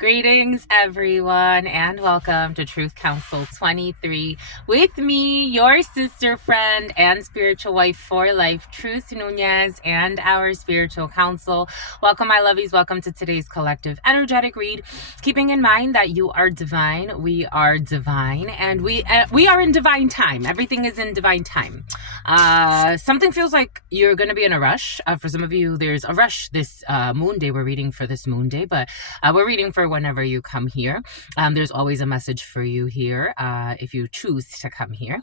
Greetings, everyone, and welcome to Truth Council 23 with me, your sister friend and spiritual wife for life, Truth Nunez, and our spiritual counsel. Welcome, my lovies. Welcome to today's collective energetic read. Keeping in mind that you are divine, we are divine, and we are in divine time. Everything is in divine time. Something feels like you're going to be in a rush. For some of you, there's a rush this moon day. We're reading for this moon day, but we're reading for whenever you come here. There's always a message for you here if you choose to come here.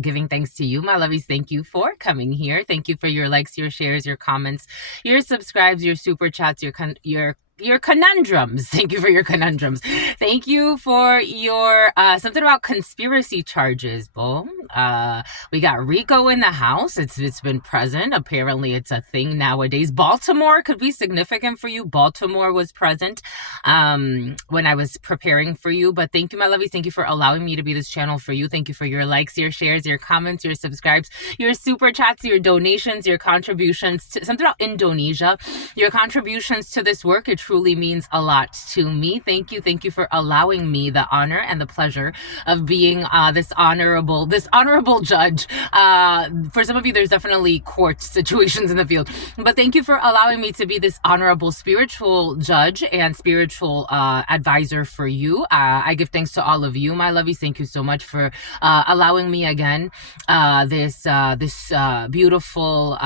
Giving thanks to you, my lovies. Thank you for coming here. Thank you for your likes, your shares, your comments, your subscribes, your super chats, your conundrums. Thank you for your conundrums. Thank you for your something about conspiracy charges, Bo. We got Rico in the house. It's been present. Apparently it's a thing nowadays. Baltimore could be significant for you. Baltimore was present when I was preparing for you. But thank you, my lovies. Thank you for allowing me to be this channel for you. Thank you for your likes, your shares, your comments, your subscribes, your super chats, your donations, your contributions to something about Indonesia, your contributions to this work. It truly means a lot to me. Thank you. Thank you for allowing me the honor and the pleasure of being this honorable judge. For some of you, there's definitely court situations in the field, but thank you for allowing me to be this honorable spiritual judge and spiritual advisor for you. I give thanks to all of you, my lovies. Thank you so much for allowing me again this beautiful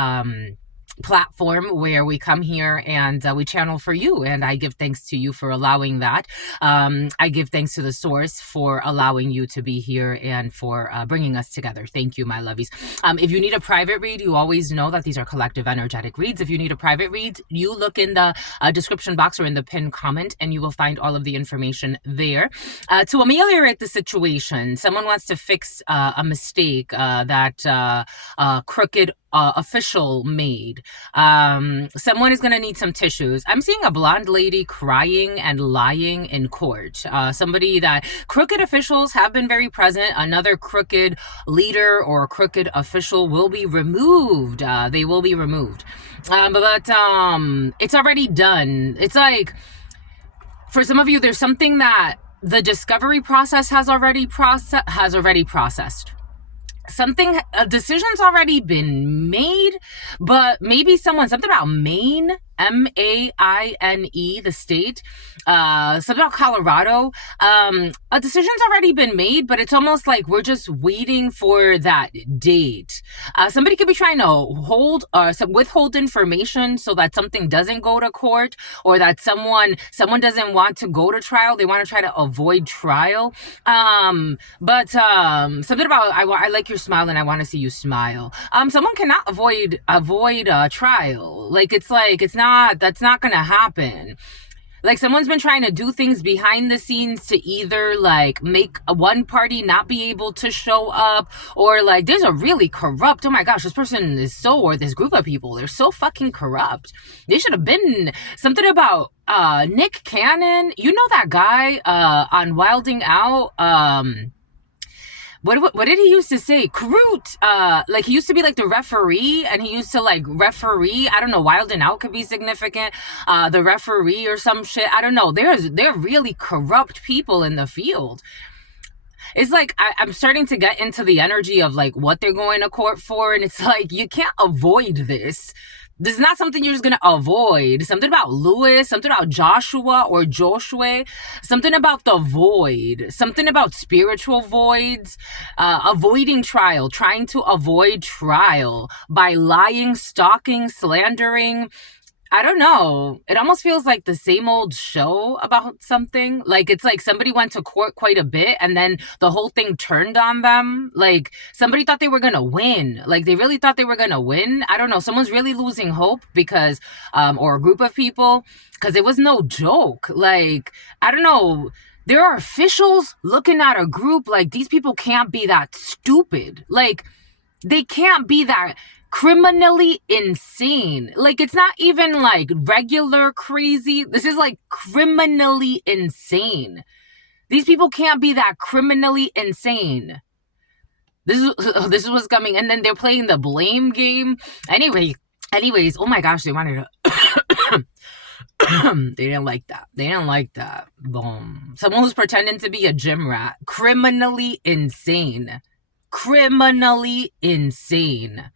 platform where we come here and we channel for you, and I give thanks to you for allowing that. I give thanks to the source for allowing you to be here and for bringing us together. Thank you, my lovies. If you need a private read, you always know that these are collective energetic reads. If you need a private read, you look in the description box or in the pinned comment and you will find all of the information there. To ameliorate the situation, someone wants to fix a mistake that crooked official made. Someone is going to need some tissues. I'm seeing a blonde lady crying and lying in court. Somebody that crooked officials have been very present. Another crooked leader or crooked official will be removed. They will be removed. But it's already done. It's like, for some of you, there's something that the discovery process has already processed. A decision's already been made, but maybe something about Maine, M-A-I-N-E, the state, something about Colorado. A decision's already been made, but it's almost like we're just waiting for that date. Somebody could be trying to withhold information so that something doesn't go to court, or that someone doesn't want to go to trial. They want to try to avoid trial. But something about I like your smile and I want to see you smile. Someone cannot avoid trial. That's not gonna happen. Like, someone's been trying to do things behind the scenes to either like make one party not be able to show up, or like there's a really corrupt, oh my gosh, this person is or this group of people, they're so fucking corrupt. They should have been something about Nick Cannon. You know that guy on Wilding Out? What did he used to say? Kroot, like he used to be like the referee, and he used to like referee. I don't know. Wild and Out could be significant. The referee or some shit. I don't know. They're really corrupt people in the field. It's like I'm starting to get into the energy of like what they're going to court for, and it's like you can't avoid this. This is not something you're just going to avoid. Something about Lewis, something about Joshua or Joshua, something about the void, something about spiritual voids, avoiding trial, trying to avoid trial by lying, stalking, slandering. I don't know. It almost feels like the same old show about something. Like, it's like somebody went to court quite a bit and then the whole thing turned on them. Like, somebody thought they were going to win. Like, they really thought they were going to win. I don't know. Someone's really losing hope because, or a group of people, because it was no joke. Like, I don't know. There are officials looking at a group like, these people can't be that stupid. Like, they can't be that criminally insane. Like, it's not even like regular crazy. This is like criminally insane. These people can't be that criminally insane. This is what's coming. And then they're playing the blame game. Anyways, oh my gosh, they wanted to They didn't like that. They didn't like that. Boom. Someone who's pretending to be a gym rat. Criminally insane. Criminally insane.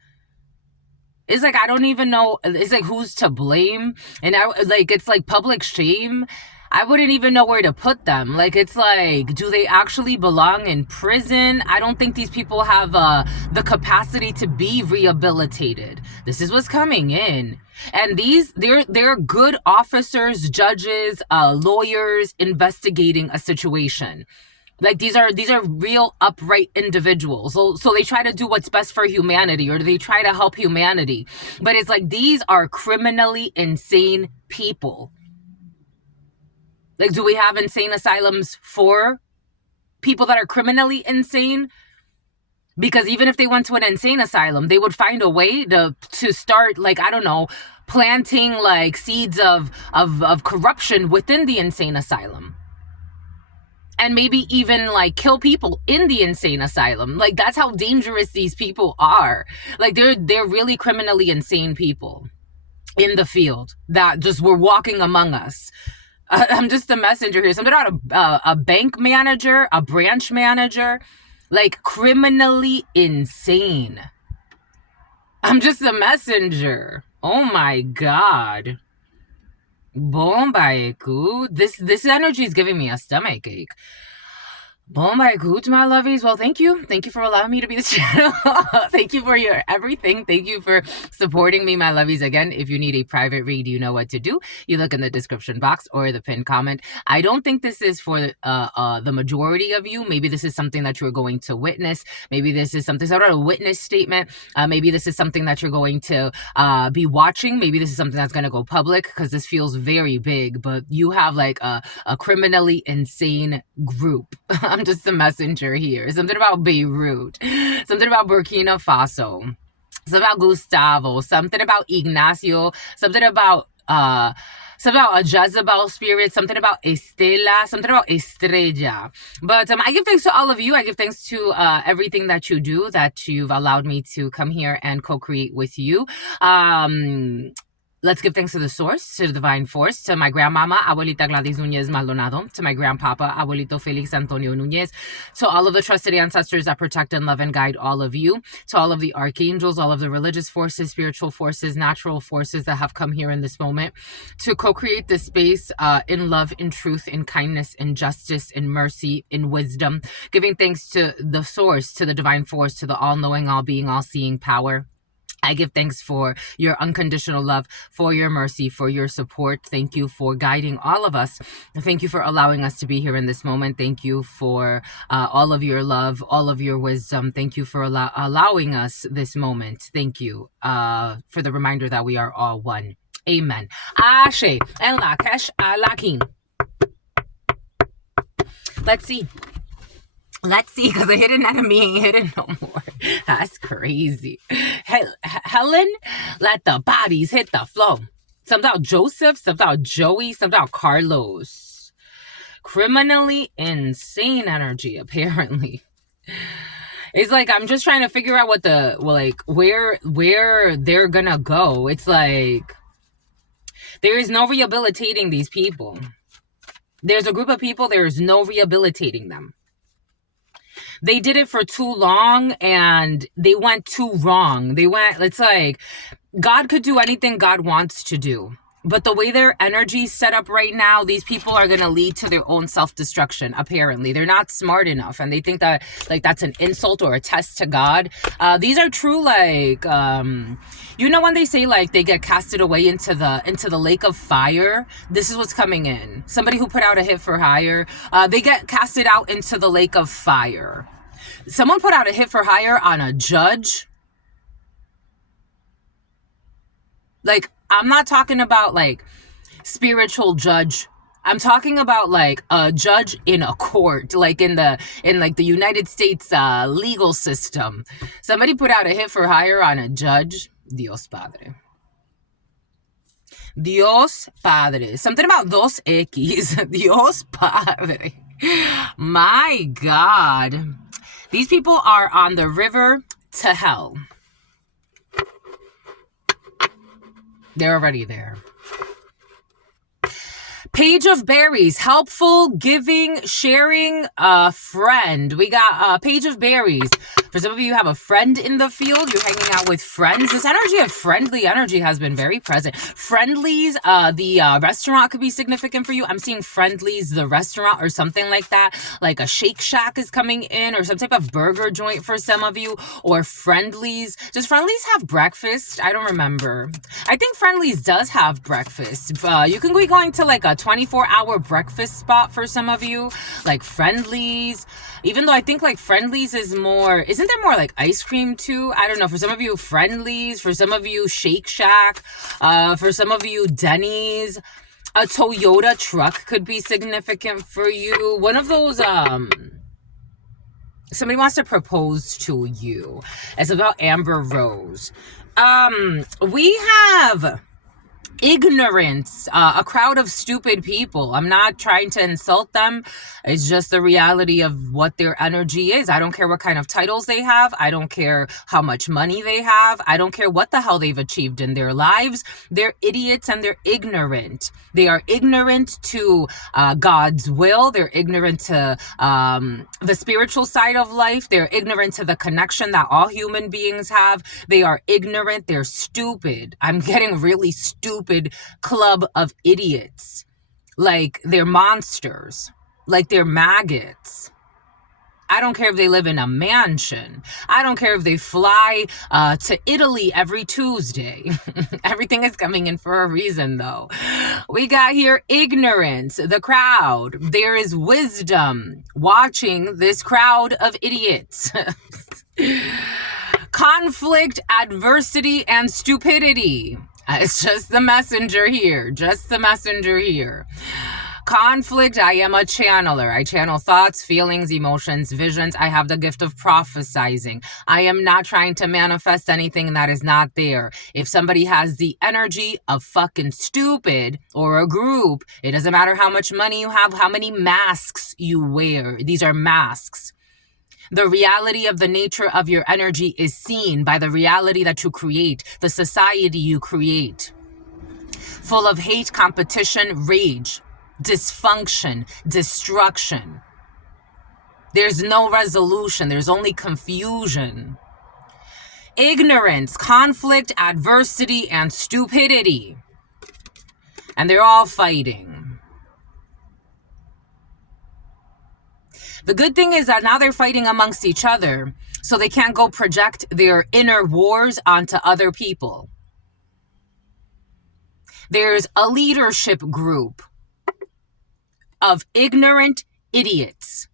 It's like I don't even know. It's like who's to blame, and it's like public shame. I wouldn't even know where to put them. Like it's like, do they actually belong in prison? I don't think these people have the capacity to be rehabilitated. This is what's coming in, and they're good officers, judges, lawyers investigating a situation. Like these are real upright individuals. So they try to do what's best for humanity, or they try to help humanity. But it's like these are criminally insane people. Like, do we have insane asylums for people that are criminally insane? Because even if they went to an insane asylum, they would find a way to start, like, I don't know, planting like seeds of corruption within the insane asylum. And maybe even like kill people in the insane asylum. Like that's how dangerous these people are. Like they're really criminally insane people in the field that just were walking among us. I'm just a messenger here. Something about a bank manager, a branch manager, like criminally insane. I'm just a messenger. Oh my God. Bombaiku. This energy is giving me a stomach ache. Oh my good, my lovies. Well, thank you. Thank you for allowing me to be this channel. Thank you for your everything. Thank you for supporting me, my lovies. Again, if you need a private read, you know what to do. You look in the description box or the pinned comment. I don't think this is for the majority of you. Maybe this is something that you're going to witness. Maybe this is something sort of a witness statement. Maybe this is something that you're going to be watching. Maybe this is something that's going to go public because this feels very big. But you have like a criminally insane group. I'm just a messenger here. Something about Beirut, something about Burkina Faso, something about Gustavo, something about Ignacio, something about a Jezebel spirit, something about Estela, something about Estrella. But I give thanks to all of you. I give thanks to everything that you do, that you've allowed me to come here and co-create with you. Let's give thanks to the source, to the divine force, to my grandmama, Abuelita Gladys Nunez Maldonado, to my grandpapa, Abuelito Felix Antonio Nunez, to all of the trusted ancestors that protect and love and guide all of you, to all of the archangels, all of the religious forces, spiritual forces, natural forces that have come here in this moment to co-create this space in love, in truth, in kindness, in justice, in mercy, in wisdom, giving thanks to the source, to the divine force, to the all-knowing, all-being, all-seeing power. I give thanks for your unconditional love, for your mercy, for your support. Thank you for guiding all of us. Thank you for allowing us to be here in this moment. Thank you for all of your love, all of your wisdom. Thank you for allowing us this moment. Thank you for the reminder that we are all one. Amen. Ashe and Lakesh Alakin. Let's see. Let's see, because a hidden enemy ain't hidden no more. That's crazy. Helen, let the bodies hit the floor. Something about Joseph, something about Joey, something about Carlos. Criminally insane energy, apparently. It's like I'm just trying to figure out what where they're gonna go. It's like there is no rehabilitating these people. There's a group of people, there is no rehabilitating them. They did it for too long and they went too wrong. It's like God could do anything God wants to do. But the way their energy's set up right now, these people are going to lead to their own self-destruction, apparently. They're not smart enough, and they think that, like, that's an insult or a test to God. These are true, like, you know when they say, like, they get casted away into the lake of fire? This is what's coming in. Somebody who put out a hit for hire, they get casted out into the lake of fire. Someone put out a hit for hire on a judge. Like, I'm not talking about like spiritual judge. I'm talking about like a judge in a court, like in the United States legal system. Somebody put out a hit for hire on a judge. Dios Padre. Dios Padre. Something about dos X. Dios Padre. My God. These people are on the river to hell. They're already there. Page of berries, helpful, giving, sharing, friend. We got page of berries. For some of you have a friend in the field. You're hanging out with friends. This energy of friendly energy has been very present. Friendlies, the restaurant could be significant for you. I'm seeing Friendlies, the restaurant or something like that. Like a Shake Shack is coming in or some type of burger joint for some of you. Or Friendlies. Does Friendlies have breakfast? I don't remember. I think Friendlies does have breakfast. You can be going to like a 24-hour breakfast spot for some of you, like Friendlies. Even though I think like Friendlies is more, isn't there more like ice cream too? I don't know. For some of you, Friendlies. For some of you, Shake Shack. For some of you, Denny's. A Toyota truck could be significant for you. One of those, somebody wants to propose to you. It's about Amber Rose. We have ignorance, a crowd of stupid people. I'm not trying to insult them. It's just the reality of what their energy is. I don't care what kind of titles they have. I don't care how much money they have. I don't care what the hell they've achieved in their lives. They're idiots and they're ignorant. They are ignorant to God's will. They're ignorant to the spiritual side of life. They're ignorant to the connection that all human beings have. They are ignorant. They're stupid. I'm getting really stupid club of idiots. Like they're monsters. Like they're maggots. I don't care if they live in a mansion. I don't care if they fly to Italy every Tuesday. Everything is coming in for a reason, though. We got here ignorance, the crowd. There is wisdom watching this crowd of idiots. Conflict, adversity, and stupidity. It's just the messenger here. Just the messenger here. Conflict, I am a channeler. I channel thoughts, feelings, emotions, visions. I have the gift of prophesizing. I am not trying to manifest anything that is not there. If somebody has the energy of fucking stupid or a group, it doesn't matter how much money you have, how many masks you wear. These are masks. The reality of the nature of your energy is seen by the reality that you create, the society you create. Full of hate, competition, rage, dysfunction, destruction. There's no resolution. There's only confusion. Ignorance, conflict, adversity, and stupidity. And they're all fighting. The good thing is that now they're fighting amongst each other, so they can't go project their inner wars onto other people. There's a leadership group of ignorant idiots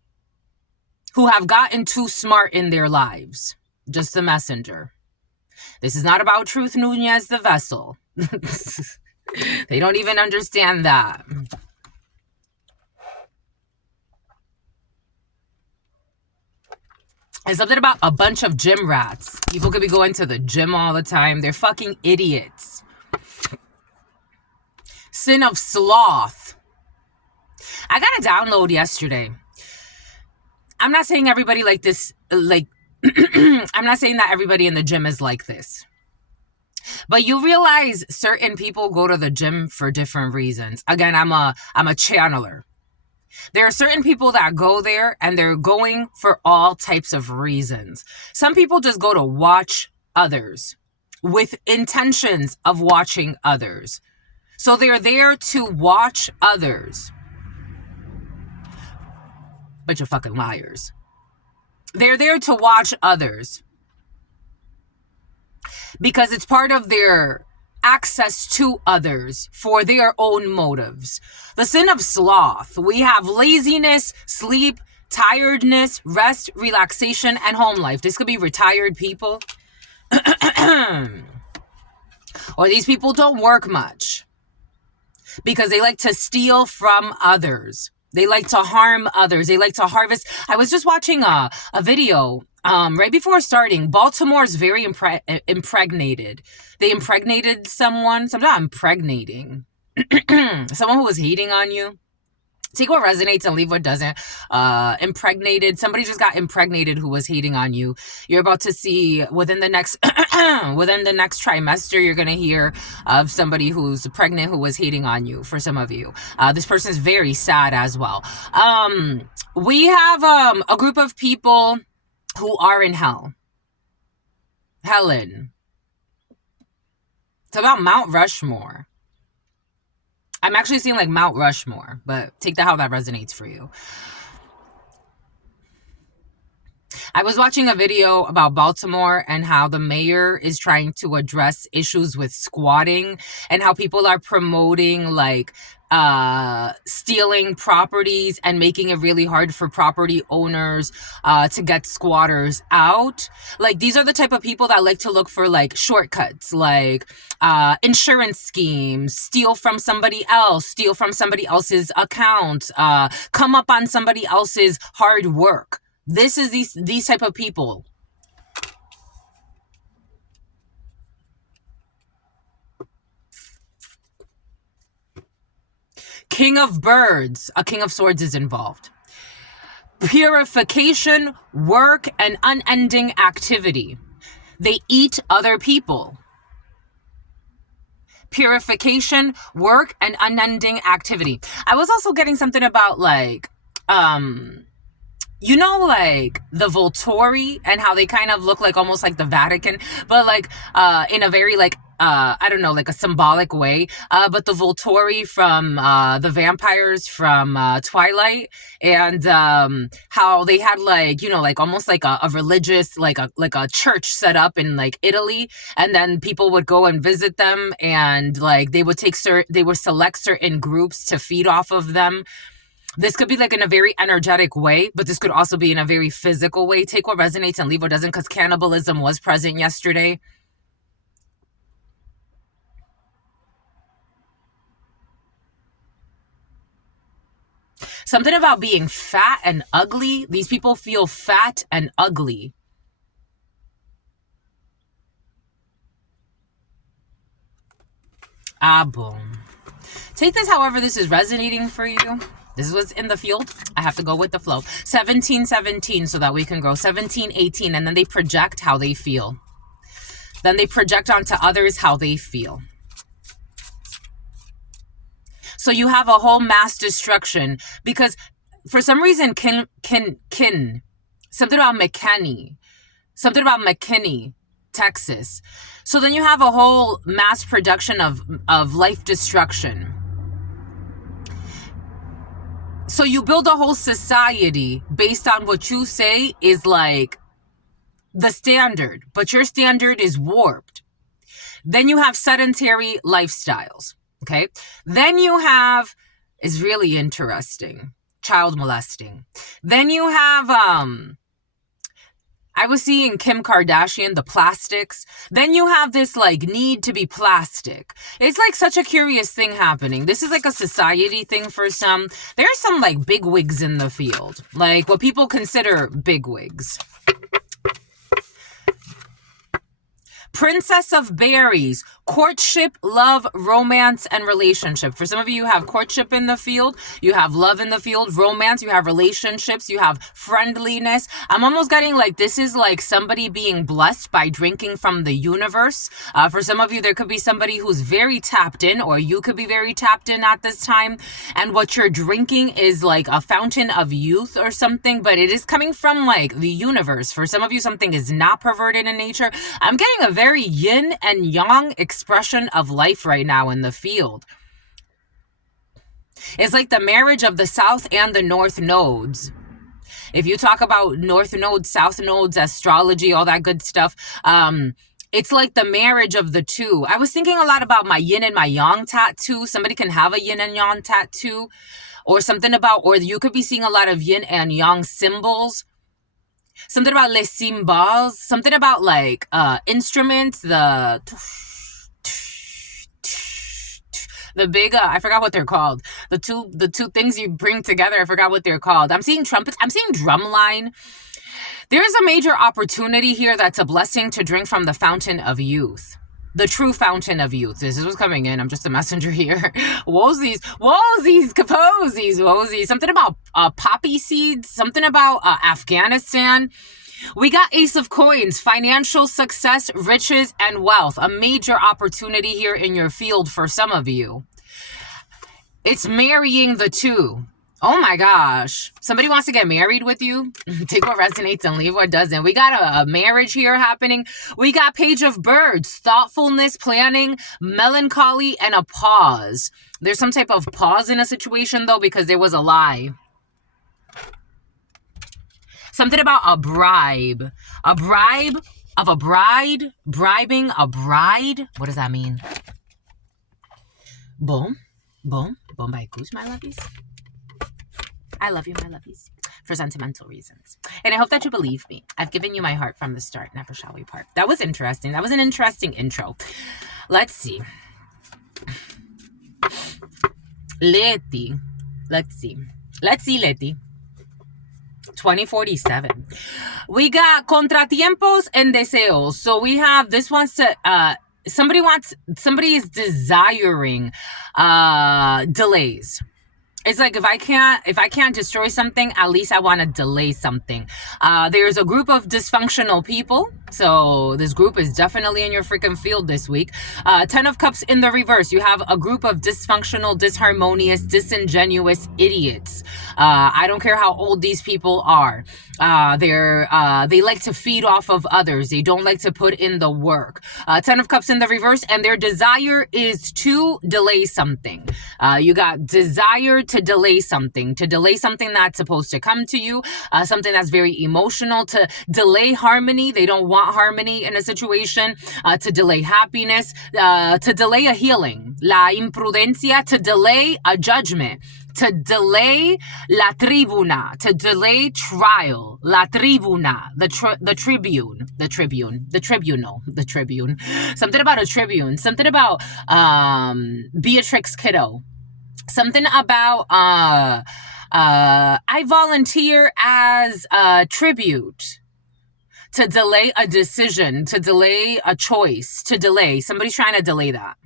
who have gotten too smart in their lives. Just the messenger. This is not about Truth Nunez, the vessel. They don't even understand that. It's something about a bunch of gym rats. People could be going to the gym all the time. They're fucking idiots. Sin of sloth. I got a download yesterday. I'm not saying everybody like this, I'm not saying that everybody in the gym is like this. But you realize certain people go to the gym for different reasons. Again, I'm a channeler. There are certain people that go there and they're going for all types of reasons. Some people just go to watch others with intentions of watching others. So they're there to watch others. Bunch of fucking liars. They're there to watch others because it's part of their access to others for their own motives. The sin of sloth. We have laziness, sleep, tiredness, rest, relaxation, and home life. This could be retired people. Or these people don't work much because they like to steal from others. They like to harm others. They like to harvest. I was just watching a video right before starting. Baltimore's very impregnated. They impregnated someone. So I'm not impregnating. Someone who was hating on you. Take what resonates and leave what doesn't. Impregnated. Somebody just got impregnated who was hating on you. You're about to see within the next within the next trimester, you're gonna hear of somebody who's pregnant who was hating on you. For some of you, this person is very sad as well. We have a group of people who are in hell. Helen. It's about Mount Rushmore. I'm actually seeing like Mount Rushmore, but take that how that resonates for you. I was watching a video about Baltimore and how the mayor is trying to address issues with squatting and how people are promoting like stealing properties and making it really hard for property owners to get squatters out. Like, these are the type of people that like to look for like shortcuts, like insurance schemes, steal from somebody else, steal from somebody else's account, come up on somebody else's hard work. This is these type of people. King of Birds, a King of Swords is involved. Purification, work, and unending activity. They eat other people. Purification, work, and unending activity. I was also getting something about like, you know, like the Volturi and how they kind of look like almost like the Vatican, but like in a very like I don't know, like a symbolic way. But the Volturi from the vampires from Twilight, and how they had like, you know, like almost like a religious, like a church set up in like Italy, and then people would go and visit them, and like they would select certain groups to feed off of them. This could be like in a very energetic way, but this could also be in a very physical way. Take what resonates and leave what doesn't, because cannibalism was present yesterday. Something about being fat and ugly. These people feel fat and ugly. Boom. Take this however this is resonating for you. This is what's in the field. I have to go with the flow. 1717 so that we can grow. 1718, and then they project how they feel. Then they project onto others how they feel. So you have a whole mass destruction because for some reason something about McKinney, Texas. So then you have a whole mass production of life destruction. So you build a whole society based on what you say is like the standard, but your standard is warped. Then you have sedentary lifestyles, okay? Then you have, is really interesting, child molesting. Then you have, I was seeing Kim Kardashian, the plastics. Then you have this like need to be plastic. It's like such a curious thing happening. This is like a society thing for some. There's some like bigwigs in the field, like what people consider bigwigs. Princess of Berries, courtship, love, romance, and relationship. For some of you have courtship in the field, you have love in the field, romance, you have relationships, you have friendliness. I'm almost getting like this is like somebody being blessed by drinking from the universe. For some of you, there could be somebody who's very tapped in, or you could be very tapped in at this time. And what you're drinking is like a fountain of youth or something, but it is coming from like the universe. For some of you, something is not perverted in nature. I'm getting a very yin and yang expression of life right now in the field. It's like the marriage of the south and the north nodes. If you talk about north nodes, south nodes, astrology, all that good stuff, it's like the marriage of the two. I was thinking a lot about my yin and my yang tattoo. Somebody can have a yin and yang tattoo, or something about, or you could be seeing a lot of yin and yang symbols. Something about les cymbals, something about like instruments, the big I forgot what they're called. The two things you bring together, I forgot what they're called. I'm seeing trumpets, I'm seeing drumline. There is a major opportunity here that's a blessing to drink from the fountain of youth. the true fountain of youth. This is what's coming in. I'm just a messenger here. Wozies, kaposies, wozies. Something about poppy seeds, something about Afghanistan. We got Ace of Coins, financial success, riches, and wealth. A major opportunity here in your field for some of you. It's marrying the two. Oh my gosh. Somebody wants to get married with you? Take what resonates and leave what doesn't. We got a marriage here happening. We got Page of Birds, thoughtfulness, planning, melancholy, and a pause. There's some type of pause in a situation though because there was a lie. Something about a bribe. A bribe of a bride. Bribing a bride. What does that mean? Boom. Boom. Boom by goose, my lovies. I love you, my lovies. For sentimental reasons. And I hope that you believe me. I've given you my heart from the start. Never shall we part. That was interesting. That was an interesting intro. Let's see. Leti. Let's see, Leti. 2047. We got contratiempos and deseos. So we have this wants to somebody is desiring delays. It's like if I can't destroy something, at least I want to delay something. There's a group of dysfunctional people. So this group is definitely in your freaking field this week. 10 of Cups in the reverse. You have a group of dysfunctional, disharmonious, disingenuous idiots. I don't care how old these people are. They like to feed off of others. They don't like to put in the work. 10 of Cups in the reverse, and their desire is to delay something. You got desire to delay something that's supposed to come to you, something that's very emotional, to delay harmony. They don't want harmony in a situation, to delay happiness, to delay a healing, la imprudencia, to delay a judgment, to delay la tribuna, to delay trial, la tribuna, the tribune, something about a tribune, something about Beatrix Kiddo, something about I volunteer as a tribute. To delay a decision, to delay a choice, to delay. Somebody's trying to delay that.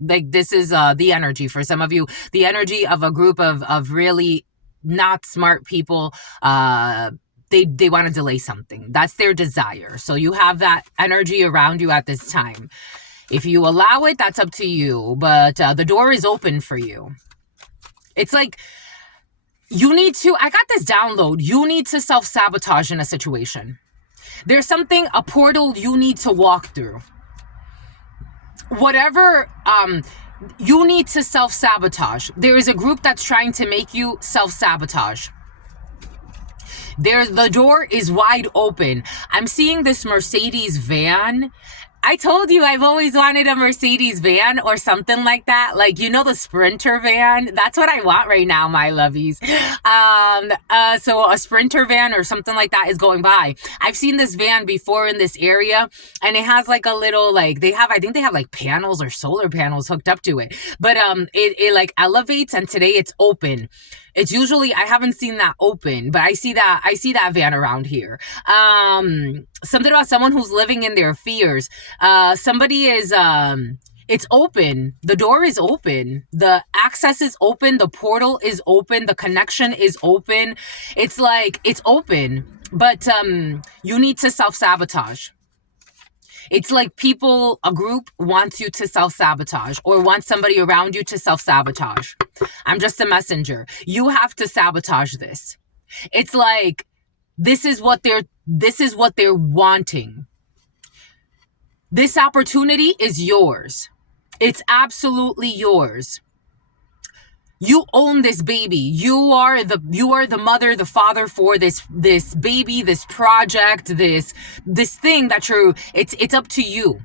Like this is the energy for some of you. The energy of a group of really not smart people. They want to delay something. That's their desire. So you have that energy around you at this time. If you allow it, that's up to you. But the door is open for you. It's like you need to, I got this download. You need to self-sabotage in a situation. There's something, a portal you need to walk through. Whatever, you need to self-sabotage. There is a group that's trying to make you self-sabotage. The door is wide open. I'm seeing this Mercedes van. I told you I've always wanted a Mercedes van or something like that. Like, you know, the Sprinter van. That's what I want right now, my lovies. So a Sprinter van or something like that is going by. I've seen this van before in this area, and it has like a little, like I think they have like panels or solar panels hooked up to it. But it like elevates, and today it's open. It's usually, I haven't seen that open, but I see that van around here. Something about someone who's living in their fears. Somebody is, it's open. The door is open. The access is open. The portal is open. The connection is open. It's like, it's open, but you need to self-sabotage. It's like a group wants you to self-sabotage or wants somebody around you to self-sabotage. I'm just a messenger. You have to sabotage this. It's like, this is what they're wanting. This opportunity is yours. It's absolutely yours. You own this baby. You are the mother, the father for this baby, this project, this thing that it's up to you.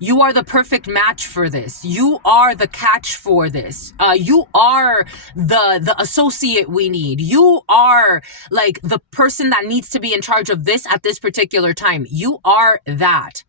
You are the perfect match for this. You are the catch for this. You are the associate we need. You are like the person that needs to be in charge of this at this particular time. You are that.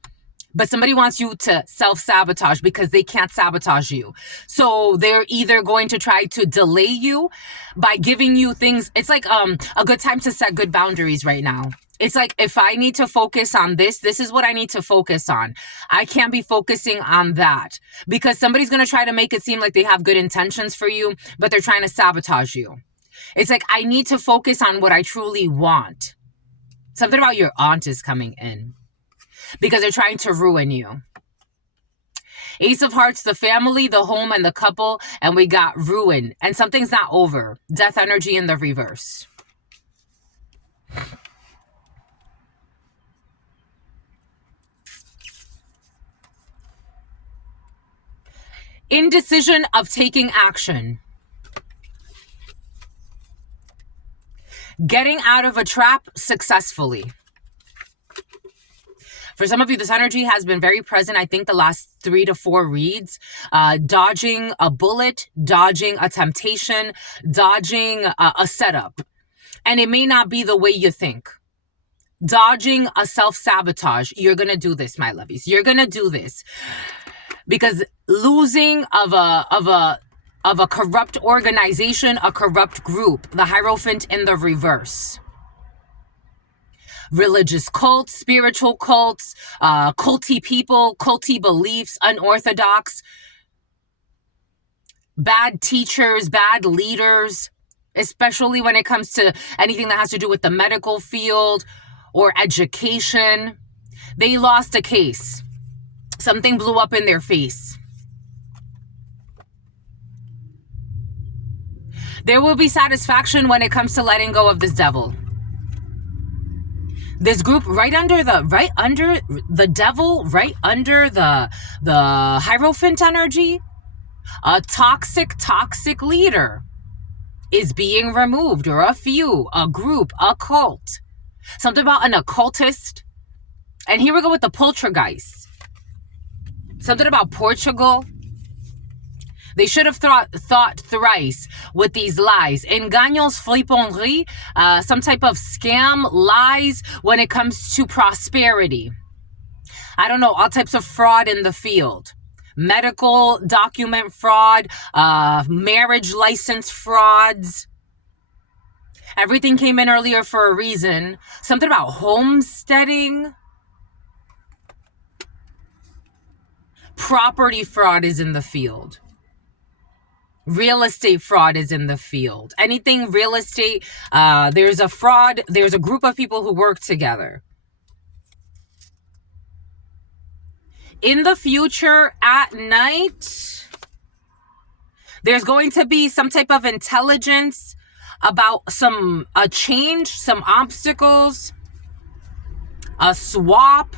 But somebody wants you to self-sabotage because they can't sabotage you. So they're either going to try to delay you by giving you things. It's like a good time to set good boundaries right now. It's like, if I need to focus on this, this is what I need to focus on. I can't be focusing on that, because somebody's going to try to make it seem like they have good intentions for you, but they're trying to sabotage you. It's like, I need to focus on what I truly want. Something about your aunt is coming in because they're trying to ruin you. Ace of Hearts, the family, the home, and the couple, and we got ruin. And something's not over. Death energy in the reverse. Indecision of taking action. Getting out of a trap successfully. For some of you, this energy has been very present, I think, the last 3 to 4 reads. Dodging a bullet, dodging a temptation, dodging a setup. And it may not be the way you think. Dodging a self-sabotage. You're going to do this, my lovies. You're going to do this. Because losing of a corrupt organization, a corrupt group, the Hierophant in the reverse. Religious cults, spiritual cults, culty people, culty beliefs, unorthodox, bad teachers, bad leaders, especially when it comes to anything that has to do with the medical field or education. They lost a case. Something blew up in their face. There will be satisfaction when it comes to letting go of this devil. This group right under the devil, right under the Hierophant energy, a toxic leader is being removed, or a group, a cult. Something about an occultist. And here we go with the poltergeist. Something about Portugal. They should have thought thrice with these lies. Engaños, fliponnerie, some type of scam, lies when it comes to prosperity. I don't know, all types of fraud in the field. Medical document fraud, marriage license frauds. Everything came in earlier for a reason. Something about homesteading. Property fraud is in the field. Real estate fraud is in the field. Anything real estate, there's a fraud, there's a group of people who work together. In the future, at night, there's going to be some type of intelligence about a change, some obstacles, a swap.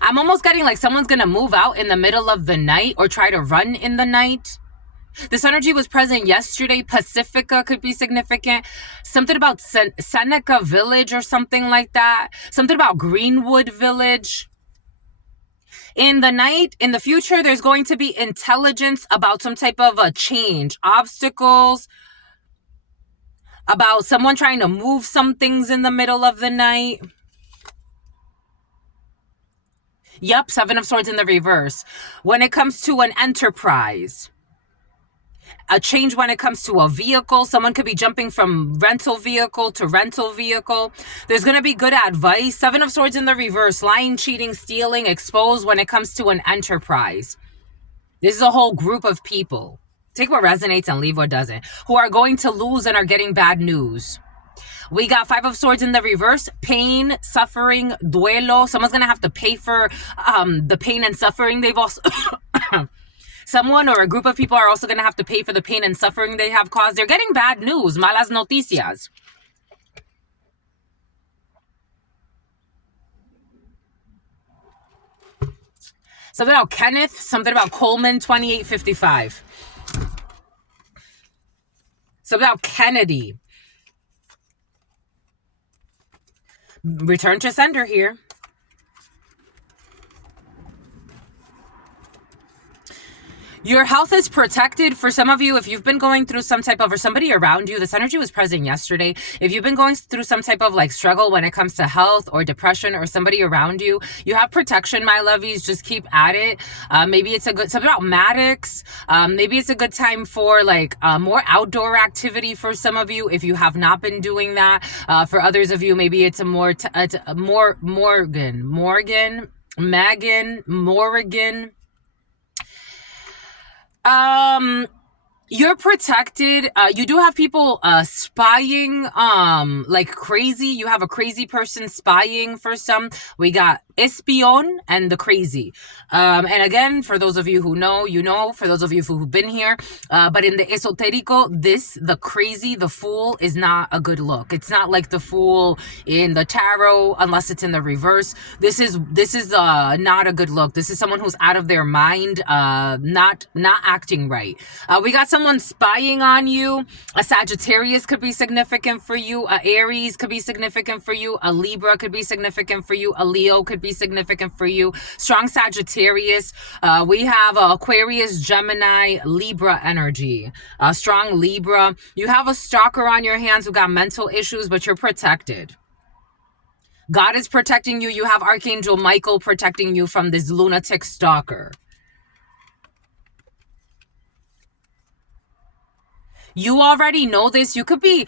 I'm almost getting like someone's going to move out in the middle of the night or try to run in the night. This energy was present yesterday. Pacifica could be significant. Something about Seneca Village or something like that. Something about Greenwood Village. In the night, in the future, there's going to be intelligence about some type of a change. Obstacles. About someone trying to move some things in the middle of the night. Yep, 7 of Swords in the reverse. When it comes to an enterprise. A change when it comes to a vehicle. Someone could be jumping from rental vehicle to rental vehicle. There's going to be good advice. 7 of Swords in the reverse. Lying, cheating, stealing, exposed when it comes to an enterprise. This is a whole group of people. Take what resonates and leave what doesn't. Who are going to lose and are getting bad news. We got 5 of Swords in the reverse. Pain, suffering, duelo. Someone's going to have to pay for the pain and suffering they've also... Someone or a group of people are also going to have to pay for the pain and suffering they have caused. They're getting bad news. Malas noticias. Something about Kenneth. Something about Coleman, 2855. Something about Kennedy. Return to sender here. Your health is protected. For some of you, if you've been going through some type of, or somebody around you, this energy was present yesterday. If you've been going through some type of like struggle when it comes to health or depression, or somebody around you, you have protection, my lovies. Just keep at it. Maybe it's a good, something about Maddox. Maybe it's a good time for like more outdoor activity for some of you if you have not been doing that. For others of you, maybe it's a more, Morgan. You're protected. You do have people spying like crazy. You have a crazy person spying for some. We got espion and the crazy. And again, for those of you who know, you know, for those of you who've been here, but in the esoterico, the crazy, the fool is not a good look. It's not like the fool in the tarot unless it's in the reverse. This is not a good look. This is someone who's out of their mind, not acting right. We got someone spying on you. A Sagittarius could be significant for you. A Aries could be significant for you. A Libra could be significant for you. A Leo could be significant for you. Strong Sagittarius. We have Aquarius, Gemini, Libra energy. Strong Libra. You have a stalker on your hands who got mental issues, but you're protected. God is protecting you. You have Archangel Michael protecting you from this lunatic stalker. You already know this. You could be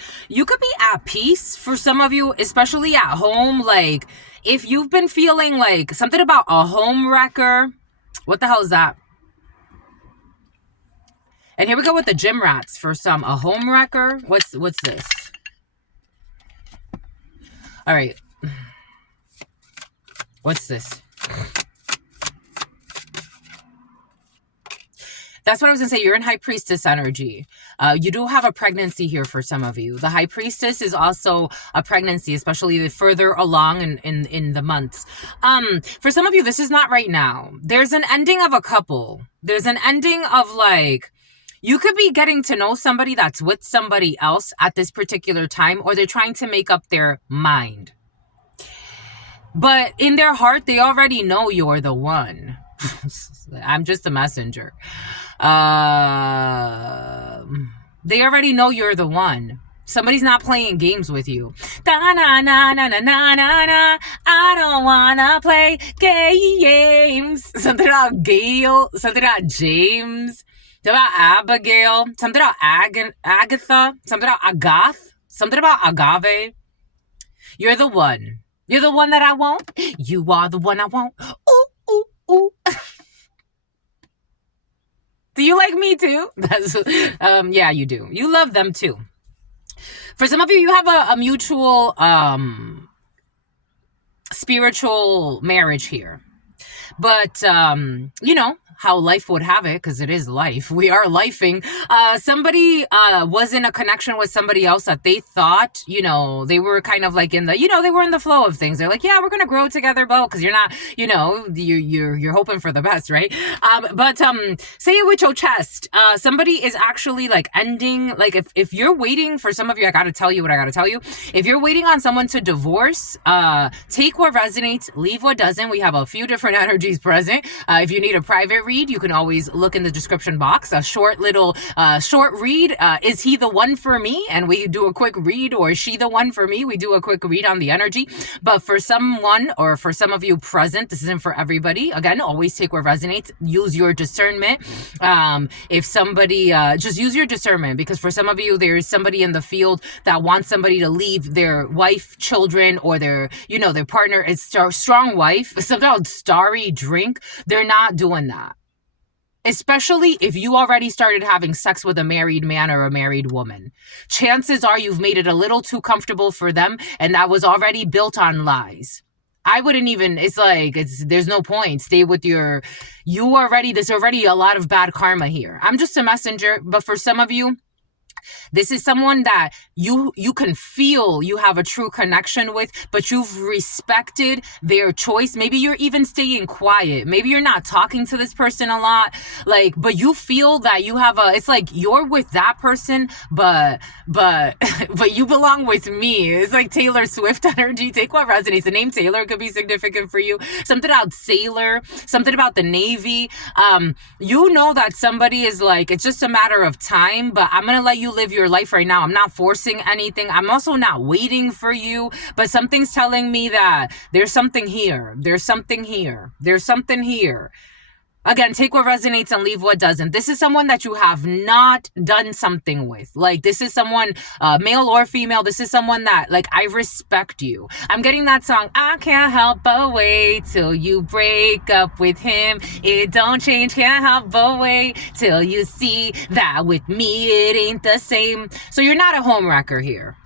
at peace. For some of you, especially at home. Like if you've been feeling like something about a home wrecker. What the hell is that? And here we go with the gym rats for some. A home wrecker. What's this? All right. What's this? That's what I was gonna say. You're in High Priestess energy. You do have a pregnancy here for some of you. The High Priestess is also a pregnancy, especially the further along in the months. For some of you, this is not right now. There's an ending of a couple. There's an ending of like, you could be getting to know somebody that's with somebody else at this particular time, or they're trying to make up their mind. But in their heart, they already know you're the one. I'm just a messenger. They already know you're the one. Somebody's not playing games with you. I don't wanna play games. Something about Gail. Something about James. Something about Abigail. Something about Agatha. Something about Agath. Something about Agave. You're the one. You're the one that I want. You are the one I want. Ooh, ooh, ooh. Do you like me too? Yeah, you do. You love them too. For some of you, you have a mutual spiritual marriage here. But, you know, how life would have it, because it is life. We are lifing. Somebody was in a connection with somebody else that they thought, you know, they were kind of like in the, you know, they were in the flow of things. They're like, yeah, we're gonna grow together, Bo, because you're not, you know, you're hoping for the best, right? But say it with your chest. Somebody is actually like ending, like if you're waiting for some of you, I gotta tell you what I gotta tell you. If you're waiting on someone to divorce, take what resonates, leave what doesn't. We have a few different energies present. If you need a private read, you can always look in the description box. A short little short read. Is he the one for me? And we do a quick read. Or is she the one for me? We do a quick read on the energy. But for someone, or for some of you present, this isn't for everybody. Again, always take what resonates. Use your discernment. If somebody, just use your discernment, because for some of you, there's somebody in the field that wants somebody to leave their wife, children, or their, you know, their partner. It's strong wife. Something about starry drink. They're not doing that. Especially if you already started having sex with a married man or a married woman. Chances are you've made it a little too comfortable for them, and that was already built on lies. I wouldn't even, it's like, there's no point. Stay with there's already a lot of bad karma here. I'm just a messenger, but for some of you, This is someone that you can feel you have a true connection with, but you've respected their choice. Maybe you're even staying quiet. Maybe you're not talking to this person a lot, like, but you feel that you have it's like you're with that person, but but you belong with me. It's like Taylor Swift energy. Take what resonates. The name Taylor could be significant for you. Something about sailor, something about the Navy. You know that somebody is like, it's just a matter of time, but I'm gonna let you live your life right now. I'm not forcing anything. I'm also not waiting for you, but something's telling me that there's something here. There's something here. There's something here. Again, take what resonates and leave what doesn't. This is someone that you have not done something with. Like, this is someone, male or female, this is someone that, like, I respect you. I'm getting that song, I can't help but wait till you break up with him. It don't change, can't help but wait till you see that with me it ain't the same. So you're not a homewrecker here.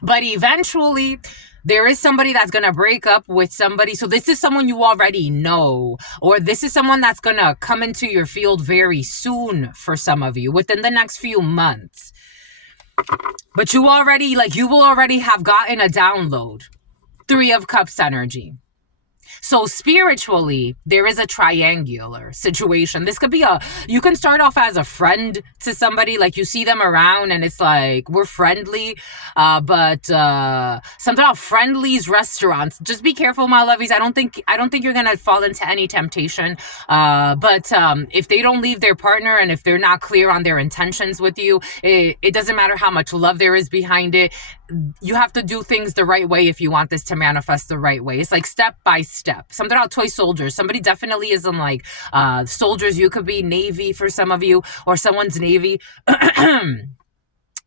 But eventually, there is somebody that's going to break up with somebody. So this is someone you already know, or this is someone that's going to come into your field very soon for some of you, within the next few months. But you will already have gotten a download. 3 of Cups energy. So spiritually, there is a triangular situation. This could be you can start off as a friend to somebody, like you see them around and it's like, we're friendly, but something about Friendly's restaurants. Just be careful, my lovies. I don't think you're going to fall into any temptation. But if they don't leave their partner and if they're not clear on their intentions with you, it doesn't matter how much love there is behind it. You have to do things the right way if you want this to manifest the right way. It's like step by step. Something about toy soldiers. Somebody definitely is in like soldiers. You could be Navy for some of you, or someone's Navy.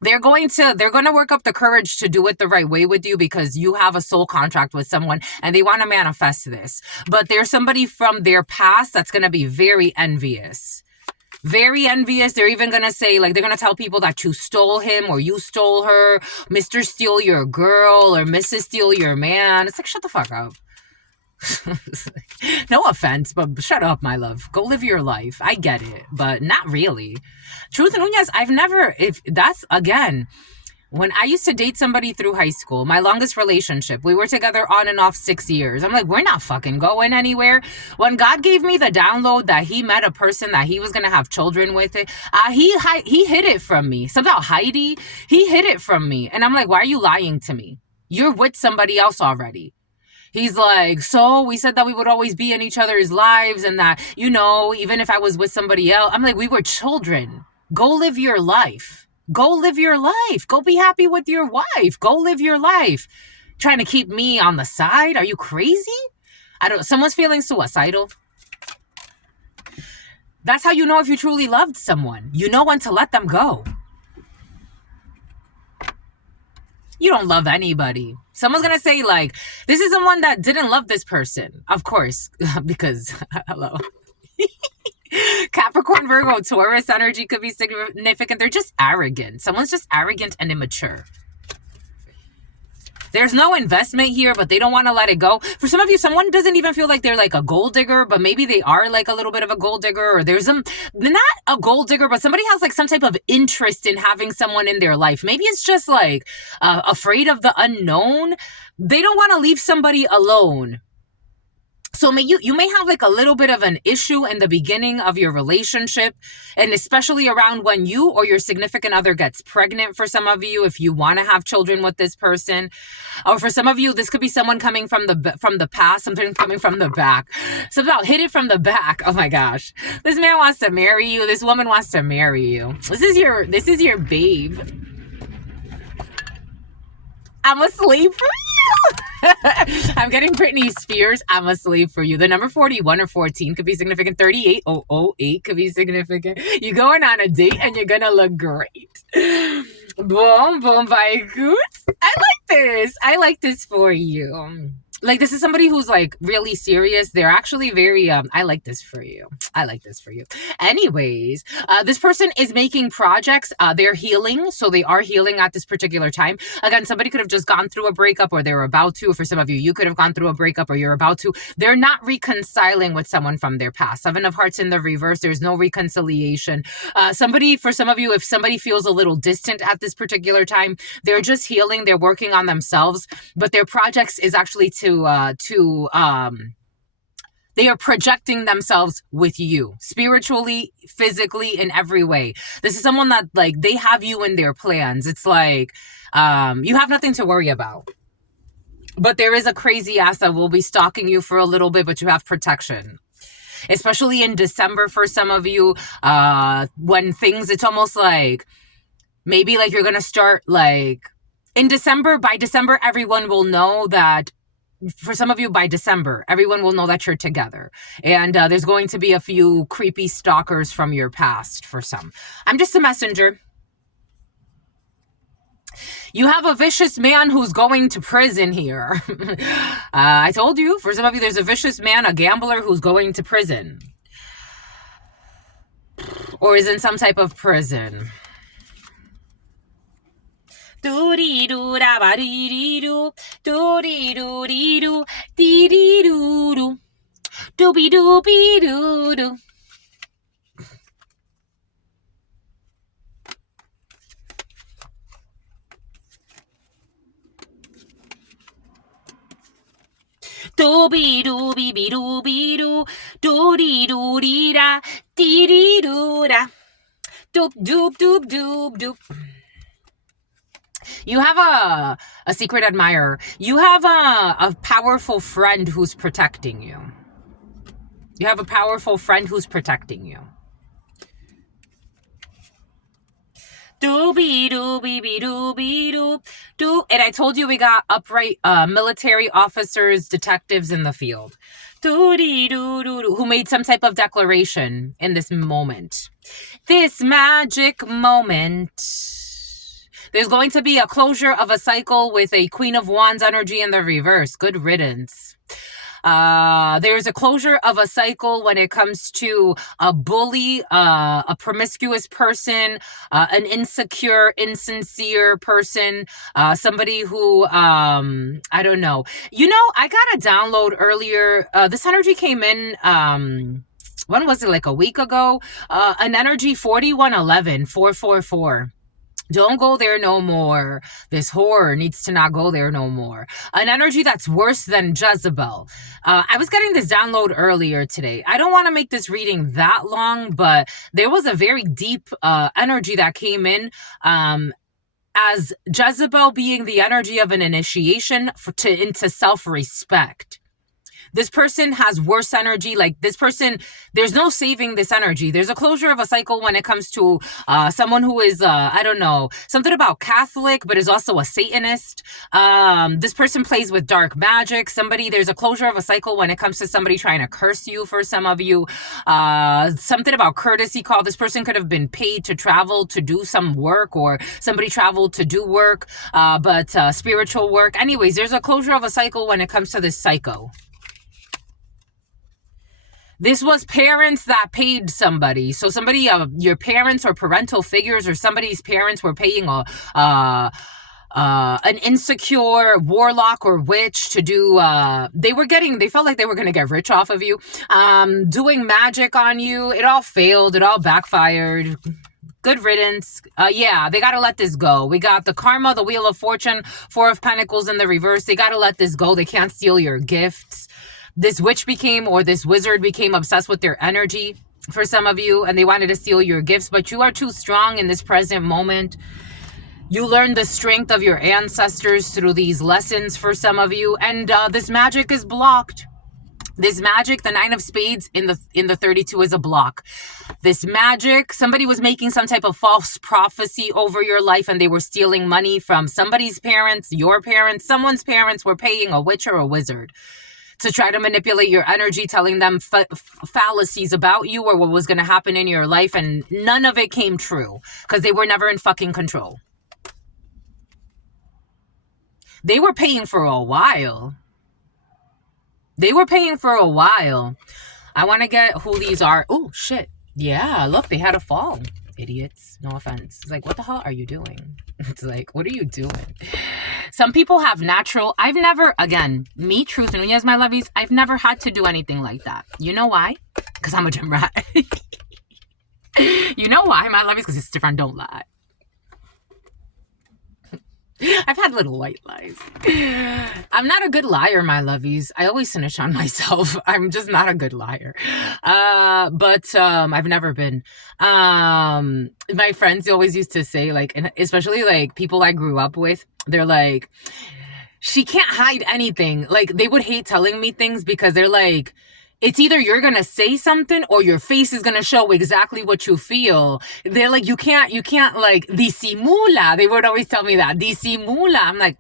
They're going to work up the courage to do it the right way with you because you have a soul contract with someone and they want to manifest this. But there's somebody from their past that's going to be very envious. Very envious. They're even going to say, like, they're going to tell people that you stole him or you stole her. Mr. Steal your girl or Mrs. Steal your man. It's like, shut the fuck up. No offense, but shut up, my love. Go live your life. I get it, but not really. Truth Nunez, when I used to date somebody through high school, my longest relationship, we were together on and off 6 years. I'm like, we're not fucking going anywhere. When God gave me the download that he met a person that he was going to have children with, he hid it from me. Something about Heidi, he hid it from me. And I'm like, why are you lying to me? You're with somebody else already. He's like, so we said that we would always be in each other's lives and that, you know, even if I was with somebody else, I'm like, we were children. Go live your life. Go live your life. Go be happy with your wife. Go live your life. Trying to keep me on the side? Are you crazy? Someone's feeling suicidal. That's how you know if you truly loved someone. You know when to let them go. You don't love anybody. Someone's going to say, like, this is someone that didn't love this person. Of course, because, hello. Capricorn, Virgo, Taurus energy could be significant. They're just arrogant. Someone's just arrogant and immature. There's no investment here, but they don't want to let it go. For some of you, someone doesn't even feel like they're like a gold digger, but maybe they are like a little bit of a gold digger, or they're not a gold digger, but somebody has like some type of interest in having someone in their life. Maybe it's just like afraid of the unknown. They don't want to leave somebody alone. So you may have like a little bit of an issue in the beginning of your relationship, and especially around when you or your significant other gets pregnant. For some of you, if you want to have children with this person, or for some of you, this could be someone coming from the past, something coming from the back. Something about hit it from the back. Oh my gosh, this man wants to marry you. This woman wants to marry you. This is your babe. I'm a slave for you. I'm getting Britney Spears. I'm a slave for you. The number 41 or 14 could be significant. 38 could be significant. You're going on a date and you're going to look great. Boom, boom, by Goots. I like this for you. like this is somebody who's like really serious. They're actually very I like this for you. I like this for you. Anyways, this person is making projects. They're healing, so they are healing at this particular time. Again, somebody could have just gone through a breakup, or they're about to. For some of you, you could have gone through a breakup, or you're about to. They're not reconciling with someone from their past. Seven of Hearts in the reverse. There's no reconciliation. For some of you, if somebody feels a little distant at this particular time, they're just healing. They're working on themselves, but their projects is actually they are projecting themselves with you spiritually, physically, in every way. This is someone that like they have you in their plans. It's like you have nothing to worry about. But there is a crazy ass that will be stalking you for a little bit, but you have protection. Especially in December for some of you, when things, it's almost like maybe like you're gonna start like in December. By December, everyone will know that. For some of you, by December, everyone will know that you're together. And there's going to be a few creepy stalkers from your past for some. I'm just a messenger. You have a vicious man who's going to prison here. I told you, for some of you, there's a vicious man, a gambler who's going to prison. Or is in some type of prison. Do-dee-doo, da-ba-dee-dee-doo. Do-dee-doo-dee-doo. Dee-dee-doo-doo. Doobie-doobie-doo-doo. Doobie-doobie-doo-bie-doo. Doo-dee-doo-dee-da. Dee-dee-doo-da. Doop-doop-doop-doop-doop. You have a secret admirer. You have a powerful friend who's protecting you. You have a powerful friend who's protecting you. Doobie doobie bee doobie doo doo. And I told you we got upright military officers, detectives in the field. Doodie doo doo doo. Who made some type of declaration in this moment. This magic moment. There's going to be a closure of a cycle with a Queen of Wands energy in the reverse. Good riddance. There's a closure of a cycle when it comes to a bully, a promiscuous person, an insecure, insincere person, somebody who, I don't know. You know, I got a download earlier. This energy came in, when was it, like a week ago? An energy 4111, 444. Don't go there no more. This horror needs to not go there no more. An energy that's worse than Jezebel. I was getting this download earlier today. I don't want to make this reading that long, but there was a very deep energy that came in. As Jezebel being the energy of an initiation into self-respect. This person has worse energy. Like this person, there's no saving this energy. There's a closure of a cycle when it comes to someone who is, I don't know, something about Catholic, but is also a Satanist. This person plays with dark magic. There's a closure of a cycle when it comes to somebody trying to curse you for some of you. Something about courtesy call. This person could have been paid to travel to do some work, or somebody traveled to do work, but spiritual work. Anyways, there's a closure of a cycle when it comes to this psycho. This was parents that paid somebody. So somebody, your parents or parental figures, or somebody's parents were paying an insecure warlock or witch to do, they felt like they were going to get rich off of you, doing magic on you. It all failed. It all backfired. Good riddance. Yeah, they got to let this go. We got the karma, the wheel of fortune, 4 of pentacles in the reverse. They got to let this go. They can't steal your gifts. This witch this wizard became obsessed with their energy for some of you, and they wanted to steal your gifts, but you are too strong in this present moment. You learned the strength of your ancestors through these lessons for some of you, and this magic is blocked. This magic, the 9 of spades in the 32 is a block. This magic, somebody was making some type of false prophecy over your life, and they were stealing money from somebody's parents, your parents, someone's parents were paying a witch or a wizard to try to manipulate your energy, telling them fallacies about you or what was going to happen in your life. And none of it came true because they were never in fucking control. They were paying for a while. They were paying for a while. I want to get who these are. Oh, shit. Yeah, look, they had a fall. Idiots. No offense. It's like, what the hell are you doing? It's like, what are you doing? Some people have natural. I've never, again, me, Truth Nunez, my lovies, I've never had to do anything like that. You know why? Because I'm a gym rat. You know why, my lovies? Because it's different. Don't lie. I've had little white lies. I'm not a good liar, my lovies. I always snitch on myself. I'm just not a good liar. But I've never been. My friends always used to say, like, and especially like people I grew up with, they're like, she can't hide anything. Like, they would hate telling me things because they're like, it's either you're gonna say something or your face is gonna show exactly what you feel. They're like, you can't like disimula. They would always tell me that. Disimula. I'm like,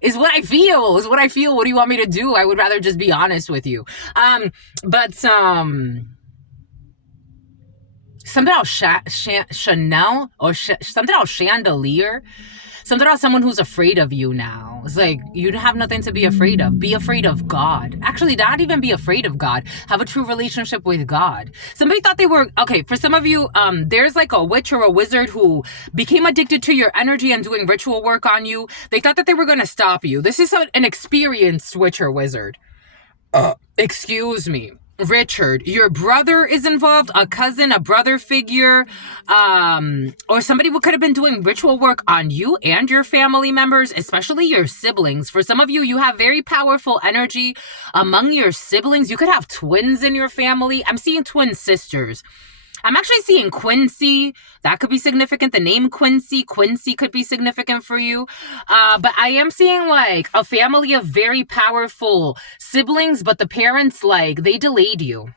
is what I feel. What do you want me to do? I would rather just be honest with you. But something about Chanel or something about chandelier. Something about someone who's afraid of you now. It's like, you have nothing to be afraid of. Be afraid of God. Actually, not even be afraid of God. Have a true relationship with God. Somebody thought they were, okay, for some of you, there's like a witch or a wizard who became addicted to your energy and doing ritual work on you. They thought that they were going to stop you. This is an experienced witch or wizard. Excuse me. Richard, your brother is involved, a cousin, a brother figure, or somebody who could have been doing ritual work on you and your family members, especially your siblings. For some of you, you have very powerful energy among your siblings. You could have twins in your family. I'm seeing twin sisters. I'm actually seeing Quincy. That could be significant. The name Quincy could be significant for you. But I am seeing like a family of very powerful siblings, but the parents, like, they delayed you.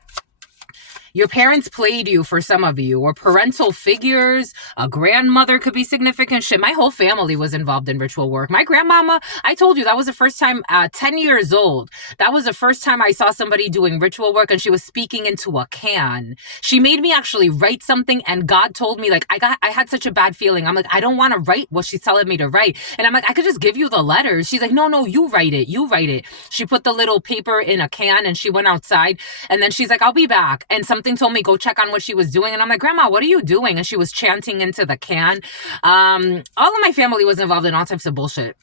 Your parents played you for some of you, or parental figures. A grandmother could be significant. Shit, my whole family was involved in ritual work. My grandmama, I told you, that was the first time, 10 years old. That was the first time I saw somebody doing ritual work, and she was speaking into a can. She made me actually write something, and God told me, like, I had such a bad feeling. I'm like, I don't want to write what she's telling me to write. And I'm like, I could just give you the letters. She's like, no, you write it. She put the little paper in a can, and she went outside, and then she's like, I'll be back. And something told me go check on what she was doing, and I'm like, Grandma, what are you doing? And she was chanting into the can. All of my family was involved in all types of bullshit.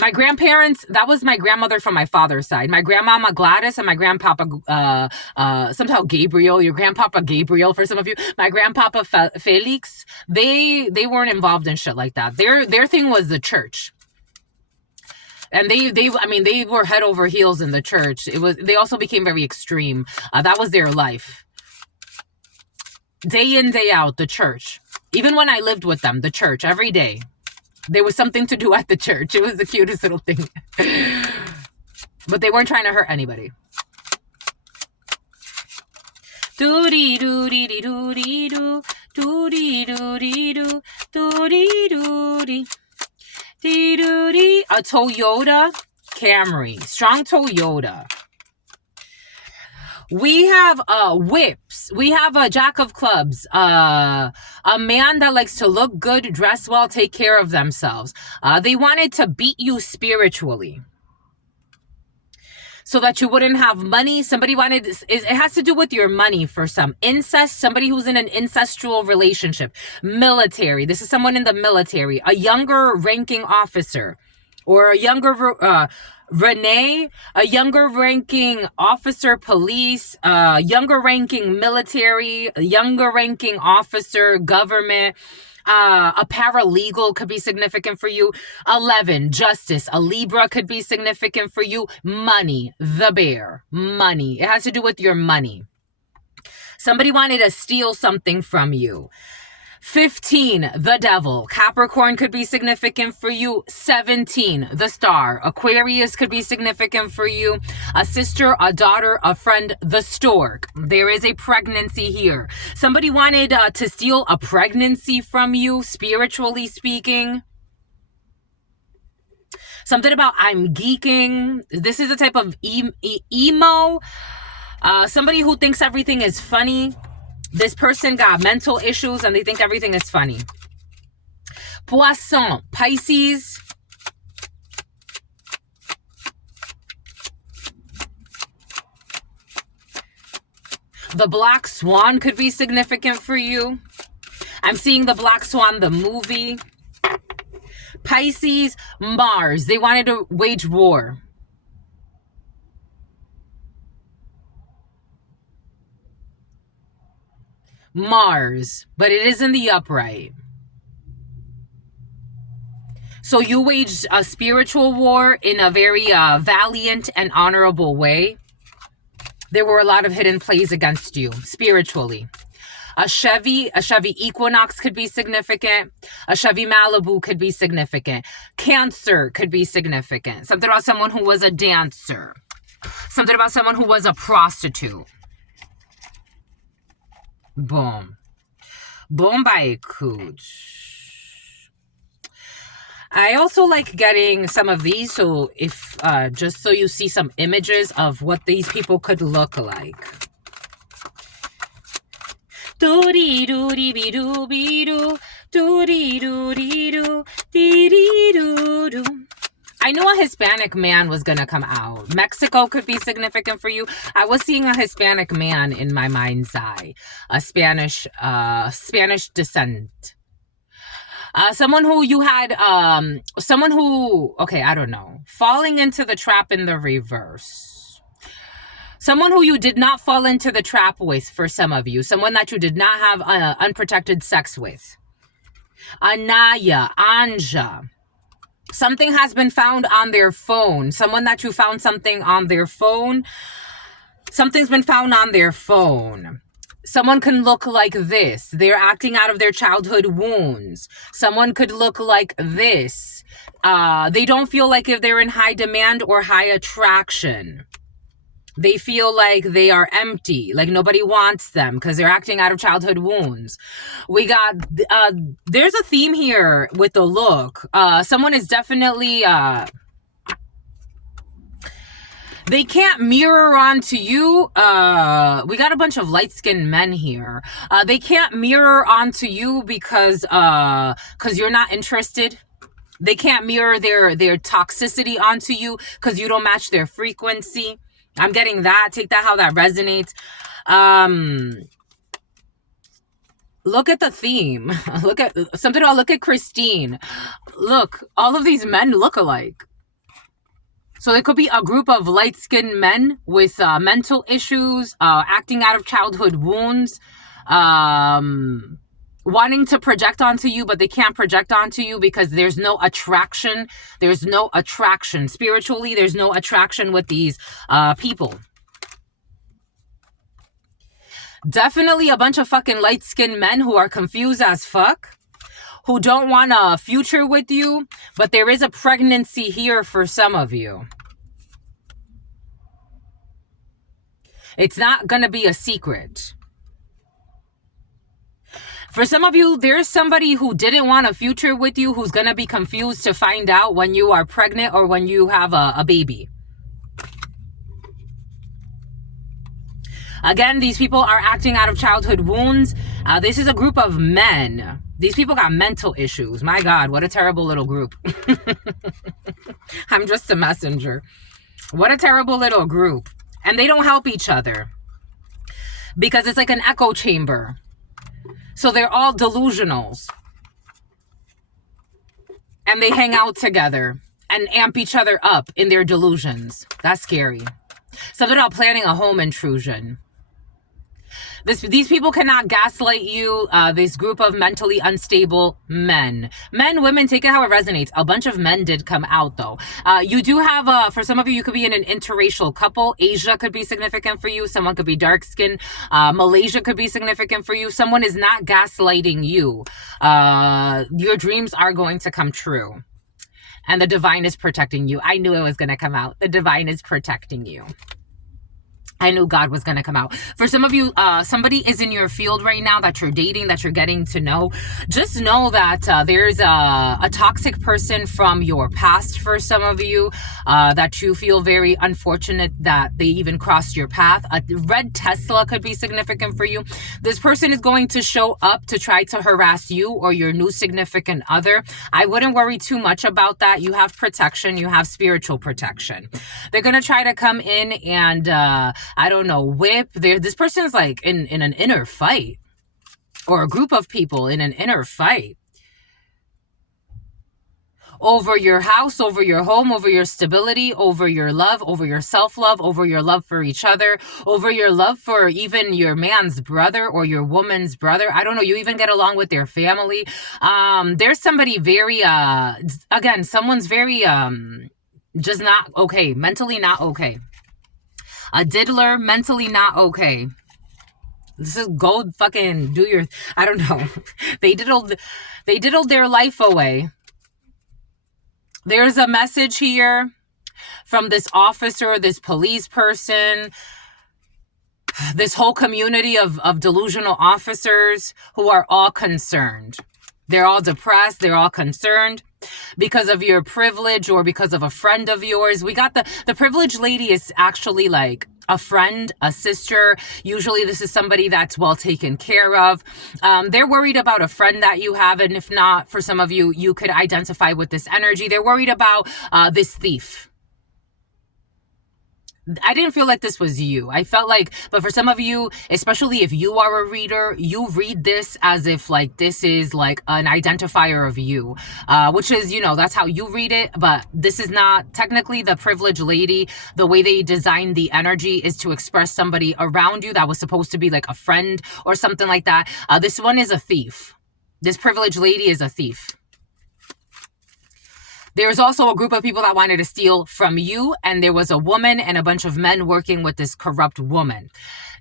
My grandparents, that was my grandmother from my father's side. My grandmama Gladys and my grandpapa, somehow Gabriel, your grandpapa Gabriel for some of you. My grandpapa Felix, they weren't involved in shit like that. Their thing was the church. And they were head over heels in the church. They also became very extreme. That was their life. Day in, day out, the church. Even when I lived with them, the church, every day. There was something to do at the church. It was the cutest little thing. But they weren't trying to hurt anybody. Doody doody doody doo, doody doody doo, doody doody. A Toyota Camry. Strong Toyota. We have whips. We have a jack of clubs. A man that likes to look good, dress well, take care of themselves. They wanted to beat you spiritually so that you wouldn't have money. Somebody wanted, it has to do with your money for some. Incest, somebody who's in an incestual relationship. Military, this is someone in the military. A younger ranking officer or a younger, Renee, a younger ranking officer, police, younger ranking military, a younger ranking officer, government. A paralegal could be significant for you. 11, justice. A Libra could be significant for you. Money, the bear. Money. It has to do with your money. Somebody wanted to steal something from you. 15, the devil. Capricorn could be significant for you. 17, the star. Aquarius could be significant for you. A sister, a daughter, a friend, the stork. There is a pregnancy here. Somebody wanted to steal a pregnancy from you, spiritually speaking. Something about I'm geeking. This is a type of emo. Somebody who thinks everything is funny. This person got mental issues and they think everything is funny. Poisson, Pisces. The Black Swan could be significant for you. I'm seeing the Black Swan, the movie. Pisces, Mars. They wanted to wage war. Mars, but it is in the upright. So you waged a spiritual war in a very valiant and honorable way. There were a lot of hidden plays against you spiritually. A Chevy Equinox could be significant. A Chevy Malibu could be significant. Cancer could be significant. Something about someone who was a dancer. Something about someone who was a prostitute. Boom. Boom by cooch. I also like getting some of these, so if just so you see some images of what these people could look like. Doody doody be doo be doo, doody doody doo, dee dee doo doo. I knew a Hispanic man was gonna come out. Mexico could be significant for you. I was seeing a Hispanic man in my mind's eye, a Spanish descent. Someone who you had, someone who, okay, I don't know, falling into the trap in the reverse. Someone who you did not fall into the trap with, for some of you. Someone that you did not have unprotected sex with. Anaya, Anja. Something has been found on their phone. Someone that you found something on their phone. Something's been found on their phone. Someone can look like this. They're acting out of their childhood wounds. Someone could look like this. They don't feel like if they're in high demand or high attraction. They feel like they are empty, like nobody wants them because they're acting out of childhood wounds. We got, there's a theme here with the look. Someone is definitely, they can't mirror onto you. We got a bunch of light-skinned men here. They can't mirror onto you because you're not interested. They can't mirror their toxicity onto you because you don't match their frequency. I'm getting that. Take that how that resonates. Look at the theme. Look at Christine. Look, all of these men look alike. So there could be a group of light-skinned men with mental issues, acting out of childhood wounds, wanting to project onto you, but they can't project onto you because there's no attraction. There's no attraction. Spiritually, there's no attraction with these people. Definitely a bunch of fucking light-skinned men who are confused as fuck, who don't want a future with you, but there is a pregnancy here for some of you. It's not gonna be a secret. For some of you, there's somebody who didn't want a future with you who's going to be confused to find out when you are pregnant or when you have a baby. Again, these people are acting out of childhood wounds. This is a group of men. These people got mental issues. My God, what a terrible little group. I'm just a messenger. What a terrible little group. And they don't help each other because it's like an echo chamber. So they're all delusionals. And they hang out together and amp each other up in their delusions. That's scary. Something about planning a home intrusion. These people cannot gaslight you. This group of mentally unstable men. Men, women, take it how it resonates. A bunch of men did come out, though. You do have, for some of you could be in an interracial couple. Asia could be significant for you. Someone could be dark-skinned. Malaysia could be significant for you. Someone is not gaslighting you. Your dreams are going to come true. And the divine is protecting you. I knew it was going to come out. The divine is protecting you. I knew God was going to come out. For some of you, somebody is in your field right now that you're dating, that you're getting to know. Just know that there's a toxic person from your past for some of you, that you feel very unfortunate that they even crossed your path. A red Tesla could be significant for you. This person is going to show up to try to harass you or your new significant other. I wouldn't worry too much about that. You have protection. You have spiritual protection. They're going to try to come in and I don't know, whip. This person's like in an inner fight, or a group of people in an inner fight over your house, over your home, over your stability, over your love, over your self-love, over your love for each other, over your love for even your man's brother or your woman's brother. I don't know, you even get along with their family. There's somebody very, again, someone's very, just not okay, mentally not okay. A diddler, mentally not okay. This is go fucking do your, I don't know. They diddled their life away. There's a message here from this officer, this police person, this whole community of delusional officers who are all concerned. They're all depressed. They're all concerned because of your privilege or because of a friend of yours. We got the privileged lady is actually like a friend, a sister. Usually this is somebody that's well taken care of. They're worried about a friend that you have. And if not, for some of you, you could identify with this energy. They're worried about this thief. I didn't feel like this was you. I felt like, but for some of you, especially if you are a reader, you read this as if like this is like an identifier of you, which is, you know, that's how you read it. But this is not technically the privileged lady. The way they designed the energy is to express somebody around you that was supposed to be like a friend or something like that. This one is a thief. This privileged lady is a thief. There's also a group of people that wanted to steal from you, and there was a woman and a bunch of men working with this corrupt woman.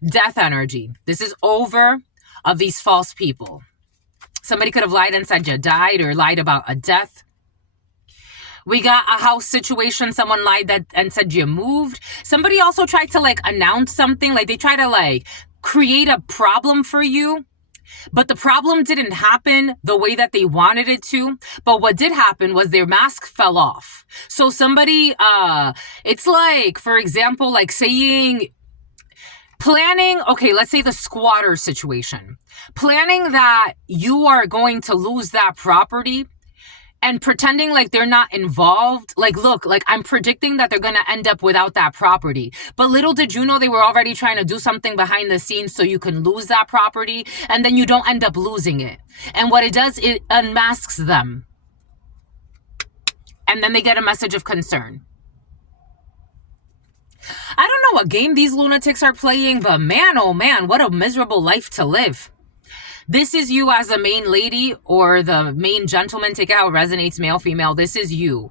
Death energy. This is over of these false people. Somebody could have lied and said you died or lied about a death. We got a house situation. Someone lied and said you moved. Somebody also tried to like announce something. Like they try to like create a problem for you. But the problem didn't happen the way that they wanted it to. But what did happen was their mask fell off. So somebody, it's like, for example, like saying, planning, okay, let's say the squatter situation. Planning that you are going to lose that property and pretending like they're not involved. Like, look, like I'm predicting that they're going to end up without that property. But little did you know they were already trying to do something behind the scenes so you can lose that property. And then you don't end up losing it. And what it does, it unmasks them. And then they get a message of concern. I don't know what game these lunatics are playing, but man, oh man, what a miserable life to live. This is you as a main lady or the main gentleman. Take it how it resonates, male, female. This is you.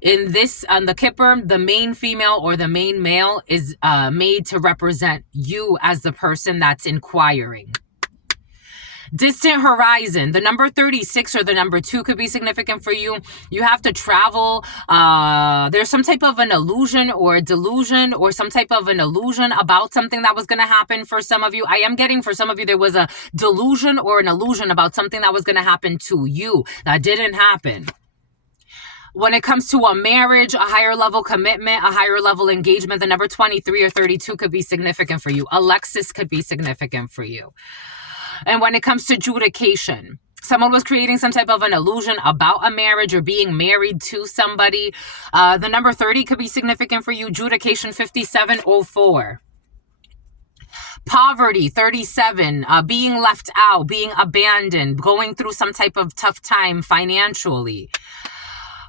In this, on the Kipper, the main female or the main male is made to represent you as the person that's inquiring. Distant horizon. The number 36 or the number 2 could be significant for you. You have to travel. There's some type of an illusion or a delusion or some type of an illusion about something that was going to happen for some of you. I am getting for some of you, there was a delusion or an illusion about something that was going to happen to you. That didn't happen. When it comes to a marriage, a higher level commitment, a higher level engagement, the number 23 or 32 could be significant for you. Alexis could be significant for you. And when it comes to judication, someone was creating some type of an illusion about a marriage or being married to somebody. The number 30 could be significant for you. Judication 5704. Poverty 37. Being left out, being abandoned, going through some type of tough time financially.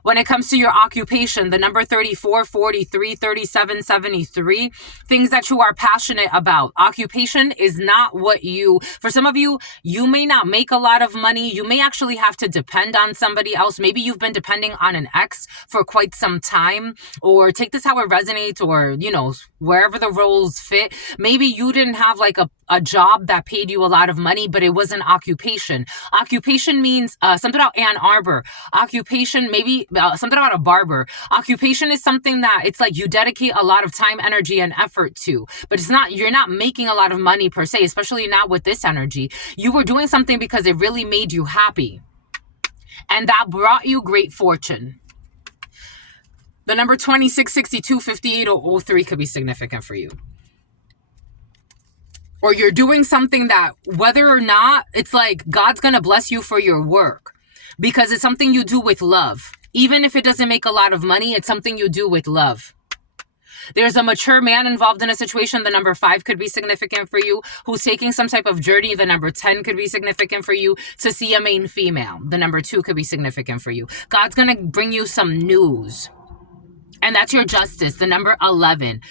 When it comes to your occupation, the number 34, 43, 37, 73, things that you are passionate about. Occupation is not what you, for some of you, you may not make a lot of money. You may actually have to depend on somebody else. Maybe you've been depending on an ex for quite some time, or take this how it resonates, or, you know, wherever the roles fit. Maybe you didn't have like a job that paid you a lot of money, but it was an occupation. Occupation means something about Ann Arbor. Occupation, maybe something about a barber. Occupation is something that it's like you dedicate a lot of time, energy, and effort to, but it's not, you're not making a lot of money per se, especially not with this energy. You were doing something because it really made you happy, and that brought you great fortune. The number 26, 62, 58, or 03 could be significant for you. Or you're doing something that, whether or not, it's like God's going to bless you for your work because it's something you do with love. Even if it doesn't make a lot of money, it's something you do with love. There's a mature man involved in a situation. The number 5 could be significant for you. Who's taking some type of journey. The number 10 could be significant for you. To see a main female. The number 2 could be significant for you. God's going to bring you some news. And that's your justice. The number 11.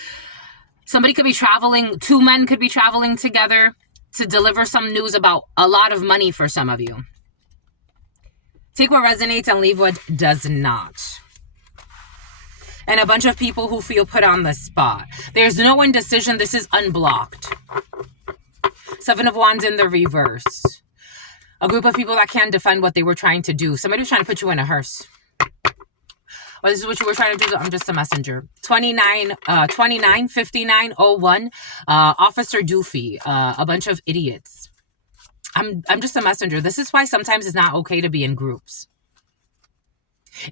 Somebody could be traveling. 2 men could be traveling together to deliver some news about a lot of money for some of you. Take what resonates and leave what does not. And a bunch of people who feel put on the spot. There's no indecision. This is unblocked. 7 of Wands in the reverse. A group of people that can't defend what they were trying to do. Somebody was trying to put you in a hearse. Well, this is what you were trying to do. I'm just a messenger. 295901. Officer Doofy. A bunch of idiots. I'm just a messenger. This is why sometimes it's not okay to be in groups.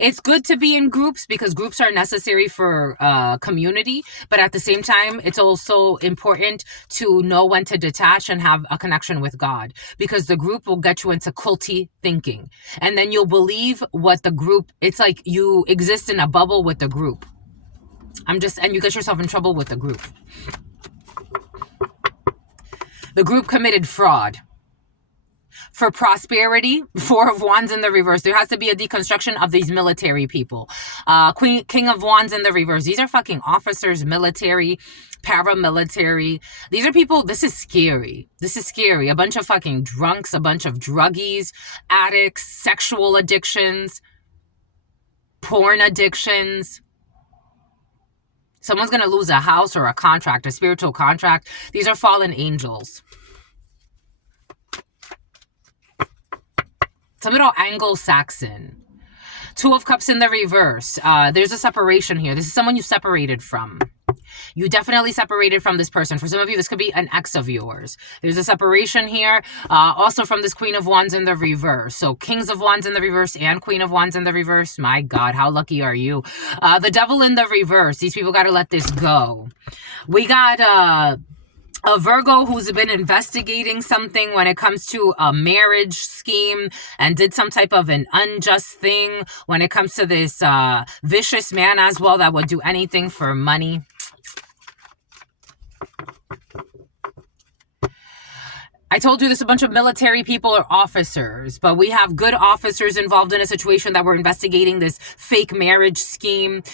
It's good to be in groups because groups are necessary for community. But at the same time, it's also important to know when to detach and have a connection with God. Because the group will get you into culty thinking. And then you'll believe what the group... It's like you exist in a bubble with the group. And you get yourself in trouble with the group. The group committed fraud. For prosperity, 4 of Wands in the reverse. There has to be a deconstruction of these military people. King of Wands in the reverse. These are fucking officers, military, paramilitary. These are people, this is scary. This is scary. A bunch of fucking drunks, a bunch of druggies, addicts, sexual addictions, porn addictions. Someone's going to lose a house or a contract, a spiritual contract. These are fallen angels. Something about Anglo-Saxon. 2 of Cups in the reverse. There's a separation here. This is someone you separated from. You definitely separated from this person. For some of you, this could be an ex of yours. There's a separation here. Also from this Queen of Wands in the reverse. So Kings of Wands in the reverse and Queen of Wands in the reverse. My God, how lucky are you? The Devil in the reverse. These people got to let this go. We got... a Virgo who's been investigating something when it comes to a marriage scheme and did some type of an unjust thing when it comes to this vicious man as well that would do anything for money. I told you there's a bunch of military people or officers, but we have good officers involved in a situation that we're investigating this fake marriage scheme.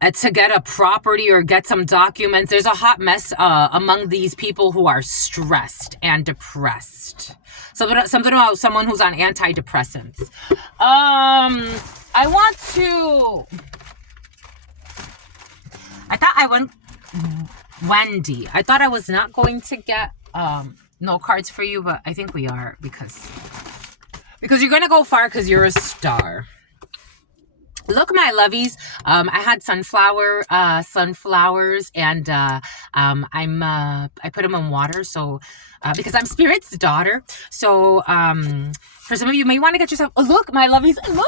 To get a property or get some documents. There's a hot mess among these people who are stressed and depressed. Something about someone who's on antidepressants. I thought I went Wendy. I thought I was not going to get no cards for you, but I think we are because you're going to go far because you're a star. Look, my lovies, I had sunflowers, and I put them in water, so because I'm Spirit's daughter. So for some of you, may want to get yourself. Oh, look, my lovies, look,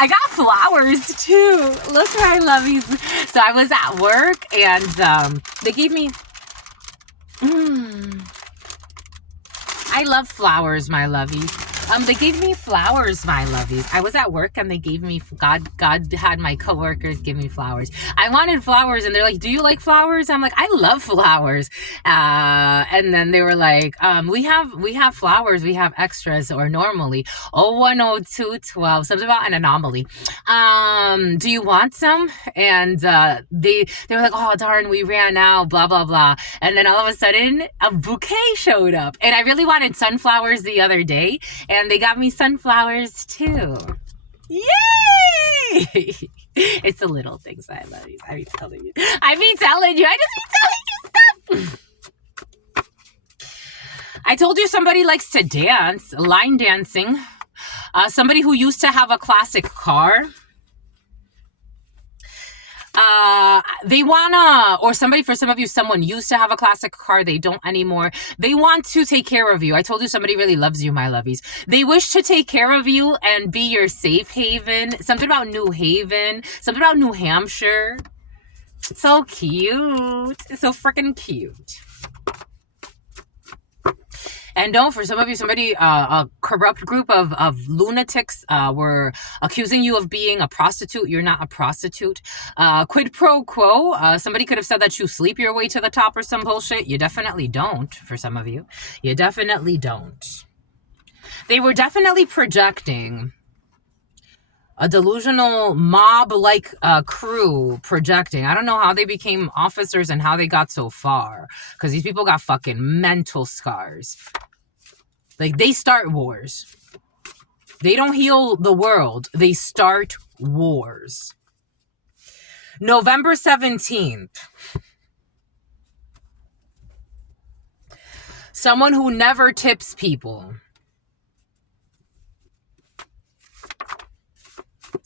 I got flowers too. Look, my lovies. So I was at work, and they gave me. I love flowers, my lovies. They gave me flowers, my lovies. I was at work and they gave me, God had my coworkers give me flowers. I wanted flowers and they're like, do you like flowers? I'm like, I love flowers. And then they were like, we have flowers. We have extras or normally. 010212, something about an anomaly. Do you want some? And they were like, oh, darn, we ran out, blah, blah, blah. And then all of a sudden a bouquet showed up and I really wanted sunflowers the other day. And they got me sunflowers too. Yay! It's the little things I love you. I be telling you. I just be telling you stuff. I told you somebody likes to dance, line dancing. Somebody who used to have a classic car. For some of you, someone used to have a classic car. They don't anymore. They want to take care of you. I told you somebody really loves you, my lovies. They wish to take care of you and be your safe haven. Something about New Haven. Something about New Hampshire. So cute. So freaking cute. And don't, for some of you, a corrupt group of lunatics were accusing you of being a prostitute. You're not a prostitute. Quid pro quo. Somebody could have said that you sleep your way to the top or some bullshit. You definitely don't, for some of you. You definitely don't. They were definitely projecting a delusional mob-like crew projecting. I don't know how they became officers and how they got so far, because these people got fucking mental scars. Like, they start wars. They don't heal the world. They start wars. November 17th. Someone who never tips people.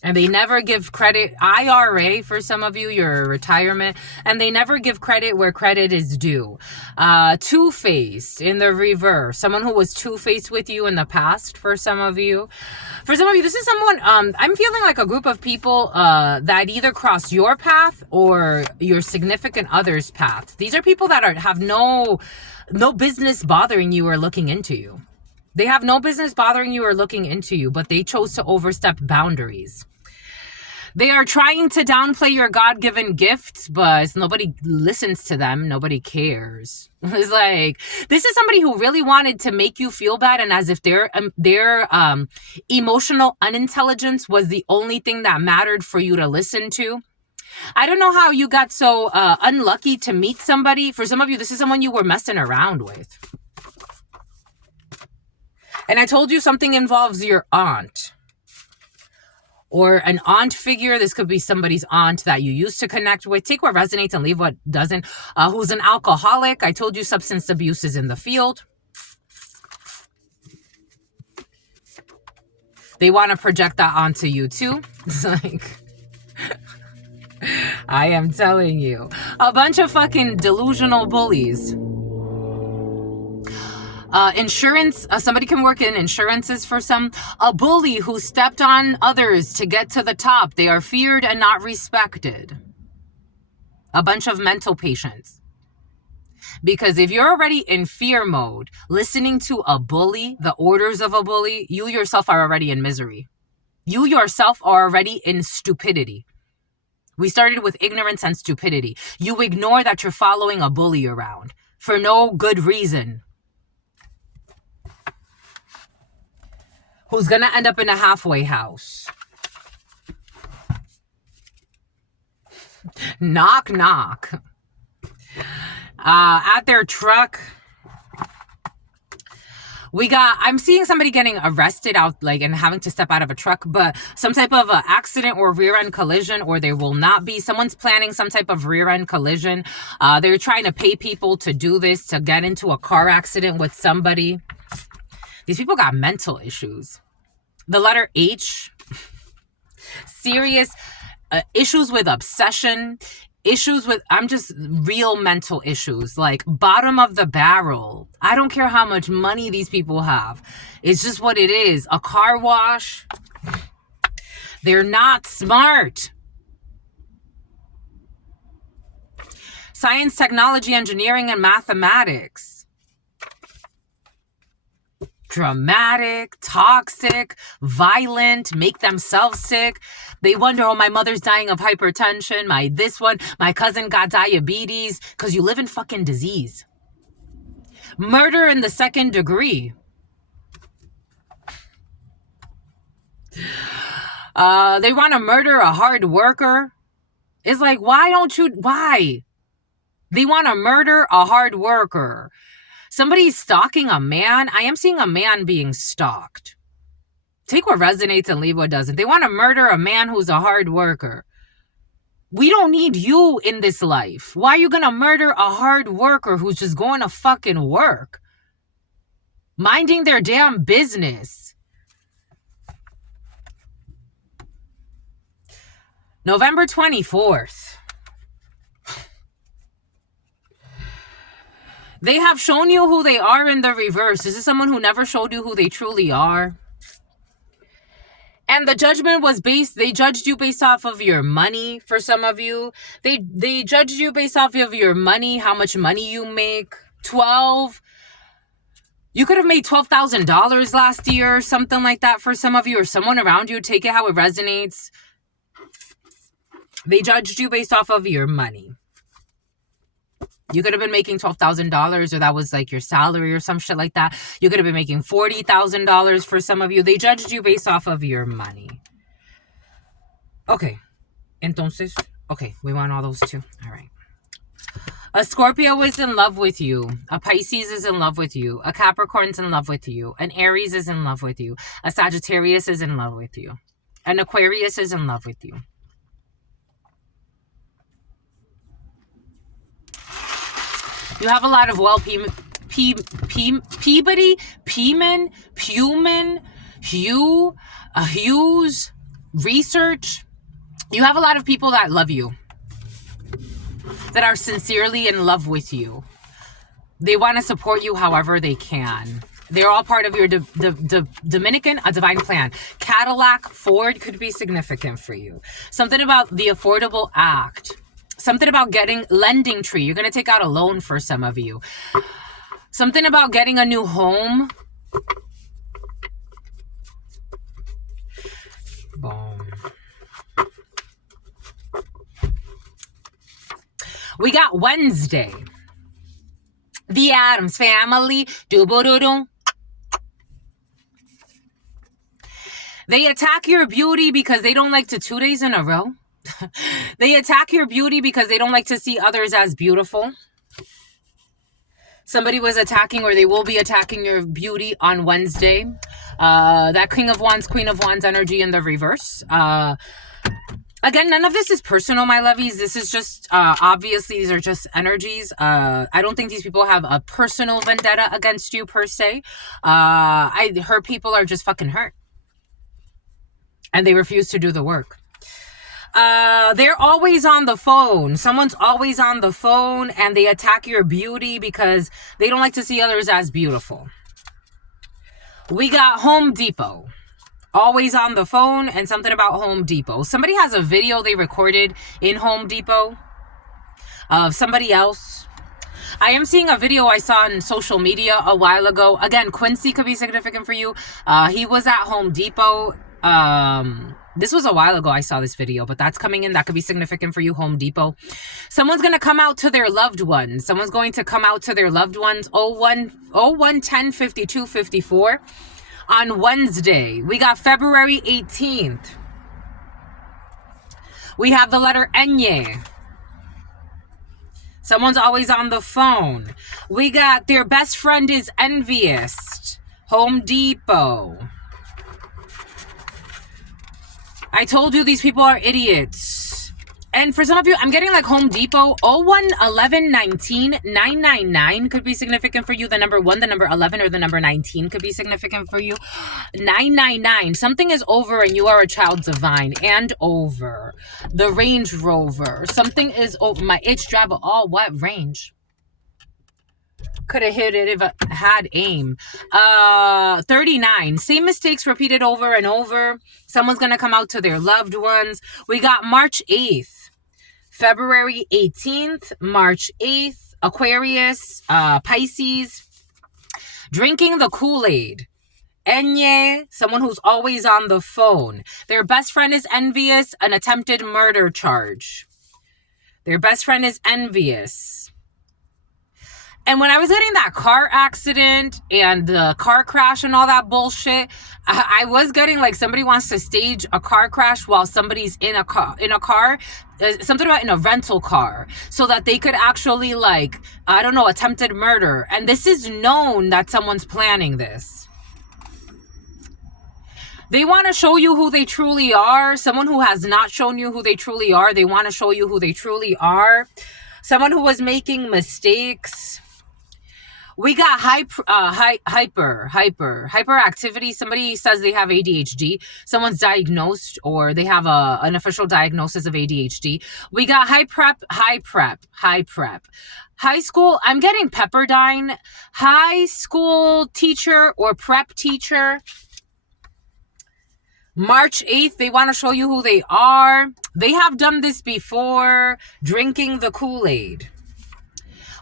And they never give credit. IRA, for some of you, your retirement. And they never give credit where credit is due. Two-faced in the reverse. Someone who was two-faced with you in the past, for some of you. For some of you, this is someone, I'm feeling like a group of people that either cross your path or your significant other's path. These are people that have no business bothering you or looking into you. They have no business bothering you or looking into you, but they chose to overstep boundaries. They are trying to downplay your God-given gifts, but nobody listens to them. Nobody cares. It's like, this is somebody who really wanted to make you feel bad, and as if their emotional unintelligence was the only thing that mattered for you to listen to. I don't know how you got so unlucky to meet somebody. For some of you, this is someone you were messing around with. And I told you something involves your aunt. Or an aunt figure. This could be somebody's aunt that you used to connect with. Take what resonates and leave what doesn't. Who's an alcoholic. I told you substance abuse is in the field. They want to project that onto you too. It's like, I am telling you. A bunch of fucking delusional bullies. Insurance, somebody can work in insurances for some. A bully who stepped on others to get to the top. They are feared and not respected. A bunch of mental patients. Because if you're already in fear mode, listening to a bully, the orders of a bully, you yourself are already in misery. You yourself are already in stupidity. We started with ignorance and stupidity. You ignore that you're following a bully around for no good reason. Who's going to end up in a halfway house. Knock, knock. At their truck. I'm seeing somebody getting arrested out, like, and having to step out of a truck, but some type of accident or rear end collision, or there will not be. Someone's planning some type of rear end collision. They're trying to pay people to do this, to get into a car accident with somebody. These people got mental issues. The letter H, serious issues with obsession, issues with, real mental issues, like bottom of the barrel. I don't care how much money these people have. It's just what it is. A car wash. They're not smart. Science, technology, engineering, and mathematics. Dramatic, toxic, violent, make themselves sick. They wonder, oh, my mother's dying of hypertension. My cousin got diabetes, because you live in fucking disease. Murder in the second degree. They want to murder a hard worker. It's like, why? They want to murder a hard worker. Somebody's stalking a man. I am seeing a man being stalked. Take what resonates and leave what doesn't. They want to murder a man who's a hard worker. We don't need you in this life. Why are you going to murder a hard worker who's just going to fucking work? Minding their damn business. November 24th. They have shown you who they are in the reverse. This is someone who never showed you who they truly are. And the judgment was they judged you based off of your money. For some of you, they judged you based off of your money, how much money you make. 12. You could have made $12,000 last year or something like that for some of you, or someone around you. Take it how it resonates. They judged you based off of your money. You could have been making $12,000, or that was like your salary or some shit like that. You could have been making $40,000 for some of you. They judged you based off of your money. Okay. Entonces, okay, we want all those too. All right. A Scorpio is in love with you. A Pisces is in love with you. A Capricorn's in love with you. An Aries is in love with you. A Sagittarius is in love with you. An Aquarius is in love with you. You have a lot of Peabody, Peeman, Puman, Hughes, research. You have a lot of people that love you, that are sincerely in love with you. They want to support you however they can. They're all part of your Dominican, a divine plan. Cadillac, Ford could be significant for you. Something about the Affordable Act. Something about lending tree. You're going to take out a loan for some of you. Something about getting a new home. Boom. We got Wednesday. The Addams Family. Do-bo-do-do. They attack your beauty because they don't like to 2 days in a row. They attack your beauty because they don't like to see others as beautiful. Somebody was attacking, or they will be attacking your beauty on Wednesday. That King of Wands, Queen of Wands energy in the reverse. Again, none of this is personal, my lovies. This is just, obviously, these are just energies. I don't think these people have a personal vendetta against you, per se. Her people are just fucking hurt. And they refuse to do the work. They're always on the phone. Someone's always on the phone, and they attack your beauty because they don't like to see others as beautiful. We got Home Depot. Always on the phone, and something about Home Depot. Somebody has a video they recorded in Home Depot of somebody else. I am seeing a video I saw on social media a while ago. Again, Quincy could be significant for you. He was at Home Depot. This was a while ago I saw this video, but that's coming in. That could be significant for you, Home Depot. Someone's going to come out to their loved ones. Someone's going to come out to their loved ones. 0110 52 54 on Wednesday. We got February 18th. We have the letter Enye. Someone's always on the phone. We got their best friend is envious. Home Depot. I told you these people are idiots. And for some of you, I'm getting like Home Depot. 01 11 19 999 could be significant for you. The number 1, the number 11, or the number 19 could be significant for you. 999. Something is over and you are a child divine. And over. The Range Rover. Something is over. My itch driver. Oh, what range? Could have hit it if I had aim. 39. Same mistakes repeated over and over. Someone's going to come out to their loved ones. We got March 8th. February 18th. March 8th. Aquarius. Pisces. Drinking the Kool-Aid. Enye. Someone who's always on the phone. Their best friend is envious. An attempted murder charge. Their best friend is envious. And when I was getting that car accident and the car crash and all that bullshit, I was getting like somebody wants to stage a car crash while somebody's in a car, something about in a rental car, so that they could actually like, I don't know, attempted murder. And this is known that someone's planning this. They want to show you who they truly are. Someone who has not shown you who they truly are, they want to show you who they truly are. Someone who was making mistakes. We got hyperactivity. Somebody says they have ADHD. Someone's diagnosed, or they have an official diagnosis of ADHD. We got high prep. High school, I'm getting Pepperdine. High school teacher or prep teacher. March 8th, they want to show you who they are. They have done this before. Drinking the Kool-Aid.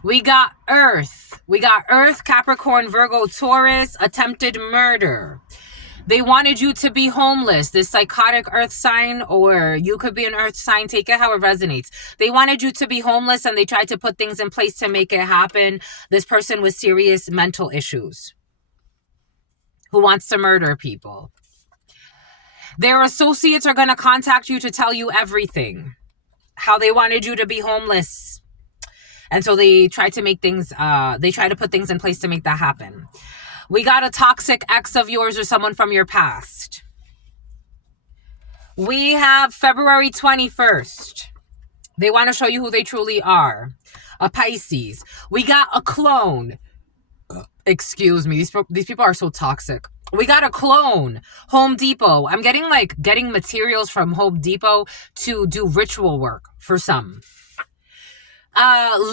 We got Earth. We got Earth, Capricorn, Virgo, Taurus, attempted murder. They wanted you to be homeless, this psychotic earth sign, or you could be an earth sign, take it how it resonates. They wanted you to be homeless and they tried to put things in place to make it happen. This person with serious mental issues who wants to murder people. Their associates are going to contact you to tell you everything. How they wanted you to be homeless. And so they try to make things, they try to put things in place to make that happen. We got a toxic ex of yours or someone from your past. We have February 21st. They want to show you who they truly are. A Pisces. We got a clone. Excuse me. These people are so toxic. We got a clone. Home Depot. I'm getting materials from Home Depot to do ritual work for some.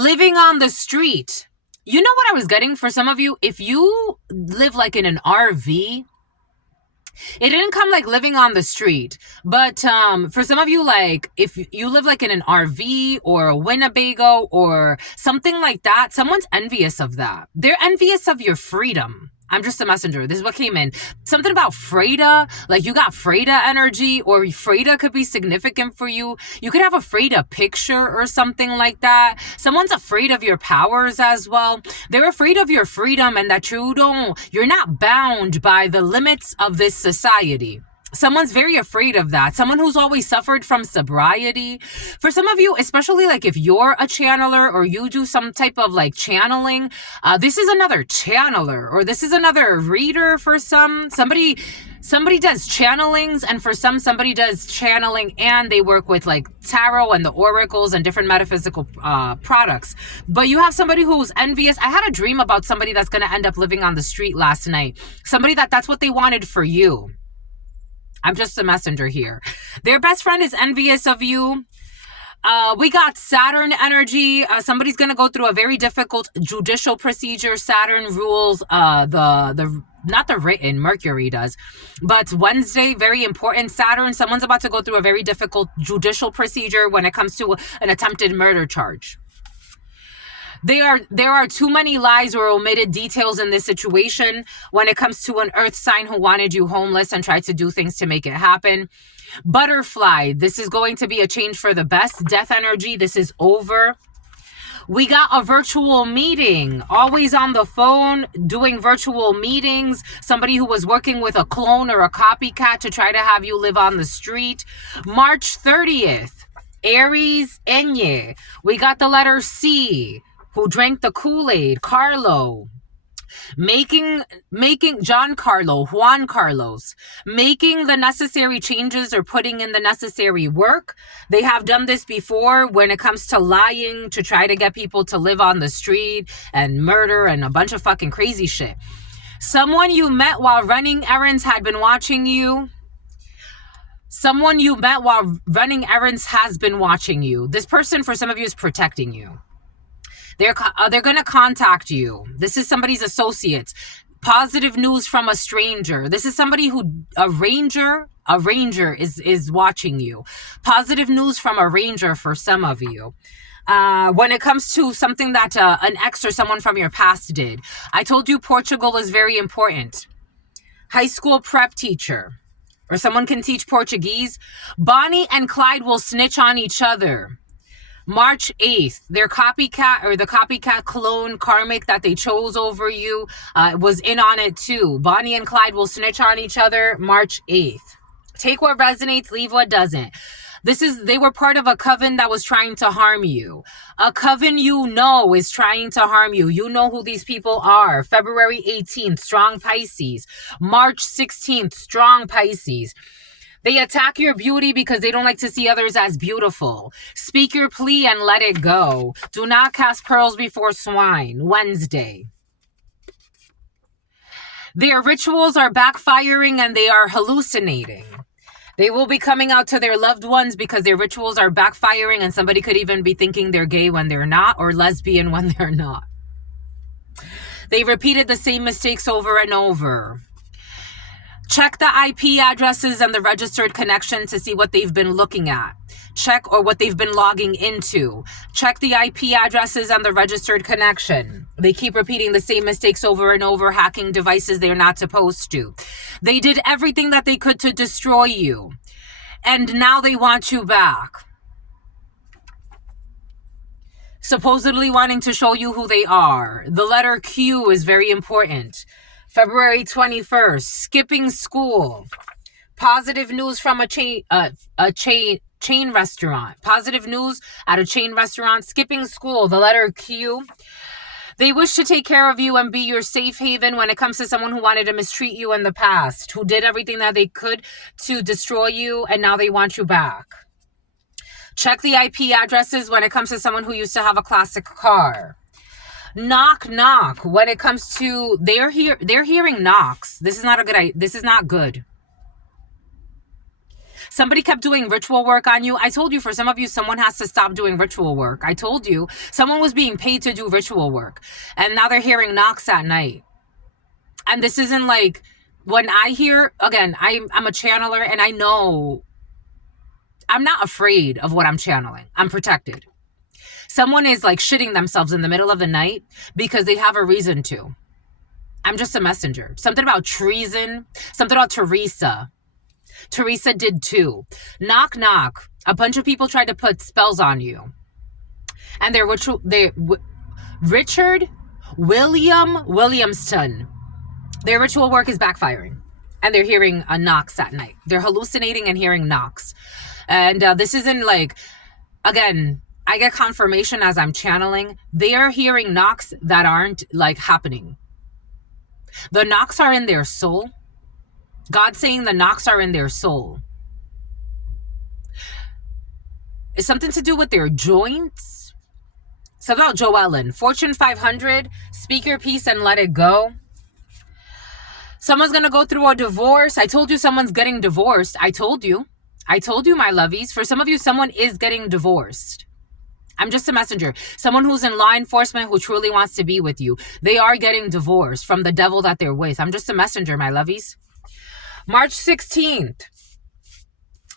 Living on the street. You know what I was getting for some of you? If you live like in an RV, it didn't come like living on the street, but for some of you, like if you live like in an RV or a Winnebago or something like that, someone's envious of that. They're envious of your freedom. I'm just a messenger. This is what came in. Something about Freda, like you got Freda energy, or Freda could be significant for you. You could have a Freda picture or something like that. Someone's afraid of your powers as well. They're afraid of your freedom and that you're not bound by the limits of this society. Someone's very afraid of that. Someone who's always suffered from sobriety. For some of you, especially like if you're a channeler or you do some type of like channeling, this is another channeler or this is another reader for some. Somebody does channelings, and for somebody does channeling and they work with like tarot and the oracles and different metaphysical products. But you have somebody who's envious. I had a dream about somebody that's going to end up living on the street last night. Somebody that's what they wanted for you. I'm just a messenger here. Their best friend is envious of you. We got Saturn energy. Somebody's going to go through a very difficult judicial procedure. Saturn rules not the written, Mercury does. But Wednesday, very important. Saturn, someone's about to go through a very difficult judicial procedure when it comes to an attempted murder charge. There are too many lies or omitted details in this situation when it comes to an earth sign who wanted you homeless and tried to do things to make it happen. Butterfly, this is going to be a change for the best. Death energy, this is over. We got a virtual meeting, always on the phone, doing virtual meetings. Somebody who was working with a clone or a copycat to try to have you live on the street. March 30th, Aries, Enye. We got the letter C. Who drank the Kool-Aid, Carlo, making Juan Carlos, making the necessary changes or putting in the necessary work. They have done this before when it comes to lying to try to get people to live on the street and murder and a bunch of fucking crazy shit. Someone you met while running errands had been watching you. Someone you met while running errands has been watching you. This person, for some of you, is protecting you. They're going to contact you. This is somebody's associates. Positive news from a stranger. This is somebody who, a ranger is watching you. Positive news from a ranger for some of you. When it comes to something that an ex or someone from your past did. I told you Portugal is very important. High school prep teacher. Or someone can teach Portuguese. Bonnie and Clyde will snitch on each other. March 8th, their copycat or the copycat clone karmic that they chose over you was in on it too. Bonnie and Clyde will snitch on each other March 8th. Take what resonates, leave what doesn't. They were part of a coven that was trying to harm you. A coven is trying to harm you. You know who these people are. February 18th, strong Pisces. March 16th, strong Pisces. They attack your beauty because they don't like to see others as beautiful. Speak your plea and let it go. Do not cast pearls before swine. Wednesday. Their rituals are backfiring and they are hallucinating. They will be coming out to their loved ones because their rituals are backfiring, and somebody could even be thinking they're gay when they're not, or lesbian when they're not. They repeated the same mistakes over and over. Check the IP addresses and the registered connection to see what they've been looking at. Check or what they've been logging into. Check the IP addresses and the registered connection. They keep repeating the same mistakes over and over, hacking devices they're not supposed to. They did everything that they could to destroy you. And now they want you back. Supposedly wanting to show you who they are. The letter Q is very important. February 21st, skipping school. Positive news from a chain restaurant. Positive news at a chain restaurant. Skipping school. The letter Q. They wish to take care of you and be your safe haven when it comes to someone who wanted to mistreat you in the past, who did everything that they could to destroy you, and now they want you back. Check the IP addresses when it comes to someone who used to have a classic car. Knock, knock. When it comes to they're hearing knocks. This is not good. Somebody kept doing ritual work on you. I told you, for some of you, someone has to stop doing ritual work. I told you someone was being paid to do ritual work, and now they're hearing knocks at night. And this isn't like, when I hear, again, I'm a channeler, and I know I'm not afraid of what I'm channeling. I'm protected. Someone is like shitting themselves in the middle of the night because they have a reason to. I'm just a messenger. Something about treason. Something about Teresa. Teresa did too. Knock, knock. A bunch of people tried to put spells on you. And Richard Williamston. Their ritual work is backfiring. And they're hearing knocks at night. They're hallucinating and hearing knocks. And this isn't like, again, I get confirmation as I'm channeling. They are hearing knocks that aren't like happening. The knocks are in their soul. God's saying the knocks are in their soul. It's something to do with their joints. Something about Joellen. Fortune 500. Speak your piece and let it go. Someone's going to go through a divorce. I told you someone's getting divorced. I told you, my lovies. For some of you, someone is getting divorced. I'm just a messenger. Someone who's in law enforcement who truly wants to be with you. They are getting divorced from the devil that they're with. I'm just a messenger, my lovies. March 16th.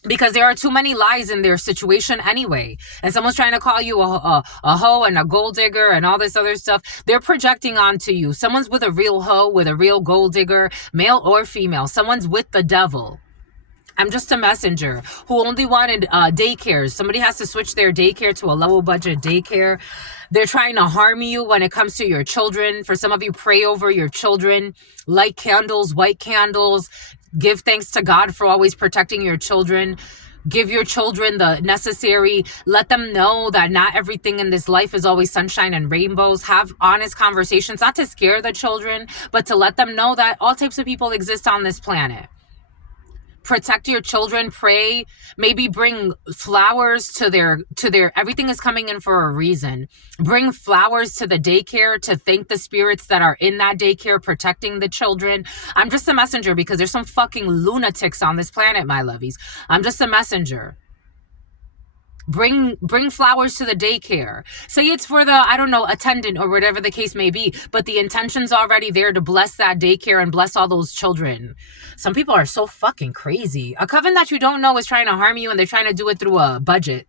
Because there are too many lies in their situation anyway. And someone's trying to call you a hoe and a gold digger and all this other stuff. They're projecting onto you. Someone's with a real hoe, with a real gold digger, male or female. Someone's with the devil. I'm just a messenger who only wanted daycares. Somebody has to switch their daycare to a low budget daycare. They're trying to harm you when it comes to your children. For some of you, pray over your children. Light candles, white candles. Give thanks to God for always protecting your children. Give your children the necessary. Let them know that not everything in this life is always sunshine and rainbows. Have honest conversations, not to scare the children, but to let them know that all types of people exist on this planet. Protect your children, pray, maybe bring flowers to their, everything is coming in for a reason. Bring flowers to the daycare to thank the spirits that are in that daycare protecting the children. I'm just a messenger because there's some fucking lunatics on this planet, my lovies. I'm just a messenger. Bring flowers to the daycare. Say it's for the, I don't know, attendant or whatever the case may be, but the intention's already there to bless that daycare and bless all those children. Some people are so fucking crazy. A coven that you don't know is trying to harm you, and they're trying to do it through a budget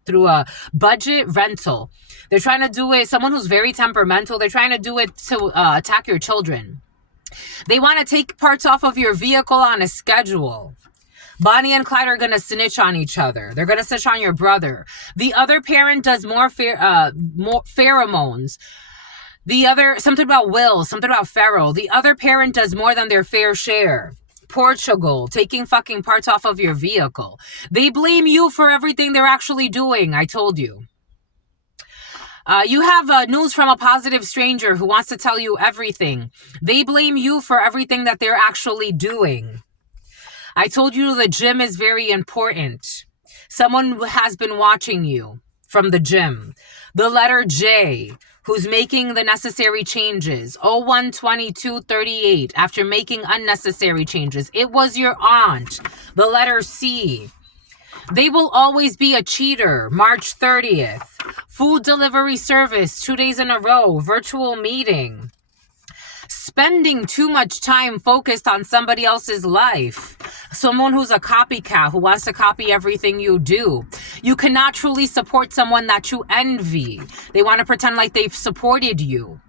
rental. They're trying to do it, someone who's very temperamental, they're trying to do it to attack your children. They want to take parts off of your vehicle on a schedule. Bonnie and Clyde are going to snitch on each other. They're going to snitch on your brother. The other parent does more pheromones. The other, something about Will, something about Pharaoh. The other parent does more than their fair share. Portugal, taking fucking parts off of your vehicle. They blame you for everything they're actually doing. I told you. You have news from a positive stranger who wants to tell you everything. They blame you for everything that they're actually doing. I told you the gym is very important. Someone has been watching you from the gym. The letter J, who's making the necessary changes. 01/22/38, after making unnecessary changes. It was your aunt. The letter C. They will always be a cheater. March 30th. Food delivery service, 2 days in a row. Virtual meeting. spending too much time focused on somebody else's life. Someone who's a copycat, who wants to copy everything you do. You cannot truly support someone that you envy. They want to pretend like they've supported you.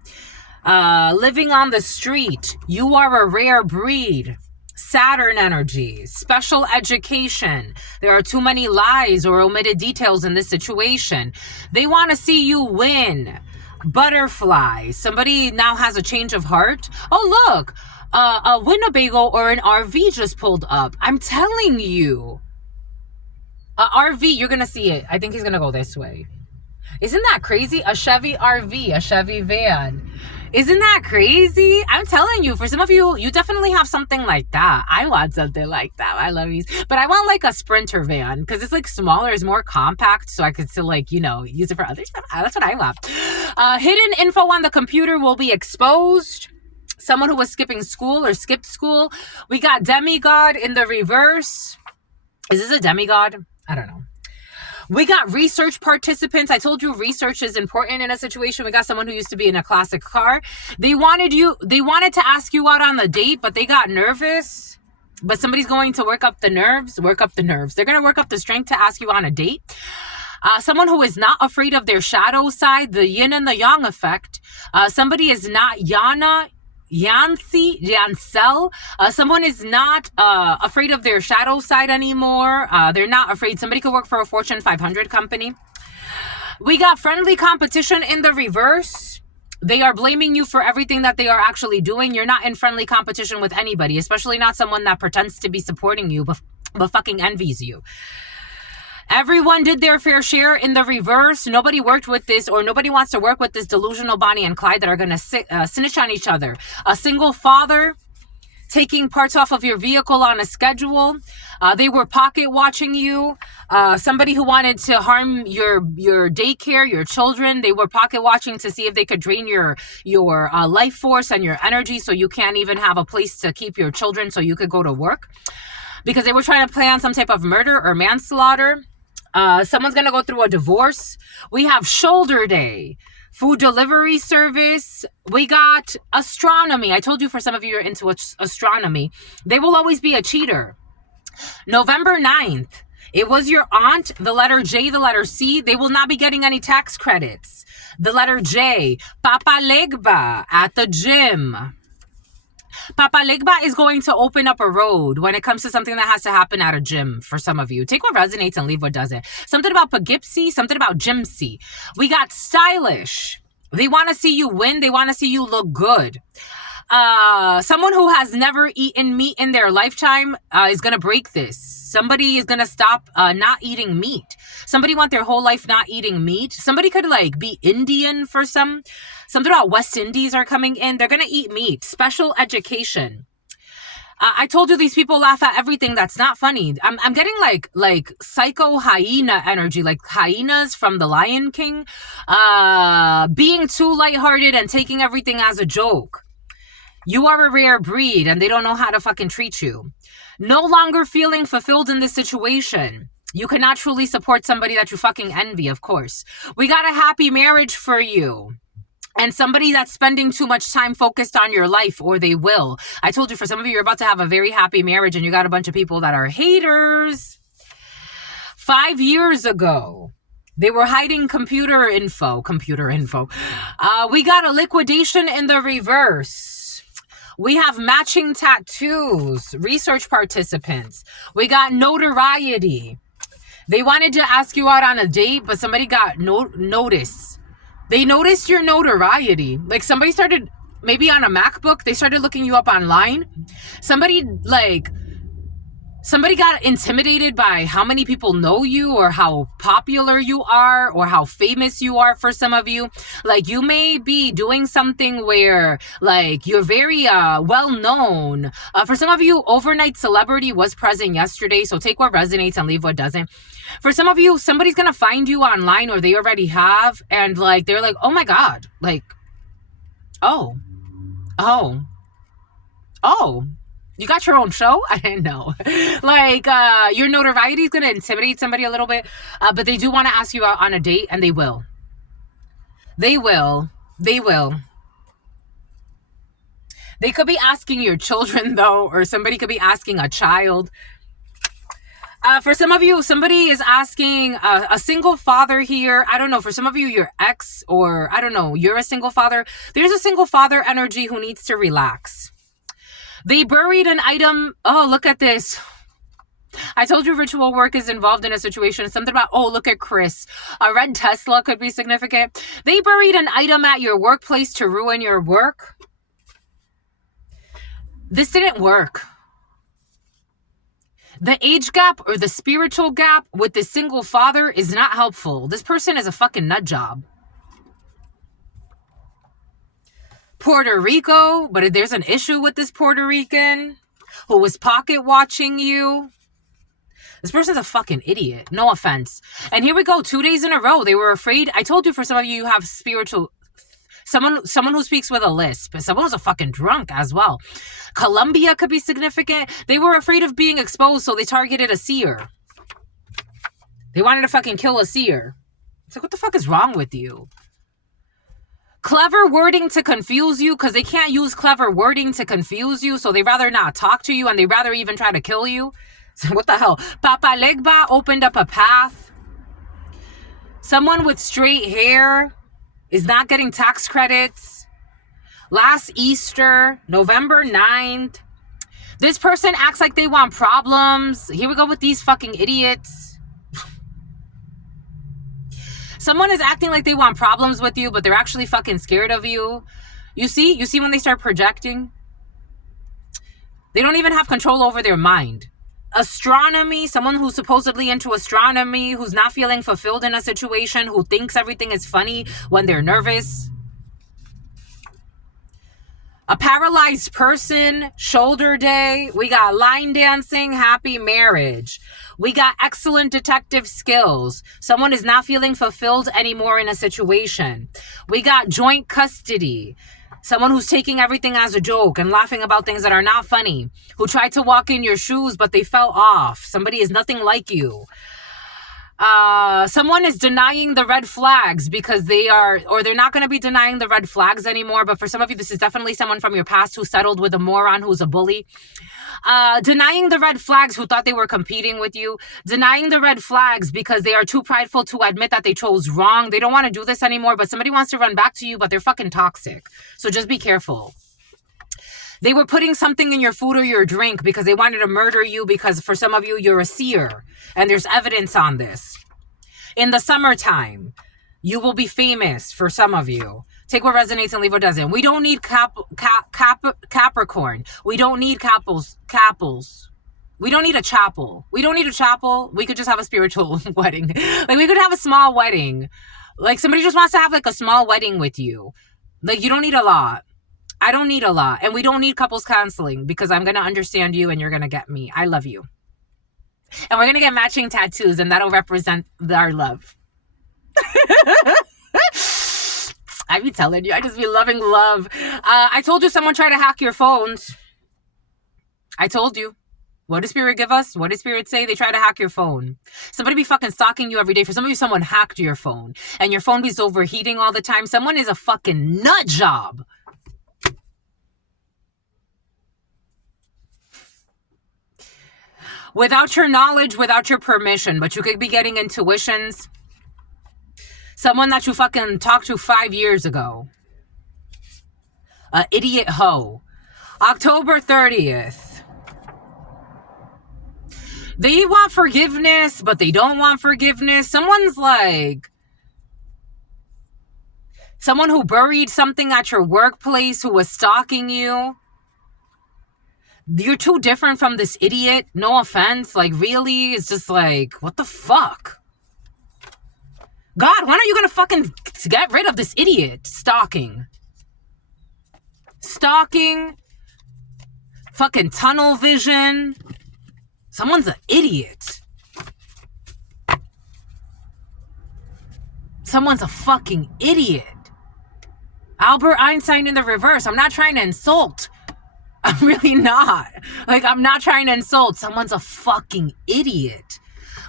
Living on the street, you are a rare breed. Saturn energy, special education. There are too many lies or omitted details in this situation. They want to see you win. Butterfly, somebody now has a change of heart. Oh, look, a Winnebago or an RV just pulled up. I'm telling you. A RV, you're going to see it. I think he's going to go this way. Isn't that crazy? A Chevy RV, a Chevy van. Isn't that crazy? I'm telling you, for some of you, you definitely have something like that. I want something like that. I love you. But I want like a Sprinter van because it's like smaller, it's more compact, so I could still like, you know, use it for other stuff. That's what I want. Hidden info on the computer will be exposed. Someone who was skipping school or skipped school. We got demigod in the reverse. Is this a demigod? I don't know. We got research participants. I told you research is important in a situation. We got someone who used to be in a classic car. They wanted to ask you out on the date, but they got nervous. But somebody's going to work up the nerves. They're going to work up the strength to ask you on a date. Someone who is not afraid of their shadow side, the yin and the yang effect. Somebody is not Yancel. Someone is not afraid of their shadow side anymore. They're not afraid. Somebody could work for a Fortune 500 company. We got friendly competition in the reverse. They are blaming you for everything that they are actually doing. You're not in friendly competition with anybody, especially not someone that pretends to be supporting you but fucking envies you. Everyone did their fair share in the reverse. Nobody worked with this, or nobody wants to work with this delusional Bonnie and Clyde that are going to snitch on each other. A single father taking parts off of your vehicle on a schedule. They were pocket watching you. Somebody who wanted to harm your daycare, your children. They were pocket watching to see if they could drain your life force and your energy so you can't even have a place to keep your children so you could go to work. Because they were trying to plan some type of murder or manslaughter. Someone's going to go through a divorce. We have shoulder day, food delivery service. We got astronomy. I told you for some of you you're into astronomy. They will always be a cheater. November 9th. It was your aunt, the letter J, the letter C. They will not be getting any tax credits. The letter J. Papa Legba at the gym. Papa Legba is going to open up a road when it comes to something that has to happen at a gym for some of you. Take what resonates and leave what doesn't. Something about Poughkeepsie, something about Gypsy. We got stylish. They want to see you win. They want to see you look good. Someone who has never eaten meat in their lifetime is going to break this. Somebody is going to stop not eating meat. Somebody want their whole life not eating meat. Somebody could like be Indian for some. Something about West Indies are coming in. They're going to eat meat. Special education. I told you these people laugh at everything that's not funny. I'm getting like psycho hyena energy, like hyenas from The Lion King. Being too lighthearted and taking everything as a joke. You are a rare breed and they don't know how to fucking treat you. No longer feeling fulfilled in this situation. You cannot truly support somebody that you fucking envy, of course. We got a happy marriage for you. And somebody that's spending too much time focused on your life, or they will. I told you, for some of you, you're about to have a very happy marriage and you got a bunch of people that are haters. 5 years ago, they were hiding computer info. We got a liquidation in the reverse. We have matching tattoos, research participants. We got notoriety. They wanted to ask you out on a date, but somebody got notice. They noticed your notoriety. Like somebody started, maybe on a MacBook, they started looking you up online. Somebody got intimidated by how many people know you or how popular you are or how famous you are for some of you. Like you may be doing something where like you're very well known. For some of you, overnight celebrity was present yesterday. So take what resonates and leave what doesn't. For some of you, somebody's going to find you online or they already have. And like, they're like, oh my God, like, oh, you got your own show? I didn't know. Like, your notoriety is going to intimidate somebody a little bit. But they do want to ask you out on a date, and they will. They will. They could be asking your children, though, or somebody could be asking a child. For some of you, somebody is asking a single father here. I don't know. For some of you, your ex, or I don't know, you're a single father. There's a single father energy who needs to relax. They buried an item. Oh, look at this. I told you ritual work is involved in a situation. Something about, oh, look at Chris. A red Tesla could be significant. They buried an item at your workplace to ruin your work. This didn't work. The age gap or the spiritual gap with the single father is not helpful. This person is a fucking nut job. Puerto Rico, but there's an issue with this Puerto Rican who was pocket watching you. This person's a fucking idiot. No offense. And here we go. 2 days in a row. They were afraid. I told you for some of you have spiritual... Someone who speaks with a lisp. Someone who's a fucking drunk as well. Colombia could be significant. They were afraid of being exposed, so they targeted a seer. They wanted to fucking kill a seer. It's like, what the fuck is wrong with you? Clever wording to confuse you, because they can't use clever wording to confuse you, so they rather not talk to you, and they rather even try to kill you. So what the hell? Papa Legba opened up a path. Someone with straight hair is not getting tax credits. Last Easter, November 9th. This person acts like they want problems. Here we go with these fucking idiots. Someone is acting like they want problems with you, but they're actually fucking scared of you. You see when they start projecting? They don't even have control over their mind. Astronomy, someone who's supposedly into astronomy, who's not feeling fulfilled in a situation, who thinks everything is funny when they're nervous. A paralyzed person, shoulder day. We got line dancing, happy marriage. We got excellent detective skills. Someone is not feeling fulfilled anymore in a situation. We got joint custody. Someone who's taking everything as a joke and laughing about things that are not funny. Who tried to walk in your shoes, but they fell off. Somebody is nothing like you. Someone is denying the red flags because they're not going to be denying the red flags anymore. But for some of you, this is definitely someone from your past who settled with a moron who's a bully. Denying the red flags who thought they were competing with you. Denying the red flags because they are too prideful to admit that they chose wrong. They don't want to do this anymore, but somebody wants to run back to you, but they're fucking toxic. So just be careful. They were putting something in your food or your drink because they wanted to murder you, because for some of you, you're a seer. And there's evidence on this. In the summertime, you will be famous for some of you. Take what resonates and leave what doesn't. We don't need Capricorn. We don't need Capples. We don't need a chapel. We don't need a chapel. We could just have a spiritual wedding. Like, we could have a small wedding. Like, somebody just wants to have, like, a small wedding with you. Like, you don't need a lot. I don't need a lot. And we don't need couples counseling, because I'm going to understand you and you're going to get me. I love you. And we're going to get matching tattoos, and that'll represent our love. I be telling you, I just be loving love. I told you someone tried to hack your phones. I told you. What does Spirit give us? What does Spirit say? They try to hack your phone. Somebody be fucking stalking you every day. For some of you, someone hacked your phone. And your phone be overheating all the time. Someone is a fucking nut job. Without your knowledge, without your permission. But you could be getting intuitions. Someone that you fucking talked to 5 years ago. Idiot hoe. October 30th. They want forgiveness, but they don't want forgiveness. Someone's like... Someone who buried something at your workplace, who was stalking you. You're too different from this idiot. No offense. Like, really? It's just like, what the fuck? God, when are you gonna fucking get rid of this idiot? Stalking. Stalking. Fucking tunnel vision. Someone's an idiot. Someone's a fucking idiot. Albert Einstein in the reverse. I'm not trying to insult. I'm really not. Like, I'm not trying to insult. Someone's a fucking idiot.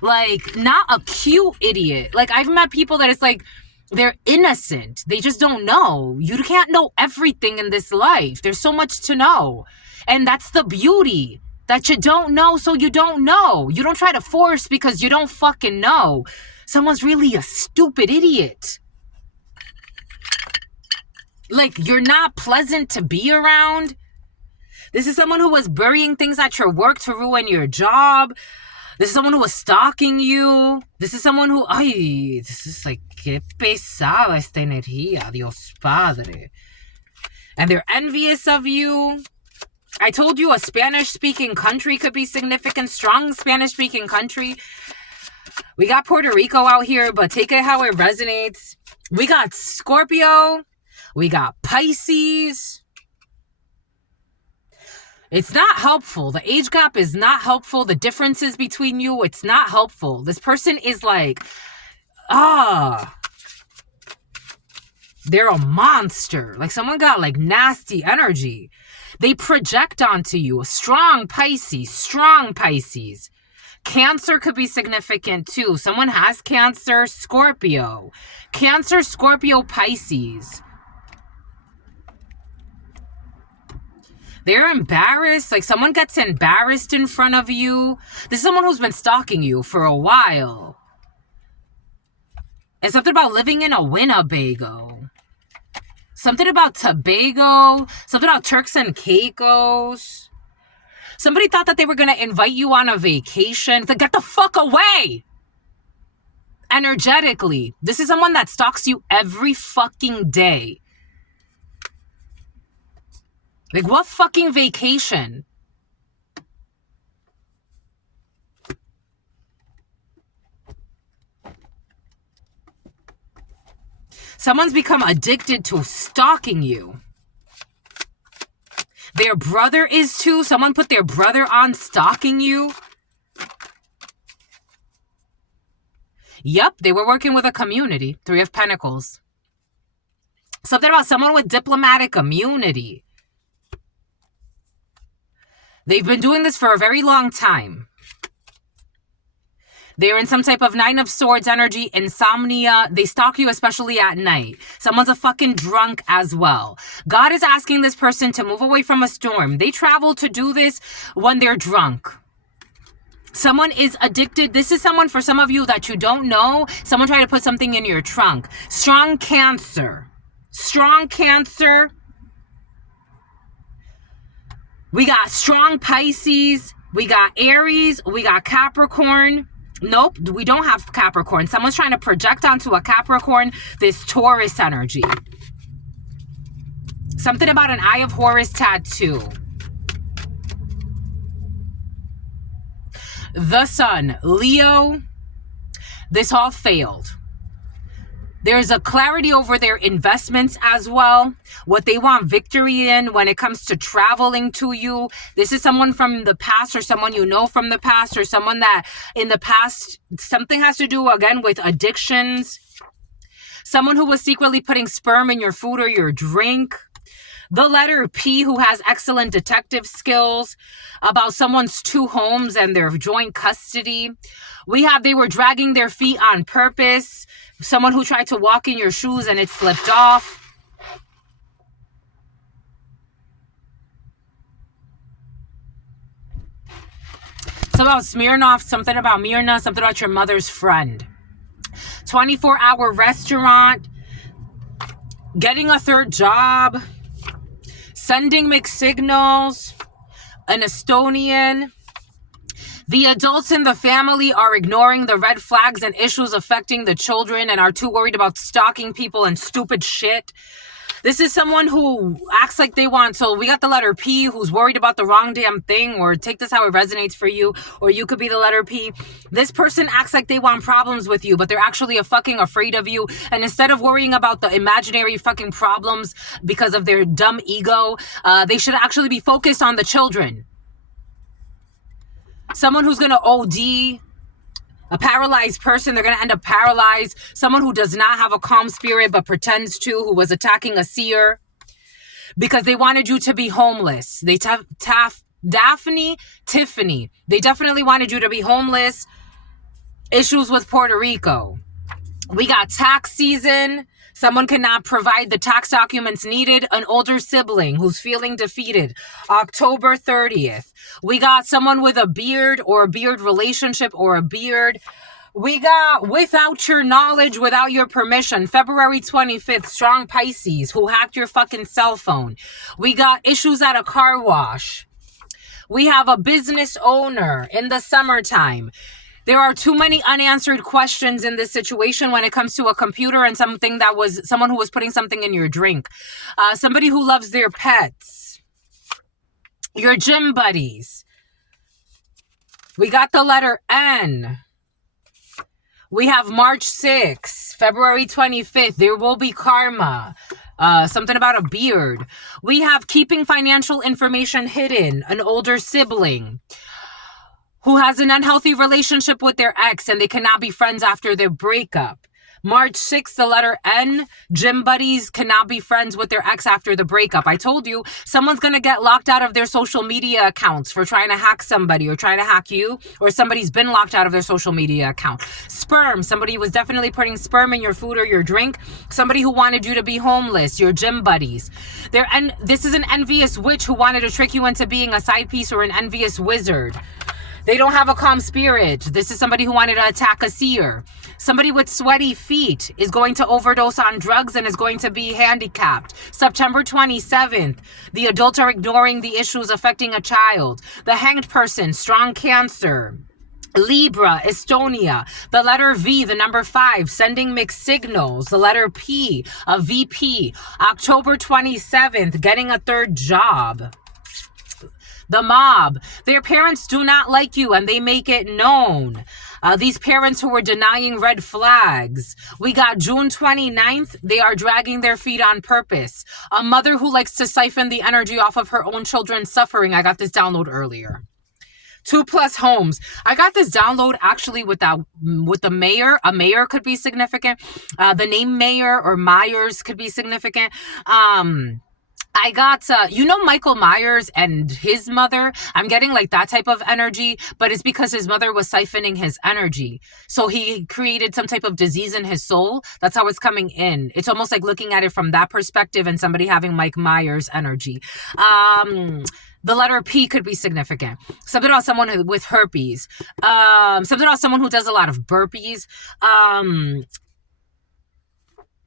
Like, not a cute idiot. Like, I've met people that it's like, They're innocent. They just don't know. You can't know everything in this life. There's so much to know. And that's the beauty. That you don't know, so you don't know. You don't try to force because you don't fucking know. Someone's really a stupid idiot. Like, you're not pleasant to be around. This is someone who was burying things at your work to ruin your job. This is someone who was stalking you. This is someone who, ay, this is like, qué pesada esta energía, Dios Padre. And they're envious of you. I told you a Spanish-speaking country could be significant, strong Spanish-speaking country. We got Puerto Rico out here, but take it how it resonates. We got Scorpio. We got Pisces. It's not helpful. The age gap is not helpful. The differences between you, it's not helpful. This person is like, they're a monster. Like someone got like nasty energy. They project onto you. A strong Pisces, strong Pisces. Cancer could be significant too. Someone has Cancer, Scorpio. Cancer, Scorpio, Pisces. They're embarrassed. Like someone gets embarrassed in front of you. This is someone who's been stalking you for a while. And something about living in a Winnebago. Something about Tobago. Something about Turks and Caicos. Somebody thought that they were going to invite you on a vacation. It's like, get the fuck away! Energetically. This is someone that stalks you every fucking day. Like, what fucking vacation? Someone's become addicted to stalking you. Their brother is too. Someone put their brother on stalking you. Yep, they were working with a community. 3 of Pentacles. Something about someone with diplomatic immunity. They've been doing this for a very long time. They're in some type of 9 of Swords energy, insomnia. They stalk you especially at night. Someone's a fucking drunk as well. God is asking this person to move away from a storm. They travel to do this when they're drunk. Someone is addicted. This is someone, for some of you that you don't know, someone tried to put something in your trunk. Strong Cancer. Strong Cancer. We got strong Pisces. We got Aries. We got Capricorn. Nope, we don't have Capricorn. Someone's trying to project onto a Capricorn this Taurus energy. Something about an Eye of Horus tattoo. The Sun, Leo. This all failed. There's a clarity over their investments as well. What they want victory in when it comes to traveling to you. This is someone from the past, or someone you know from the past, or someone that in the past, something has to do again with addictions. Someone who was secretly putting sperm in your food or your drink. The letter P, who has excellent detective skills. About someone's 2 homes and their joint custody. We have they were dragging their feet on purpose. Someone who tried to walk in your shoes and it slipped off. Something about Smirnoff, something about Mirna, something about your mother's friend. 24-hour restaurant. Getting a 3rd job. Sending mixed signals. An Estonian. The adults in the family are ignoring the red flags and issues affecting the children and are too worried about stalking people and stupid shit. This is someone who acts like they want. So we got the letter P, who's worried about the wrong damn thing, or take this how it resonates for you, or you could be the letter P. This person acts like they want problems with you, but they're actually fucking afraid of you. And instead of worrying about the imaginary fucking problems because of their dumb ego, they should actually be focused on the children. Someone who's going to OD, a paralyzed person, they're going to end up paralyzed. Someone who does not have a calm spirit but pretends to, who was attacking a seer because they wanted you to be homeless. Daphne, Tiffany, they definitely wanted you to be homeless. Issues with Puerto Rico. We got tax season. Someone cannot provide the tax documents needed. An older sibling who's feeling defeated. October 30th. We got someone with a beard or a beard relationship or a beard. We got without your knowledge, without your permission. February 25th, strong Pisces who hacked your fucking cell phone. We got issues at a car wash. We have a business owner in the summertime. There are too many unanswered questions in this situation when it comes to a computer and someone who was putting something in your drink. Somebody who loves their pets. Your gym buddies. We got the letter N. We have March 6th, February 25th. There will be karma. Something about a beard. We have keeping financial information hidden. An older sibling who has an unhealthy relationship with their ex and they cannot be friends after their breakup. March 6th, the letter N, gym buddies cannot be friends with their ex after the breakup. I told you, someone's going to get locked out of their social media accounts for trying to hack somebody or trying to hack you, or somebody's been locked out of their social media account. Sperm, somebody was definitely putting sperm in your food or your drink. Somebody who wanted you to be homeless, your gym buddies. This is an envious witch who wanted to trick you into being a side piece or an envious wizard. They don't have a calm spirit. This is somebody who wanted to attack a seer. Somebody with sweaty feet is going to overdose on drugs and is going to be handicapped. September 27th, the adults are ignoring the issues affecting a child. The hanged person, strong Cancer. Libra, Estonia, the letter V, the number 5, sending mixed signals, the letter P, a VP. October 27th, getting a third job. The mob, their parents do not like you and they make it known. These parents who were denying red flags. We got June 29th, they are dragging their feet on purpose. A mother who likes to siphon the energy off of her own children's suffering. I got this download earlier. 2+ homes. I got this download actually with the mayor. A mayor could be significant. The name Mayor or Myers could be significant. I got, Michael Myers and his mother. I'm getting like that type of energy, but it's because his mother was siphoning his energy. So he created some type of disease in his soul. That's how it's coming in. It's almost like looking at it from that perspective and somebody having Mike Myers energy. The letter P could be significant. Something about someone with herpes. Something about someone who does a lot of burpees.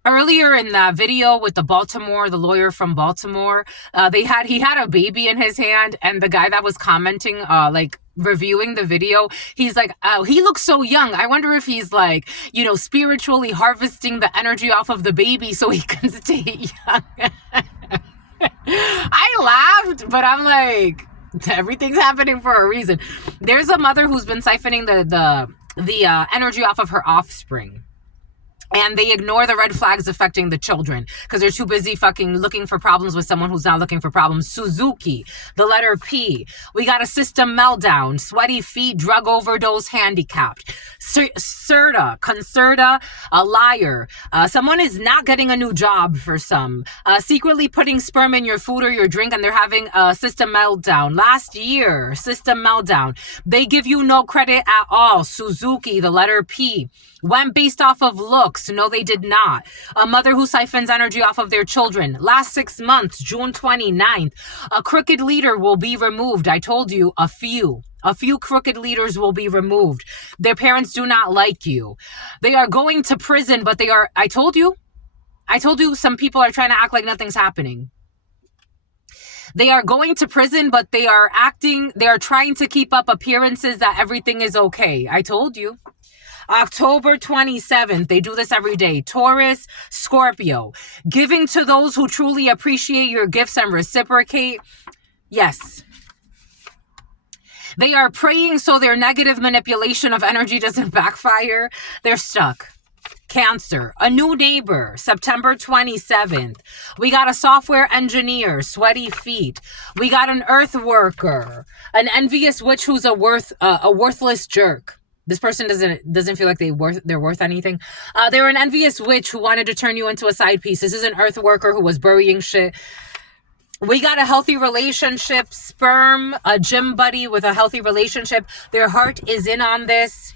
Earlier in that video with the lawyer from Baltimore, he had a baby in his hand, and the guy that was commenting, reviewing the video, he's like, oh, he looks so young. I wonder if he's like, spiritually harvesting the energy off of the baby so he can stay young. I laughed, but I'm like, everything's happening for a reason. There's a mother who's been siphoning the energy off of her offspring. And they ignore the red flags affecting the children because they're too busy fucking looking for problems with someone who's not looking for problems. Suzuki, the letter P. We got a system meltdown, sweaty feet, drug overdose, handicapped. Concerta, a liar. Someone is not getting a new job for some. Secretly putting sperm in your food or your drink, and they're having a system meltdown. Last year, system meltdown. They give you no credit at all. Suzuki, the letter P. Went based off of looks. No, they did not. A mother who siphons energy off of their children. Last 6 months, June 29th, a crooked leader will be removed. I told you, a few crooked leaders will be removed. Their parents do not like you. They are going to prison, but I told you, some people are trying to act like nothing's happening. They are going to prison, but they are trying to keep up appearances that everything is okay. I told you. October 27th, they do this every day. Taurus, Scorpio, giving to those who truly appreciate your gifts and reciprocate. Yes. They are praying so their negative manipulation of energy doesn't backfire. They're stuck. Cancer, a new neighbor, September 27th. We got a software engineer, sweaty feet. We got an earth worker, an envious witch who's a worthless jerk. This person doesn't feel like they're worth anything. They're an envious witch who wanted to turn you into a side piece. This is an earth worker who was burying shit. We got a healthy relationship, sperm, a gym buddy with a healthy relationship. Their heart is in on this.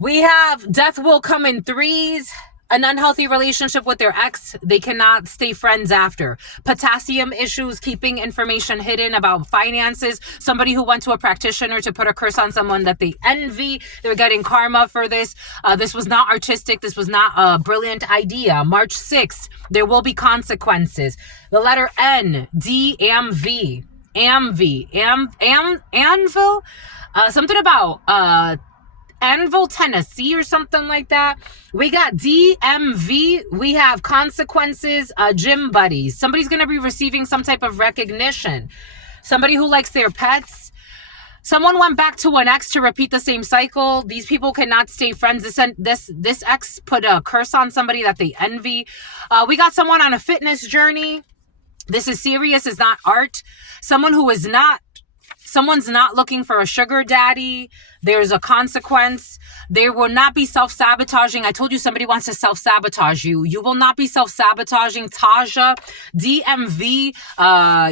We have death will come in threes. An unhealthy relationship with their ex, they cannot stay friends after. Potassium issues, keeping information hidden about finances. Somebody who went to a practitioner to put a curse on someone that they envy. They're getting karma for this. This was not artistic. This was not a brilliant idea. March 6th, there will be consequences. The letter N, D, AMV. Anvil? Something about Anvil, Tennessee, or something like that. We got DMV. We have consequences, gym buddies. Somebody's going to be receiving some type of recognition. Somebody who likes their pets. Someone went back to an ex to repeat the same cycle. These people cannot stay friends. This ex put a curse on somebody that they envy. We got someone on a fitness journey. This is serious. It's not art. Someone's not looking for a sugar daddy. There's a consequence. They will not be self-sabotaging. I told you somebody wants to self-sabotage you. You will not be self-sabotaging. Taja, DMV,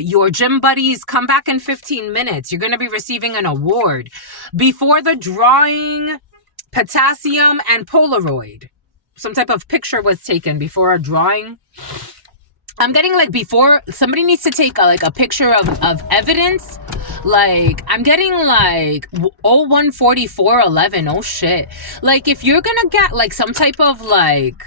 your gym buddies, come back in 15 minutes. You're going to be receiving an award. Before the drawing, potassium and Polaroid. Some type of picture was taken before a drawing. I'm getting like before somebody needs to take a picture of evidence. Like I'm getting like 014411. Oh shit. Like if you're gonna get like some type of like,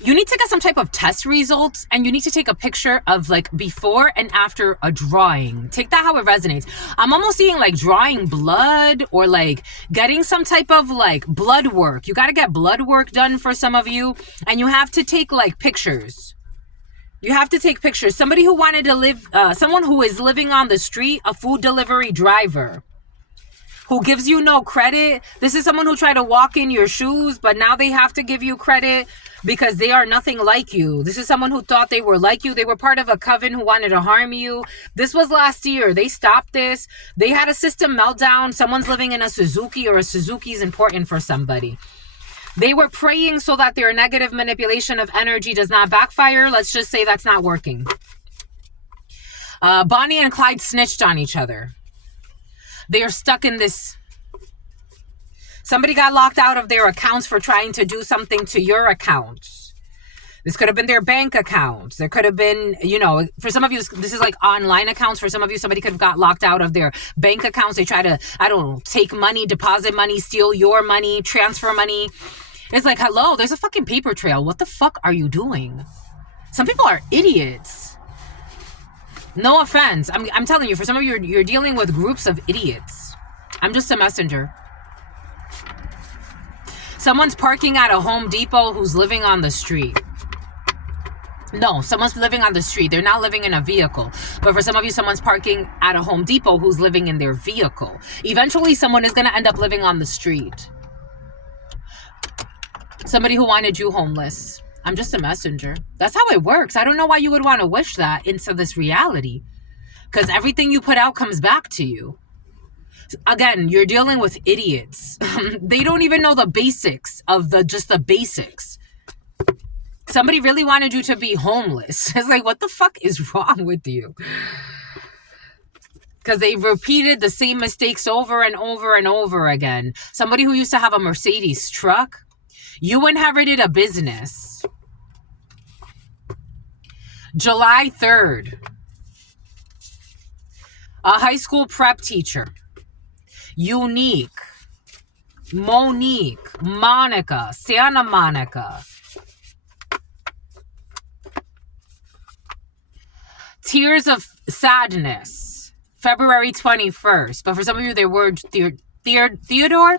you need to get some type of test results and you need to take a picture of like before and after a drawing. Take that how it resonates. I'm almost seeing like drawing blood or like getting some type of like blood work. You got to get blood work done for some of you and you have to take like pictures. You have to take pictures. Somebody who wanted to live, someone who is living on the street, a food delivery driver who gives you no credit. This is someone who tried to walk in your shoes, but now they have to give you credit because they are nothing like you. This is someone who thought they were like you. They were part of a coven who wanted to harm you. This was last year. They stopped this. They had a system meltdown. Someone's living in a Suzuki, or a Suzuki is important for somebody. They were praying so that their negative manipulation of energy does not backfire. Let's just say that's not working. Bonnie and Clyde snitched on each other. They are stuck in this. Somebody got locked out of their accounts for trying to do something to your accounts. This could have been their bank accounts. There could have been, you know, for some of you, this is like online accounts. For some of you, somebody could have got locked out of their bank accounts. They try to, I don't know, take money, deposit money, steal your money, transfer money. It's like, hello, there's a fucking paper trail. What the fuck are you doing? Some people are idiots. No offense. I'm telling you, for some of you, you're dealing with groups of idiots. I'm just a messenger. Someone's parking at a Home Depot who's living on the street. No, someone's living on the street. They're not living in a vehicle. But for some of you, someone's parking at a Home Depot who's living in their vehicle. Eventually, someone is going to end up living on the street. Somebody who wanted you homeless. I'm just a messenger. That's how it works. I don't know why you would want to wish that into this reality. Because everything you put out comes back to you. Again, you're dealing with idiots. They don't even know the basics of just the basics. Somebody really wanted you to be homeless. It's like, what the fuck is wrong with you? Because they've repeated the same mistakes over and over and over again. Somebody who used to have a Mercedes truck. You inherited a business. July 3rd. A high school prep teacher. Unique. Monique. Monica. Santa Monica. Tears of sadness. February 21st. But for some of you, they were Theodore.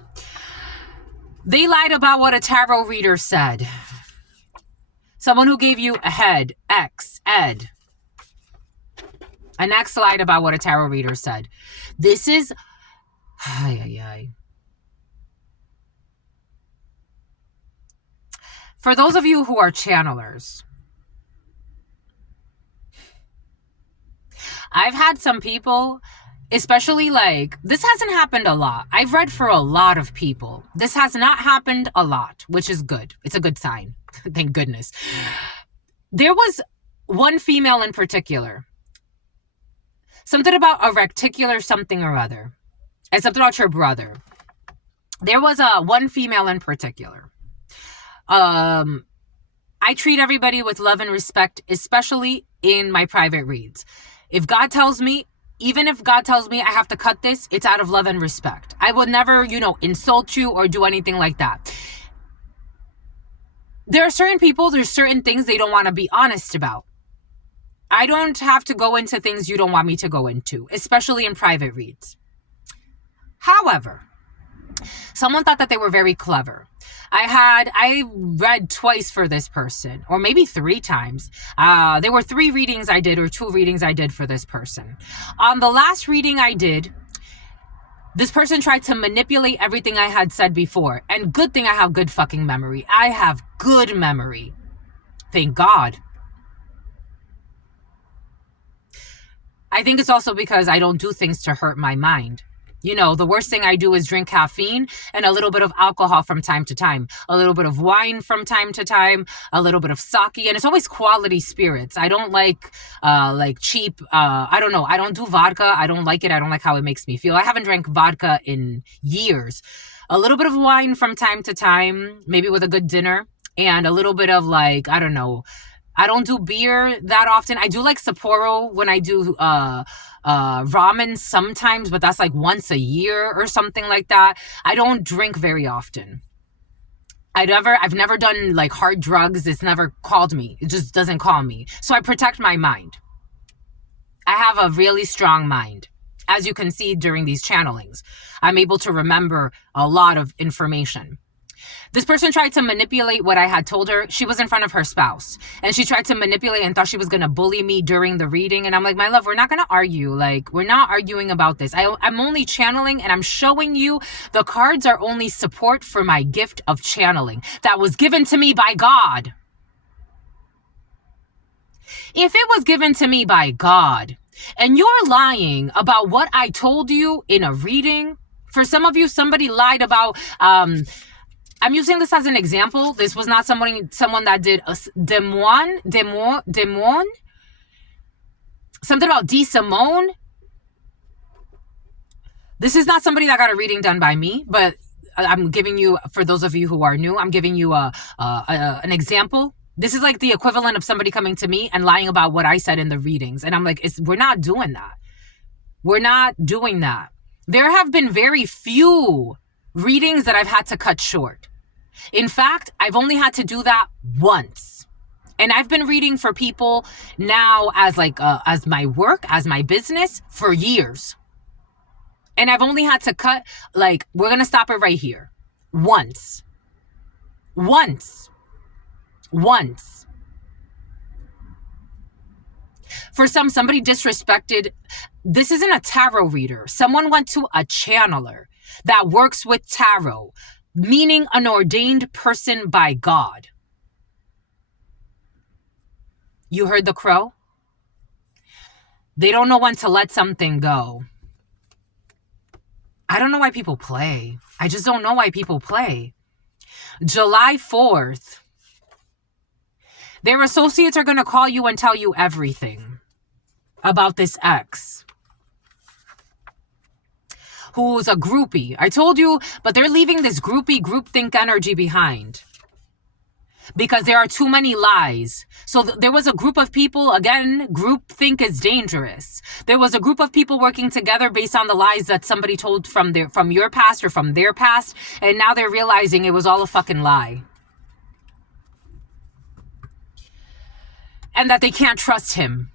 They lied about what a tarot reader said. Someone who gave you a head, X, Ed. An X lied about what a tarot reader said. This is... For those of you who are channelers, I've had some people... Especially like, this hasn't happened a lot. I've read for a lot of people. This has not happened a lot, which is good. It's a good sign. Thank goodness. There was one female in particular. Something about a reticular something or other. And something about your brother. There was one female in particular. I treat everybody with love and respect, especially in my private reads. If God tells me, even if God tells me I have to cut this, it's out of love and respect. I will never, insult you or do anything like that. There are certain people, there's certain things they don't want to be honest about. I don't have to go into things you don't want me to go into, especially in private reads. However, someone thought that they were very clever. I read twice for this person, or maybe 3 times. There were 3 readings I did, or 2 readings I did for this person. On the last reading I did, this person tried to manipulate everything I had said before. And good thing I have good fucking memory. I have good memory. Thank God. I think it's also because I don't do things to hurt my mind. The worst thing I do is drink caffeine and a little bit of alcohol from time to time, a little bit of wine from time to time, a little bit of sake, and it's always quality spirits. I don't like cheap, I don't know. I don't do vodka. I don't like it. I don't like how it makes me feel. I haven't drank vodka in years. A little bit of wine from time to time, maybe with a good dinner, and a little bit of I don't know. I don't do beer that often. I do like Sapporo when I do ramen sometimes, but that's like once a year or something like that. I don't drink very often. I've never done like hard drugs. It's never called me. It just doesn't call me. So I protect my mind. I have a really strong mind. As you can see during these channelings, I'm able to remember a lot of information. This person tried to manipulate what I had told her. She was in front of her spouse, and she tried to manipulate and thought she was going to bully me during the reading. And I'm like, my love, we're not going to argue. We're not arguing about this. I'm only channeling, and I'm showing you the cards are only support for my gift of channeling that was given to me by God. If it was given to me by God, and you're lying about what I told you in a reading, for some of you, somebody lied about, I'm using this as an example. This was not someone that did a Demon, something about D. Simone. This is not somebody that got a reading done by me, but I'm giving you, for those of you who are new, I'm giving you an example. This is like the equivalent of somebody coming to me and lying about what I said in the readings. And I'm like, we're not doing that. We're not doing that. There have been very few readings that I've had to cut short. In fact, I've only had to do that once. And I've been reading for people now as my work, as my business for years. And I've only had to cut, we're going to stop it right here. Once. For somebody disrespected. This isn't a tarot reader. Someone went to a channeler that works with tarot, meaning an ordained person by God. You heard the crow? They don't know when to let something go. I don't know why people play. I just don't know why people play. July 4th, their associates are going to call you and tell you everything about this ex who's a groupie. I told you, but they're leaving this groupthink energy behind because there are too many lies. So there was a group of people, again, groupthink is dangerous. There was a group of people working together based on the lies that somebody told from your past or from their past, and now they're realizing it was all a fucking lie. And that they can't trust him.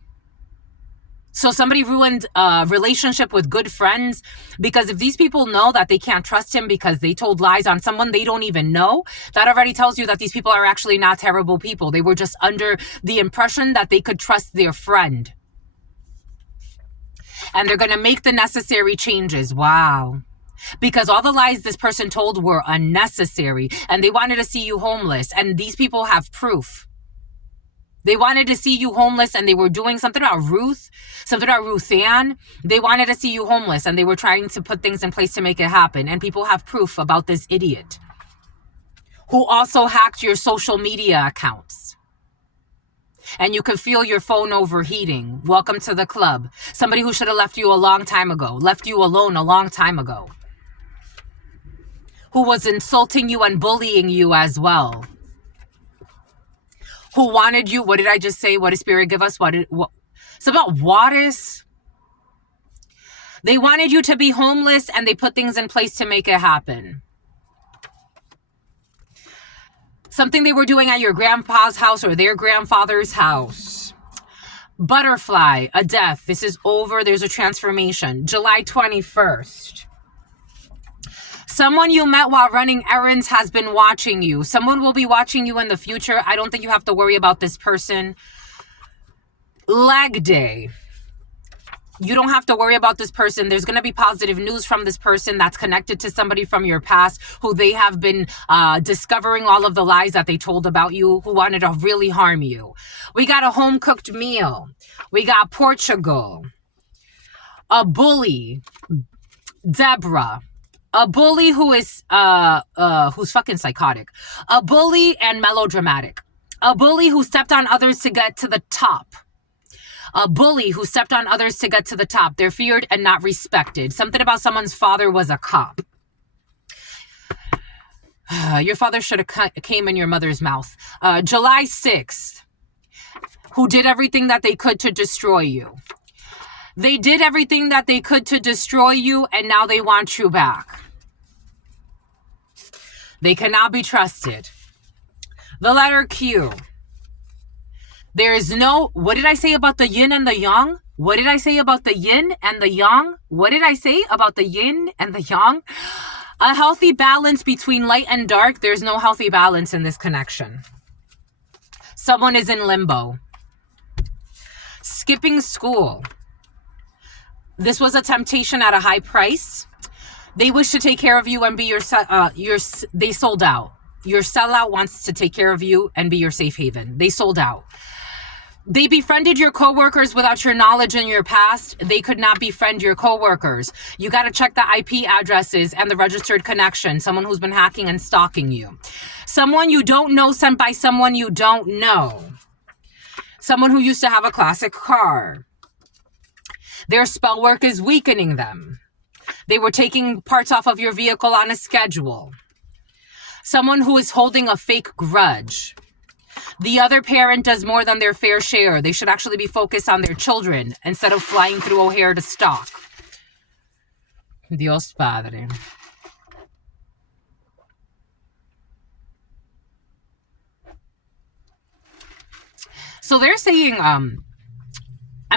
So somebody ruined a relationship with good friends, because if these people know that they can't trust him because they told lies on someone they don't even know, that already tells you that these people are actually not terrible people. They were just under the impression that they could trust their friend. And they're going to make the necessary changes. Wow. Because all the lies this person told were unnecessary, and they wanted to see you homeless. And these people have proof. They wanted to see you homeless, and they were doing something about Ruth Ann. They wanted to see you homeless, and they were trying to put things in place to make it happen. And people have proof about this idiot who also hacked your social media accounts. And you could feel your phone overheating. Welcome to the club. Somebody who should have left you a long time ago, left you alone a long time ago. who was insulting you and bullying you as well, who wanted you. What did I just say? What did Spirit give us? It's about waters. They wanted you to be homeless, and they put things in place to make it happen. Something they were doing at your grandpa's house or their grandfather's house. Butterfly, a death. This is over. There's a transformation. July 21st. Someone you met while running errands has been watching you. Someone will be watching you in the future. I don't think you have to worry about this person. Leg day. You don't have to worry about this person. There's going to be positive news from this person that's connected to somebody from your past who they have been discovering all of the lies that they told about you, who wanted to really harm you. We got a home-cooked meal. We got Portugal. A bully. Deborah. A bully who's fucking psychotic. A bully and melodramatic. A bully who stepped on others to get to the top. A bully who stepped on others to get to the top. They're feared and not respected. Something about someone's father was a cop. Your father should have came in your mother's mouth. July 6th. Who did everything that they could to destroy you. They did everything that they could to destroy you, and now they want you back. They cannot be trusted. The letter Q. There is no, what did I say about the yin and the yang? What did I say about the yin and the yang? What did I say about the yin and the yang? A healthy balance between light and dark. There's no healthy balance in this connection. Someone is in limbo. Skipping school. This was a temptation at a high price. They wish to take care of you and be they sold out. Your sellout wants to take care of you and be your safe haven. They sold out. They befriended your coworkers without your knowledge in your past. They could not befriend your coworkers. You got to check the IP addresses and the registered connection. Someone who's been hacking and stalking you. Someone you don't know sent by someone you don't know. Someone who used to have a classic car. Their spell work is weakening them. They were taking parts off of your vehicle on a schedule. Someone who is holding a fake grudge. The other parent does more than their fair share. They should actually be focused on their children instead of flying through O'Hare to stalk. Dios Padre. So they're saying, I'm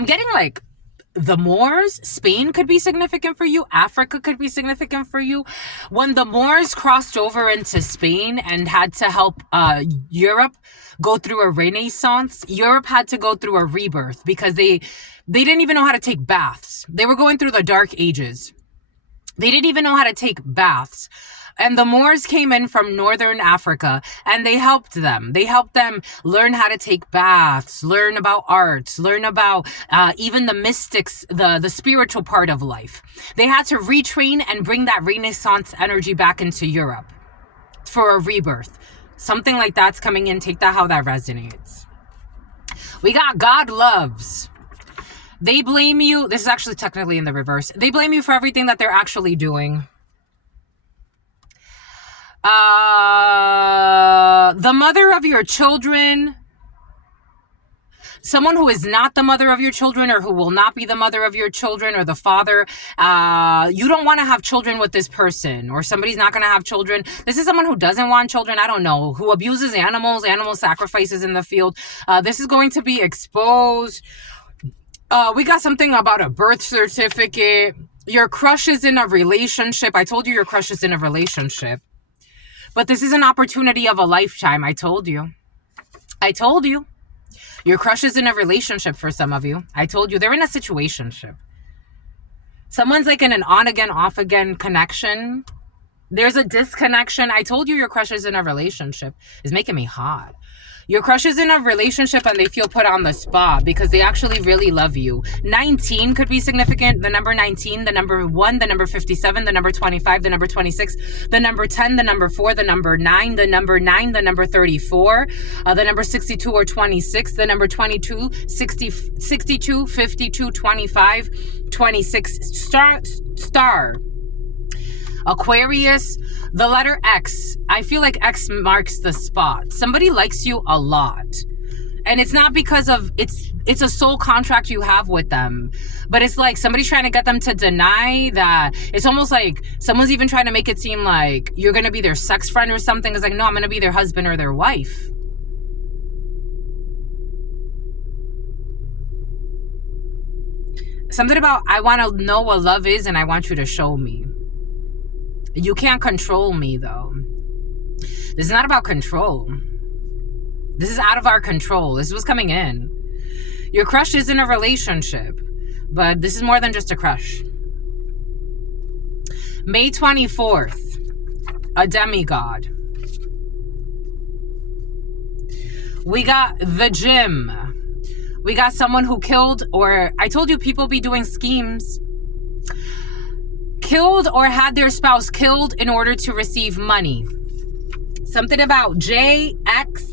getting like the Moors, Spain could be significant for you. Africa could be significant for you. When the Moors crossed over into Spain and had to help Europe go through a renaissance, Europe had to go through a rebirth because they didn't even know how to take baths. They were going through the dark ages. They didn't even know how to take baths. And the Moors came in from northern Africa and they helped them. They helped them learn how to take baths, learn about arts, learn about even the mystics, the spiritual part of life. They had to retrain and bring that Renaissance energy back into Europe for a rebirth. Something like that's coming in. Take that how that resonates. We got God loves. They blame you. This is actually technically in the reverse. They blame you for everything that they're actually doing. The mother of your children, someone who is not the mother of your children or who will not be the mother of your children or the father, you don't want to have children with this person, or somebody's not going to have children. This is someone who doesn't want children. I don't know, who abuses animal sacrifices in the field. This is going to be exposed. We got something about a birth certificate. Your crush is in a relationship. I told you your crush is in a relationship. But this is an opportunity of a lifetime. I told you. Your crush is in a relationship for some of you. I told you. They're in a situationship. Someone's like in an on-again, off-again connection. There's a disconnection. I told you your crush is in a relationship. It's making me hot. Your crush is in a relationship and they feel put on the spot because they actually really love you. 19 could be significant. The number 19, the number 1, the number 57, the number 25, the number 26, the number 10, the number 4, the number 9, the number 9, the number 34, the number 62 or 26, the number 22, 60, 62, 52, 25, 26, star. Aquarius, the letter X. I feel like X marks the spot. Somebody likes you a lot. And it's not because of, it's a soul contract you have with them. But it's like somebody's trying to get them to deny that. It's almost like someone's even trying to make it seem like you're going to be their sex friend or something. It's like, no, I'm going to be their husband or their wife. Something about, I want to know what love is and I want you to show me. You can't control me, though. This is not about control. This is out of our control. This was coming in. Your crush is in a relationship, but this is more than just a crush. May 24th, a demigod. We got the gym. We got someone who killed, or I told you people be doing schemes. Killed or had their spouse killed in order to receive money. Something about JX.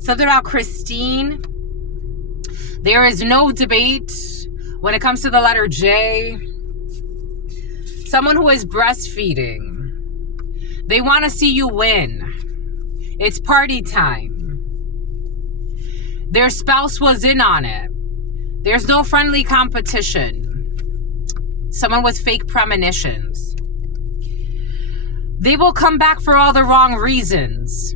Something about Christine. There is no debate when it comes to the letter J. Someone who is breastfeeding. They want to see you win. It's party time. Their spouse was in on it. There's no friendly competition. Someone with fake premonitions. They will come back for all the wrong reasons.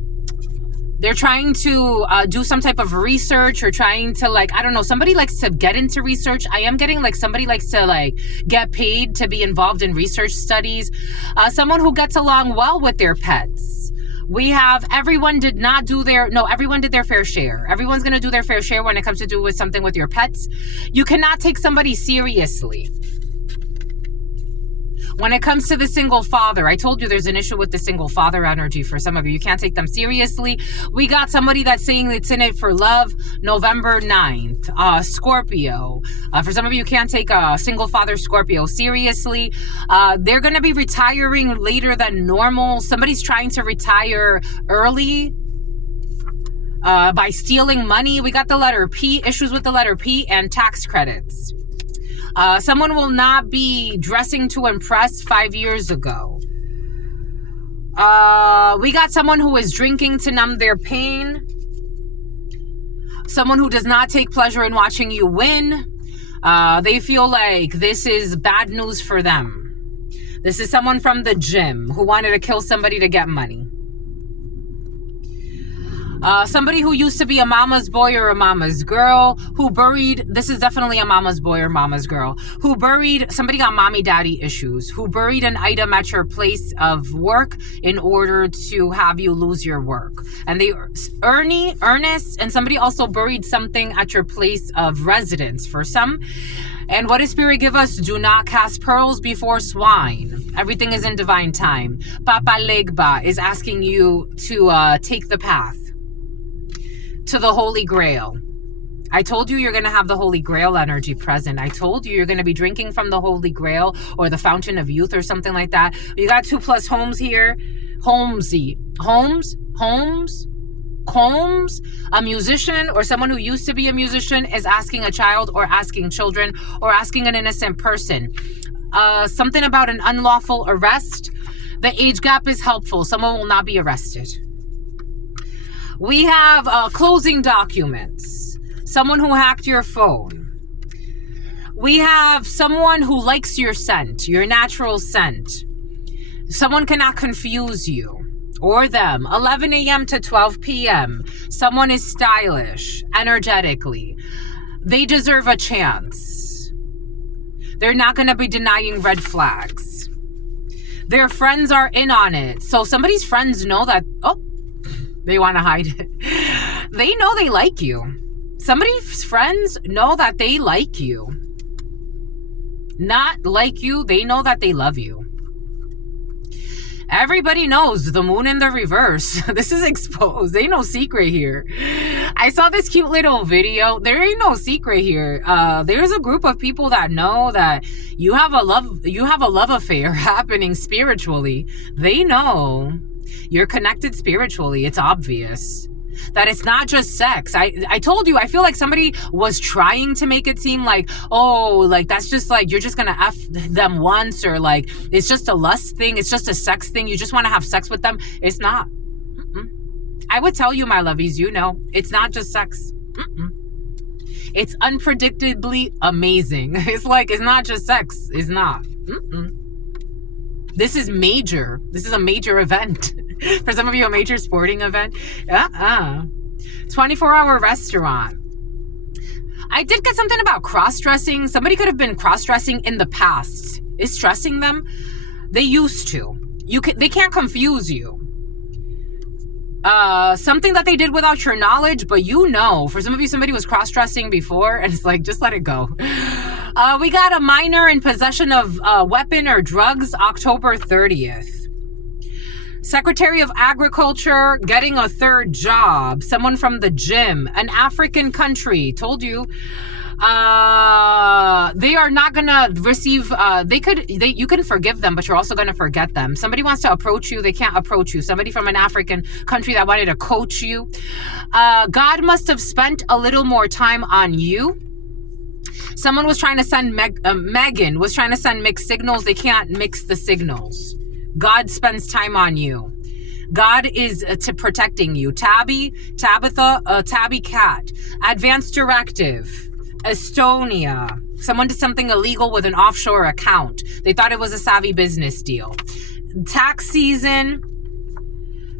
They're trying to do some type of research or trying to, like, I don't know, somebody likes to get into research. I am getting like somebody likes to like get paid to be involved in research studies. Someone who gets along well with their pets. We have everyone did everyone did their fair share. Everyone's going to do their fair share when it comes to do with something with your pets. You cannot take somebody seriously. When it comes to the single father, I told you there's an issue with the single father energy for some of you. You can't take them seriously. We got somebody that's saying it's in it for love, November 9th. Scorpio. For some of you, can't take a single father Scorpio seriously. They're going to be retiring later than normal. Somebody's trying to retire early by stealing money. We got the letter P, issues with the letter P, and tax credits. Someone will not be dressing to impress 5 years ago. We got someone who is drinking to numb their pain. Someone who does not take pleasure in watching you win. They feel like this is bad news for them. This is someone from the gym who wanted to kill somebody to get money. Somebody who used to be a mama's boy or a mama's girl who buried, this is definitely a mama's boy or mama's girl, who buried, somebody got mommy daddy issues, who buried an item at your place of work in order to have you lose your work. And they, Ernest, and somebody also buried something at your place of residence for some. And what does Spirit give us? Do not cast pearls before swine. Everything is in divine time. Papa Legba is asking you to take the path to the Holy Grail. I told you you're going to have the Holy Grail energy present. I told you you're going to be drinking from the Holy Grail or the Fountain of Youth or something like that. You got 2+ homes here. Holmes, a musician or someone who used to be a musician is asking a child or asking children or asking an innocent person. Something about an unlawful arrest. The age gap is helpful. Someone will not be arrested. We have closing documents. Someone who hacked your phone. We have someone who likes your scent, your natural scent. Someone cannot confuse you or them. 11 a.m. to 12 p.m. Someone is stylish, energetically. They deserve a chance. They're not going to be denying red flags. Their friends are in on it. So somebody's friends know that, they want to hide it. They know they like you. Somebody's friends know that they like you. Not like you, they know that they love you. Everybody knows the moon in the reverse. This is exposed. Ain't no secret here. I saw this cute little video. There ain't no secret here. There's a group of people that know that you have a love affair happening spiritually. They know you're connected spiritually. It's obvious. That it's not just sex. I told you, I feel like somebody was trying to make it seem like, oh, like that's just like, you're just gonna F them once, or like, it's just a lust thing. It's just a sex thing. You just want to have sex with them. It's not. Mm-mm. I would tell you, my lovies, you know, it's not just sex. Mm-mm. It's unpredictably amazing. It's like, it's not just sex. It's not. Mm-mm. This is major. This is a major event. For some of you, a major sporting event. 24-hour restaurant. I did get something about cross-dressing. Somebody could have been cross-dressing in the past. Is stressing them? They used to. They can't confuse you. Something that they did without your knowledge, but you know, for some of you, somebody was cross-dressing before, and it's like, just let it go. We got a minor in possession of a weapon or drugs, October 30th. Secretary of Agriculture getting a third job. Someone from the gym. An African country. Told you. They are not gonna receive, you can forgive them, but you're also gonna forget them. Somebody wants to approach you, they can't approach you. Somebody from an African country that wanted to coach you. God must have spent a little more time on you. Someone was trying to send, Megan was trying to send mixed signals. They can't mix the signals. God spends time on you. God is to protecting you. Tabitha, Tabby Cat. Advanced directive. Estonia. Someone did something illegal with an offshore account. They thought it was a savvy business deal. Tax season.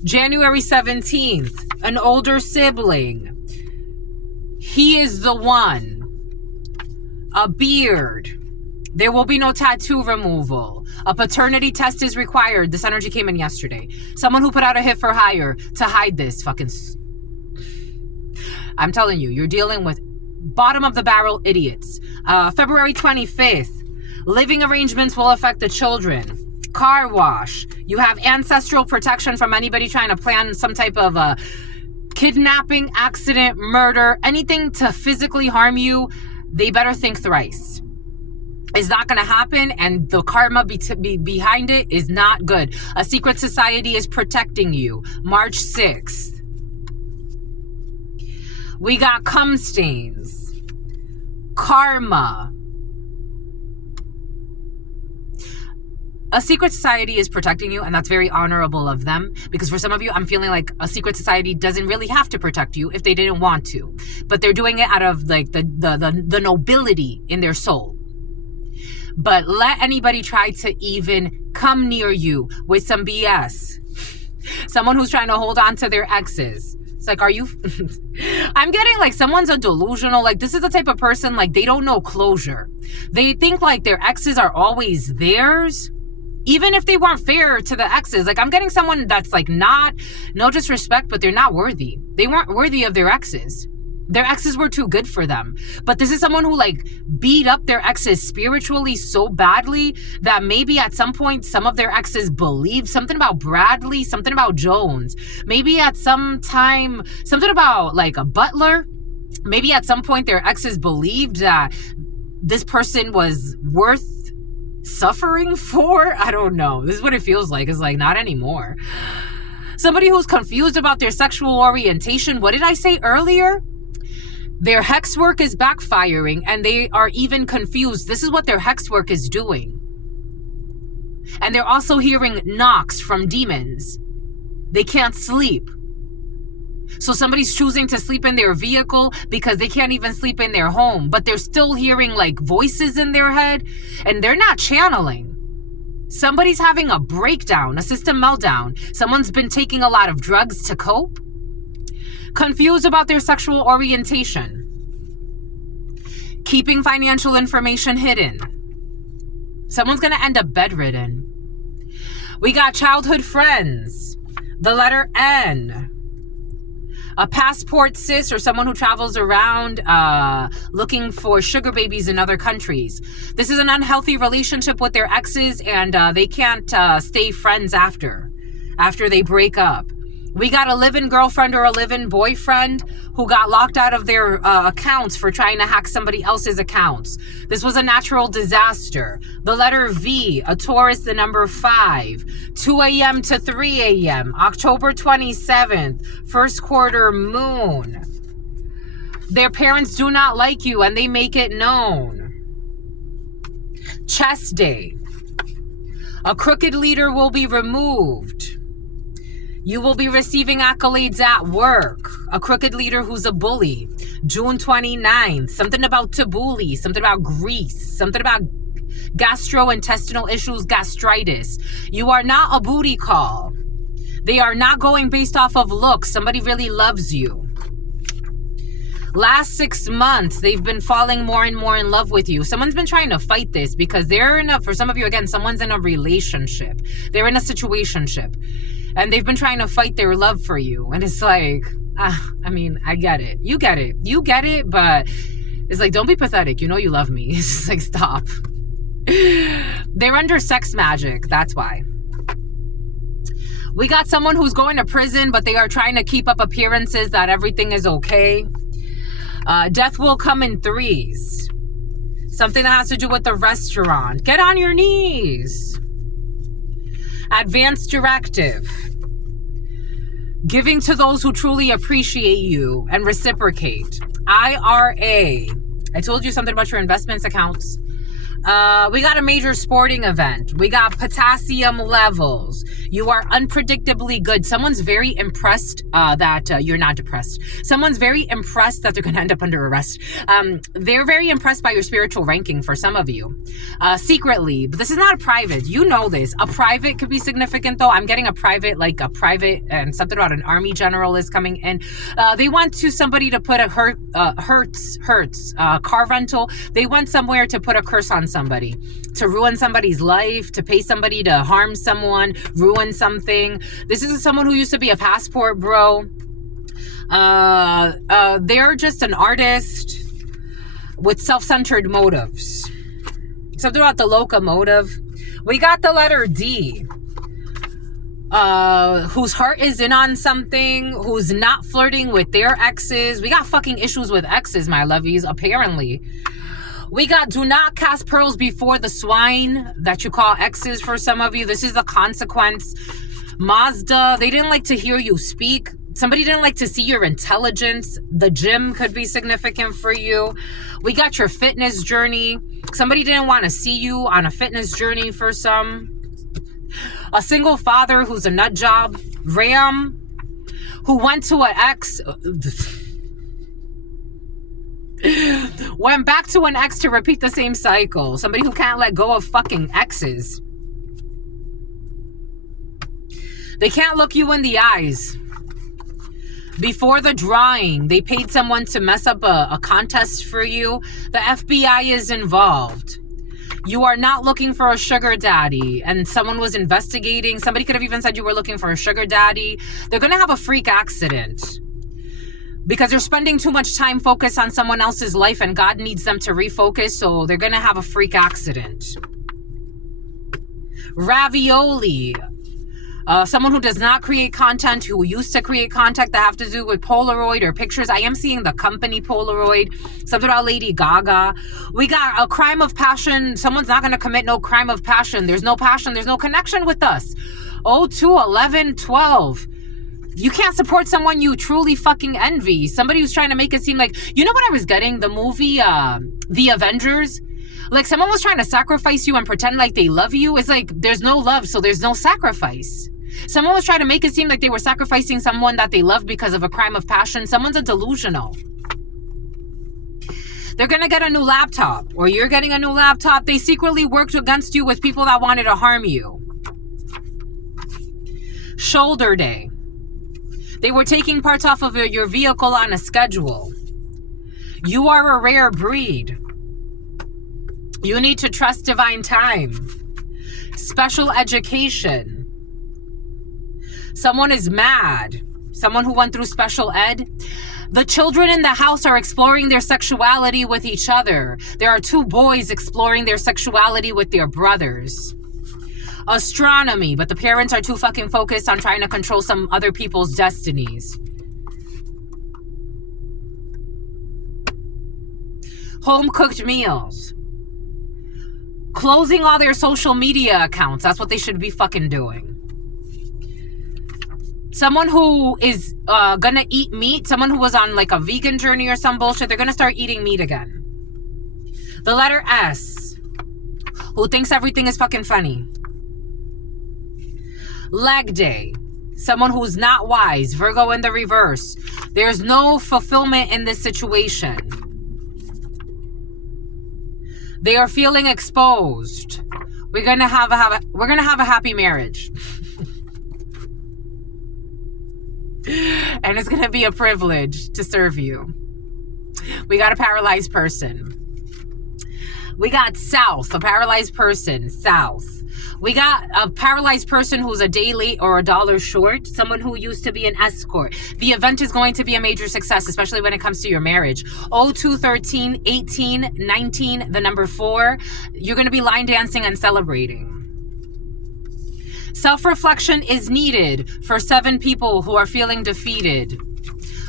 January 17th. An older sibling. He is the one. A beard. There will be no tattoo removal. A paternity test is required. This energy came in yesterday. Someone who put out a hit for hire to hide this fucking... I'm telling you, you're dealing with bottom of the barrel idiots. February 25th. Living arrangements will affect the children. Car wash. You have ancestral protection from anybody trying to plan some type of kidnapping, accident, murder, anything to physically harm you. They better think thrice. It's not going to happen, and the karma behind it is not good. A secret society is protecting you. March 6th. We got cum stains. Karma. A secret society is protecting you, and that's very honorable of them, because for some of you, I'm feeling like a secret society doesn't really have to protect you if they didn't want to, but they're doing it out of like the nobility in their soul. But let anybody try to even come near you with some BS. Someone who's trying to hold on to their exes. It's like, are you... I'm getting like someone's a delusional. Like, this is the type of person, like, they don't know closure. They think like their exes are always theirs, even if they weren't fair to the exes. Like, I'm getting someone that's like not, no disrespect, but they're not worthy. They weren't worthy of their exes. Their exes were too good for them. But this is someone who like beat up their exes spiritually so badly that maybe at some point some of their exes believed something about Bradley, something about Jones. Maybe at some time, something about like a butler. Maybe at some point their exes believed that this person was worth suffering for. I don't know. This is what it feels like. It's like, not anymore. Somebody who's confused about their sexual orientation. What did I say earlier? Their hex work is backfiring, and they are even confused. This is what their hex work is doing. And they're also hearing knocks from demons. They can't sleep. So somebody's choosing to sleep in their vehicle because they can't even sleep in their home, but they're still hearing like voices in their head, and they're not channeling. Somebody's having a breakdown, a system meltdown. Someone's been taking a lot of drugs to cope. Confused about their sexual orientation. Keeping financial information hidden. Someone's going to end up bedridden. We got childhood friends. The letter N. A passport cis, or someone who travels around looking for sugar babies in other countries. This is an unhealthy relationship with their exes, and they can't stay friends after they break up. We got a live-in girlfriend or a live-in boyfriend who got locked out of their accounts for trying to hack somebody else's accounts. This was a natural disaster. The letter V, a Taurus, the number 5, 2 a.m. to 3 a.m., October 27th, first quarter moon. Their parents do not like you and they make it known. Chess day. A crooked leader will be removed. You will be receiving accolades at work. A crooked leader who's a bully. June 29th. Something about tabbouleh. Something about grease. Something about gastrointestinal issues, gastritis. You are not a booty call. They are not going based off of looks. Somebody really loves you. Last 6 months, they've been falling more and more in love with you. Someone's been trying to fight this because for some of you, again, someone's in a relationship. They're in a situationship. And they've been trying to fight their love for you. And it's like, I mean, I get it. You get it. You get it, but it's like, don't be pathetic. You know you love me. It's just like, stop. They're under sex magic. That's why. We got someone who's going to prison, but they are trying to keep up appearances that everything is okay. Death will come in threes. Something that has to do with the restaurant. Get on your knees. Advance directive. Giving to those who truly appreciate you and reciprocate. IRA. I told you something about your investments accounts. We got a major sporting event. We got potassium levels. You are unpredictably good. Someone's very impressed that you're not depressed. Someone's very impressed that they're going to end up under arrest. They're very impressed by your spiritual ranking for some of you. Secretly, but this is not a private. You know this. A private could be significant though. I'm getting a private, and something about an army general is coming in. They want somebody to put a Hertz car rental. They went somewhere to put a curse on somebody, to ruin somebody's life, to pay somebody to harm someone, ruin something. This is someone who used to be a passport bro. They're just an artist with self-centered motives. Something about the locomotive. We got the letter D. Whose heart is in on something, who's not flirting with their exes. We got fucking issues with exes, my lovies, apparently. We got do not cast pearls before the swine that you call exes for some of you. This is the consequence. Mazda, they didn't like to hear you speak. Somebody didn't like to see your intelligence. The gym could be significant for you. We got your fitness journey. Somebody didn't want to see you on a fitness journey for some. A single father who's a nut job. Ram, who went to an ex... went back to an ex to repeat the same cycle. Somebody who can't let go of fucking exes. They can't look you in the eyes. Before the drawing, they paid someone to mess up a contest for you. The FBI is involved. You are not looking for a sugar daddy, and someone was investigating. Somebody could have even said you were looking for a sugar daddy. They're going to have a freak accident because they're spending too much time focused on someone else's life, and God needs them to refocus, so they're going to have a freak accident. Ravioli. Someone who does not create content, who used to create content that have to do with Polaroid or pictures. I am seeing the company Polaroid. Something about Lady Gaga. We got a crime of passion. Someone's not going to commit no crime of passion. There's no passion. There's no connection with us. 02, 11, 12. You can't support someone you truly fucking envy. Somebody who's trying to make it seem like... You know what I was getting? The movie, The Avengers. Like someone was trying to sacrifice you and pretend like they love you. It's like there's no love, so there's no sacrifice. Someone was trying to make it seem like they were sacrificing someone that they love because of a crime of passion. Someone's a delusional. They're going to get a new laptop, or you're getting a new laptop. They secretly worked against you with people that wanted to harm you. Shoulder day. They were taking parts off of your vehicle on a schedule. You are a rare breed. You need to trust divine time. Special education. Someone is mad. Someone who went through special ed. The children in the house are exploring their sexuality with each other. There are two boys exploring their sexuality with their brothers. Astronomy, but the parents are too fucking focused on trying to control some other people's destinies. Home cooked meals. Closing all their social media accounts. That's what they should be fucking doing. Someone who is gonna eat meat, someone who was on like a vegan journey or some bullshit, they're gonna start eating meat again. The letter S, who thinks everything is fucking funny. Leg day, someone who's not wise, Virgo in the reverse. There's no fulfillment in this situation. They are feeling exposed. We're gonna have a happy marriage. And it's gonna be a privilege to serve you. We got a paralyzed person. We got South, a paralyzed person, South. We got a paralyzed person who's a day late or a dollar short, someone who used to be an escort. The event is going to be a major success, especially when it comes to your marriage. 02, 13, 18, 19, the number 4. You're going to be line dancing and celebrating. Self-reflection is needed for 7 people who are feeling defeated.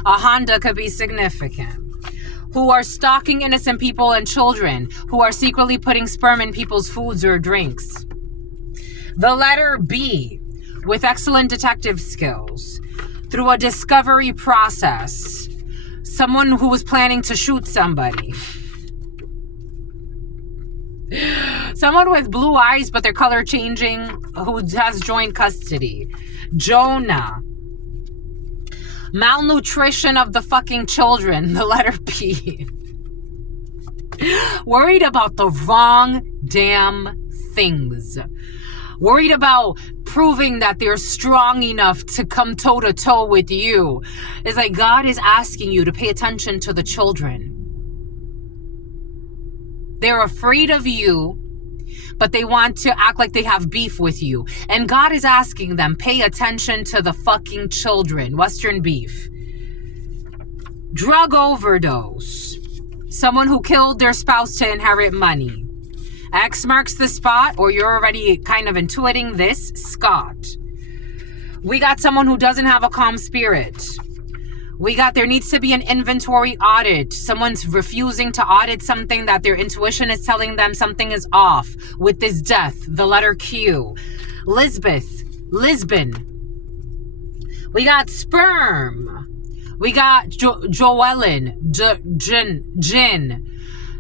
A Honda could be significant. Who are stalking innocent people and children, who are secretly putting sperm in people's foods or drinks. The letter B, with excellent detective skills. Through a discovery process. Someone who was planning to shoot somebody. Someone with blue eyes, but their color changing, who has joint custody. Jonah. Malnutrition of the fucking children, the letter P. Worried about the wrong damn things. Worried about proving that they're strong enough to come toe-to-toe with you. It's like God is asking you to pay attention to the children. They're afraid of you, but they want to act like they have beef with you. And God is asking them, pay attention to the fucking children. Western beef. Drug overdose. Someone who killed their spouse to inherit money. X marks the spot, or you're already kind of intuiting this, Scott. We got someone who doesn't have a calm spirit. We got there needs to be an inventory audit. Someone's refusing to audit something that their intuition is telling them something is off. With this death, the letter Q. Lisbon. We got sperm. We got Joellen, Jin,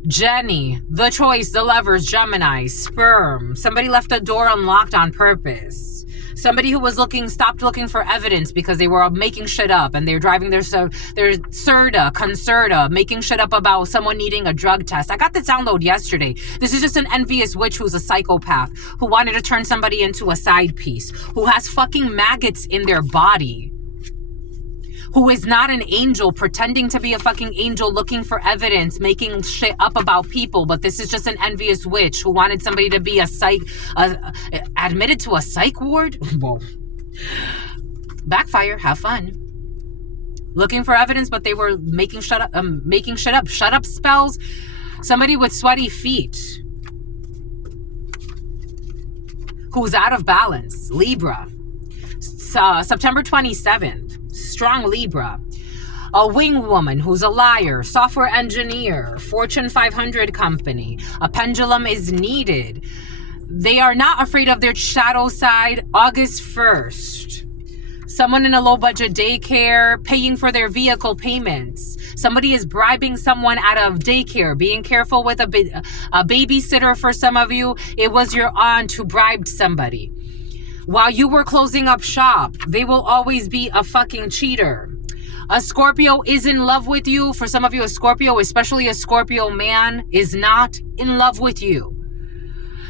Jenny, the choice, the lovers, Gemini, sperm. Somebody left a door unlocked on purpose. Somebody who was stopped looking for evidence because they were making shit up, and they're driving their concerta, making shit up about someone needing a drug test. I got this download yesterday. This is just an envious witch who's a psychopath who wanted to turn somebody into a side piece, who has fucking maggots in their body, who is not an angel, pretending to be a fucking angel, looking for evidence, making shit up about people. But this is just an envious witch who wanted somebody to be admitted to a psych ward. Whoa. Backfire. Have fun. Looking for evidence, but they were making shut up spells. Somebody with sweaty feet who's out of balance. Libra. September 27th. Strong Libra. A wing woman who's a liar, software engineer, Fortune 500 company. A pendulum is needed. They are not afraid of their shadow side. August 1st. Someone in a low budget daycare paying for their vehicle payments. Somebody is bribing someone out of daycare. Being careful with a babysitter for some of you. It was your aunt who bribed somebody. While you were closing up shop, they will always be a fucking cheater. A Scorpio is in love with you. For some of you, a Scorpio, especially a Scorpio man, is not in love with you.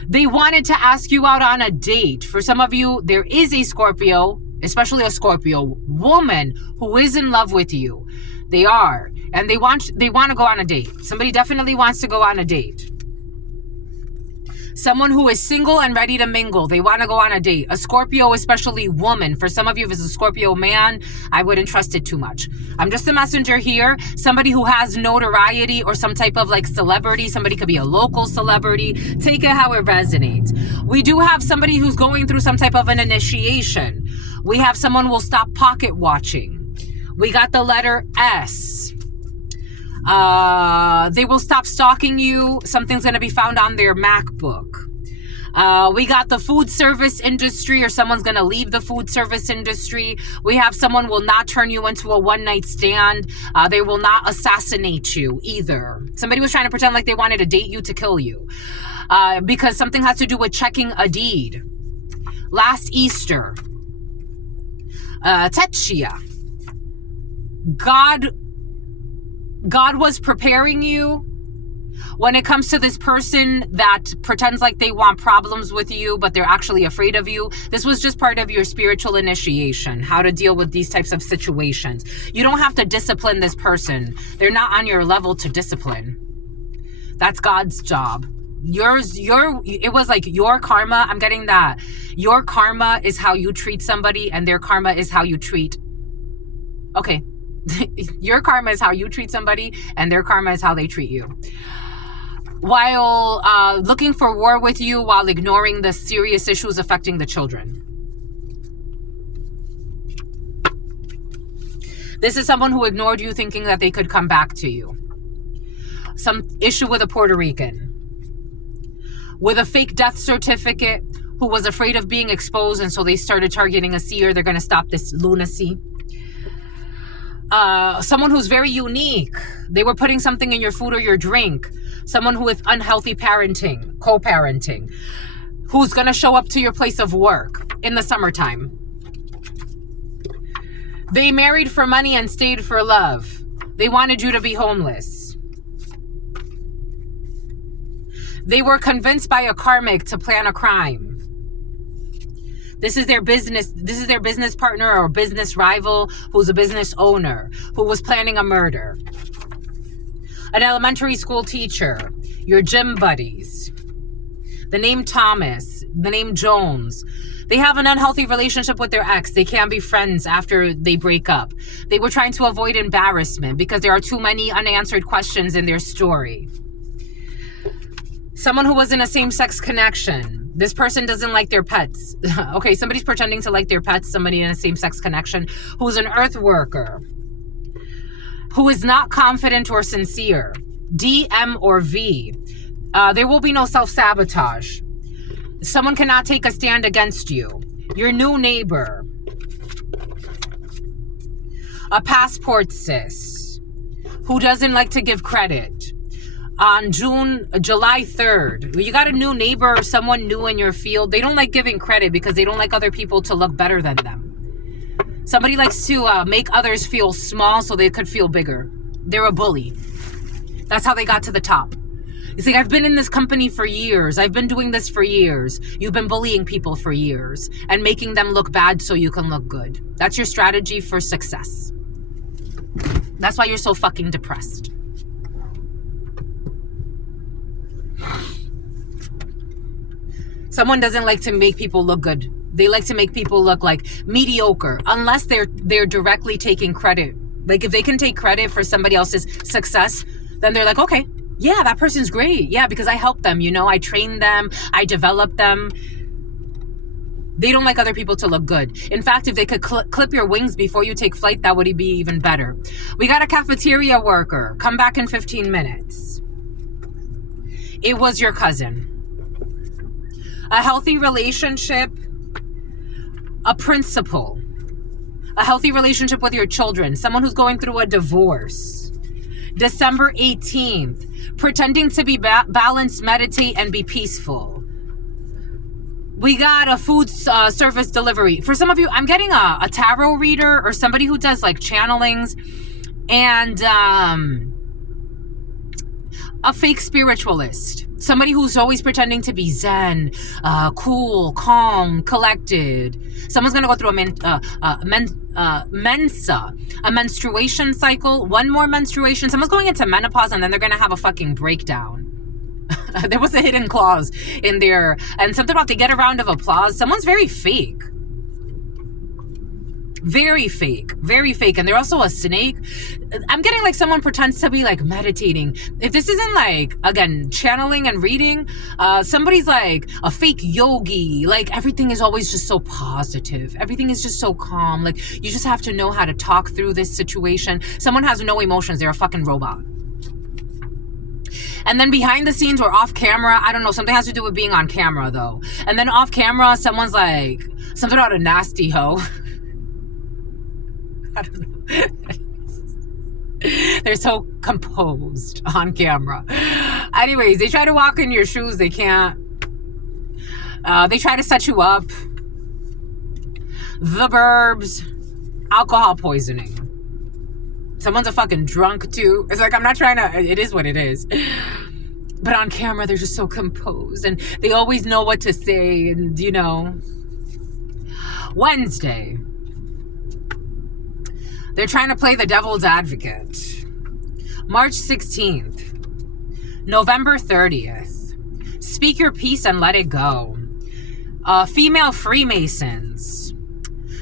They wanted to ask you out on a date. For some of you, there is a Scorpio, especially a Scorpio woman, who is in love with you. They are. And they want to go on a date. Somebody definitely wants to go on a date. Someone who is single and ready to mingle. They want to go on a date. A Scorpio, especially woman. For some of you, if it's a Scorpio man, I wouldn't trust it too much. I'm just a messenger here. Somebody who has notoriety or some type of like celebrity. Somebody could be a local celebrity. Take it how it resonates. We do have somebody who's going through some type of an initiation. We have someone who will stop pocket watching. We got the letter S. They will stop stalking you. Something's going to be found on their MacBook. We got the food service industry, or someone's going to leave the food service industry. We have someone will not turn you into a one-night stand. They will not assassinate you either. Somebody was trying to pretend like they wanted to date you to kill you. Because something has to do with checking a deed. Last Easter. Tetshia. God was preparing you when it comes to this person that pretends like they want problems with you, but they're actually afraid of you. This was just part of your spiritual initiation, how to deal with these types of situations. You don't have to discipline this person. They're not on your level to discipline. That's God's job. It was like your karma. I'm getting that. Your karma is how you treat somebody, and their karma is how you treat. Okay. Your karma is how you treat somebody, and their karma is how they treat you. While looking for war with you, while ignoring the serious issues affecting the children. This is someone who ignored you, thinking that they could come back to you. Some issue with a Puerto Rican. With a fake death certificate, who was afraid of being exposed, and so they started targeting a seer. They're going to stop this lunacy. Someone who's very unique. They were putting something in your food or your drink. Someone who with unhealthy parenting, co-parenting, who's going to show up to your place of work in the summertime. They married for money and stayed for love. They wanted you to be homeless. They were convinced by a karmic to plan a crime. This is their business partner or business rival who's a business owner who was planning a murder. An elementary school teacher, your gym buddies, the name Thomas, the name Jones. They have an unhealthy relationship with their ex. They can't be friends after they break up. They were trying to avoid embarrassment because there are too many unanswered questions in their story. Someone who was in a same-sex connection. This person doesn't like their pets. Okay, somebody's pretending to like their pets, somebody in a same-sex connection, who's an earth worker, who is not confident or sincere. D, M, or V. There will be no self-sabotage. Someone cannot take a stand against you. Your new neighbor. A passport sis, who doesn't like to give credit. On July 3rd, you got a new neighbor or someone new in your field. They don't like giving credit because they don't like other people to look better than them. Somebody likes to make others feel small so they could feel bigger. They're a bully. That's how they got to the top. It's like, I've been in this company for years. I've been doing this for years. You've been bullying people for years and making them look bad so you can look good. That's your strategy for success. That's why you're so fucking depressed. Someone doesn't like to make people look good. They like to make people look like mediocre, unless they're directly taking credit. Like if they can take credit for somebody else's success, then they're like, okay, yeah, that person's great. Yeah, because I helped them, I trained them, I developed them. They don't like other people to look good. In fact, if they could clip your wings before you take flight, that would be even better. We got a cafeteria worker. Come back in 15 minutes. It was your cousin. A healthy relationship, a principal, a healthy relationship with your children, someone who's going through a divorce. December 18th, pretending to be balanced, meditate, and be peaceful. We got a food service delivery. For some of you, I'm getting a tarot reader or somebody who does like channelings and a fake spiritualist. Somebody who's always pretending to be zen, cool, calm, collected. Someone's going to go through a menstruation cycle, one more menstruation. Someone's going into menopause and then they're going to have a fucking breakdown. There was a hidden clause in there, and something about they get a round of applause. Someone's very fake. Very fake, very fake. And they're also a snake. I'm getting like someone pretends to be like meditating. If this isn't like, again, channeling and reading, somebody's like a fake yogi. Like everything is always just so positive. Everything is just so calm. Like you just have to know how to talk through this situation. Someone has no emotions. They're a fucking robot. And then behind the scenes or off camera, I don't know, something has to do with being on camera though. And then off camera, someone's like, something about a nasty hoe. I don't know. They're so composed on camera. Anyways, they try to walk in your shoes. They can't. They try to set you up. The burbs. Alcohol poisoning. Someone's a fucking drunk too. It's like, I'm not trying to, it is what it is. But on camera, they're just so composed. And they always know what to say. And, you know. Wednesday. They're trying to play the devil's advocate. March 16th. November 30th. Speak your piece and let it go. Female Freemasons.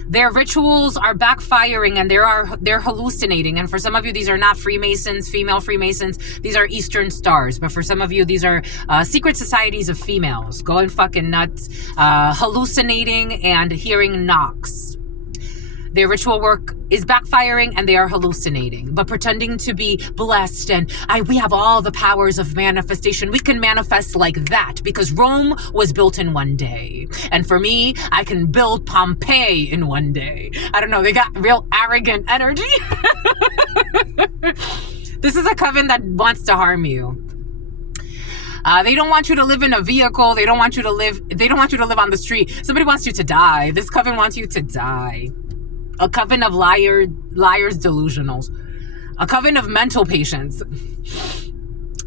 Their rituals are backfiring and they're hallucinating. And for some of you, these are not Freemasons, female Freemasons. These are Eastern Stars. But for some of you, these are secret societies of females. Going fucking nuts. Hallucinating and hearing knocks. Their ritual work is backfiring and they are hallucinating, but pretending to be blessed and we have all the powers of manifestation. We can manifest like that because Rome was built in one day. And for me, I can build Pompeii in one day. I don't know, they got real arrogant energy. This is a coven that wants to harm you. They don't want you to live in a vehicle. They don't want you to live on the street. Somebody wants you to die. This coven wants you to die. A coven of liars, delusionals. A coven of mental patients.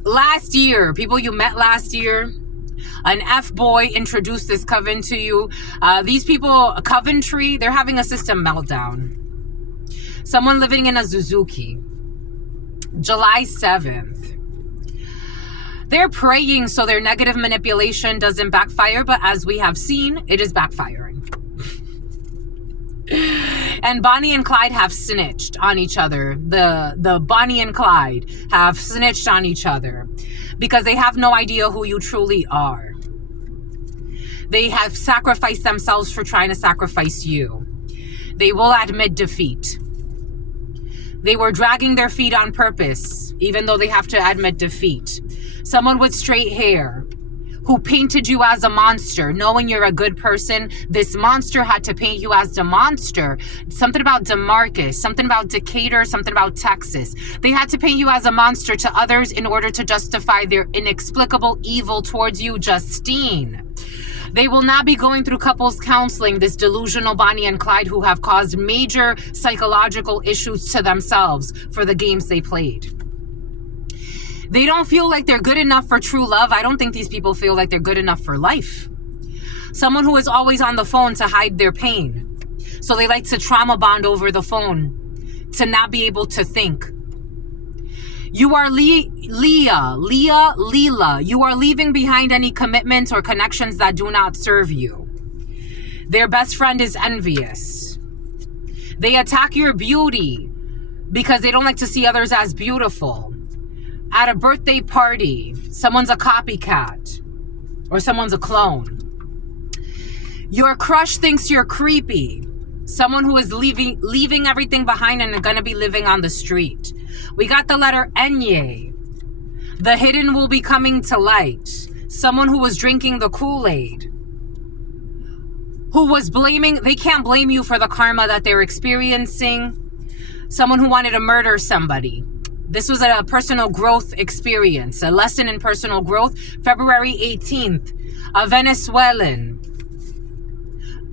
Last year, people you met last year, an F-boy introduced this coven to you. These people, Coventry, they're having a system meltdown. Someone living in a Suzuki. July 7th. They're praying so their negative manipulation doesn't backfire, but as we have seen, it is backfiring. And Bonnie and Clyde have snitched on each other. The Bonnie and Clyde have snitched on each other because they have no idea who you truly are. They have sacrificed themselves for trying to sacrifice you. They will admit defeat. They were dragging their feet on purpose, even though they have to admit defeat. Someone with straight hair who painted you as a monster, knowing you're a good person. This monster had to paint you as the monster. Something about DeMarcus, something about Decatur, something about Texas. They had to paint you as a monster to others in order to justify their inexplicable evil towards you, Justine. They will not be going through couples counseling, this delusional Bonnie and Clyde who have caused major psychological issues to themselves for the games they played. They don't feel like they're good enough for true love. I don't think these people feel like they're good enough for life. Someone who is always on the phone to hide their pain. So they like to trauma bond over the phone to not be able to think. You are Leela. You are leaving behind any commitments or connections that do not serve you. Their best friend is envious. They attack your beauty because they don't like to see others as beautiful. At a birthday party, someone's a copycat or someone's a clone. Your crush thinks you're creepy. Someone who is leaving everything behind and gonna be living on the street. We got the letter Enye. The hidden will be coming to light. Someone who was drinking the Kool-Aid. Who was blaming, they can't blame you for the karma that they're experiencing. Someone who wanted to murder somebody. This was a personal growth experience, a lesson in personal growth. February 18th, a Venezuelan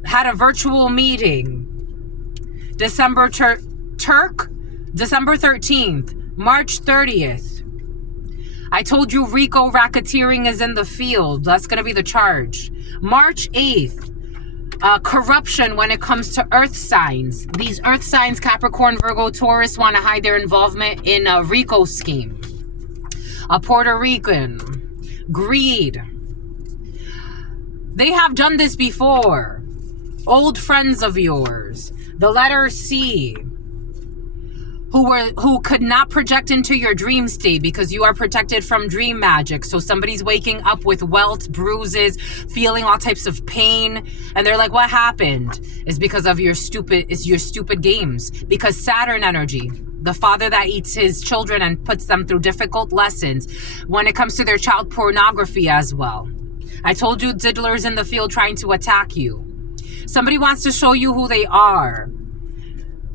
had a virtual meeting. December 13th, March 30th. I told you Rico racketeering is in the field. That's going to be the charge. March 8th. Corruption when it comes to earth signs. These earth signs, Capricorn, Virgo, Taurus, want to hide their involvement in a RICO scheme. A Puerto Rican Greed. They have done this before. Old friends of yours. The letter C. Who could not project into your dream state because you are protected from dream magic. So somebody's waking up with welts, bruises, feeling all types of pain, and they're like, what happened? It's because of your stupid games. Because Saturn energy, the father that eats his children and puts them through difficult lessons when it comes to their child pornography as well. I told you, diddlers in the field trying to attack you. Somebody wants to show you who they are.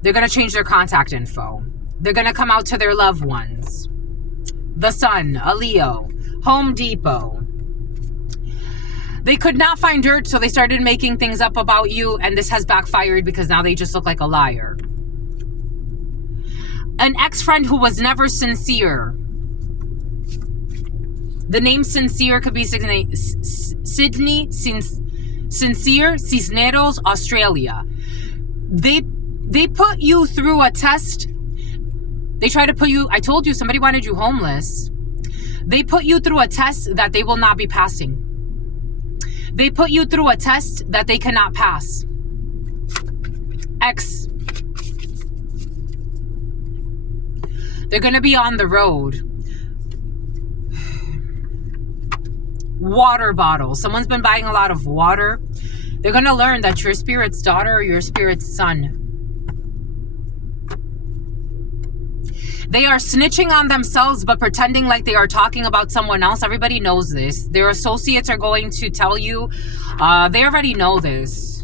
They're going to change their contact info. They're going to come out to their loved ones. The Sun, a Leo, Home Depot. They could not find dirt, so they started making things up about you, and this has backfired because now they just look like a liar. An ex-friend who was never sincere. The name Sincere could be Sydney Sincere, Cisneros, Australia. They put you through a test. They try to put you, I told you somebody wanted you homeless. They put you through a test that they will not be passing. They put you through a test that they cannot pass. X. They're going to be on the road. Water bottles. Someone's been buying a lot of water. They're going to learn that your spirit's daughter or your spirit's son. They are snitching on themselves but pretending like they are talking about someone else. Everybody knows this. Their associates are going to tell you. They already know this.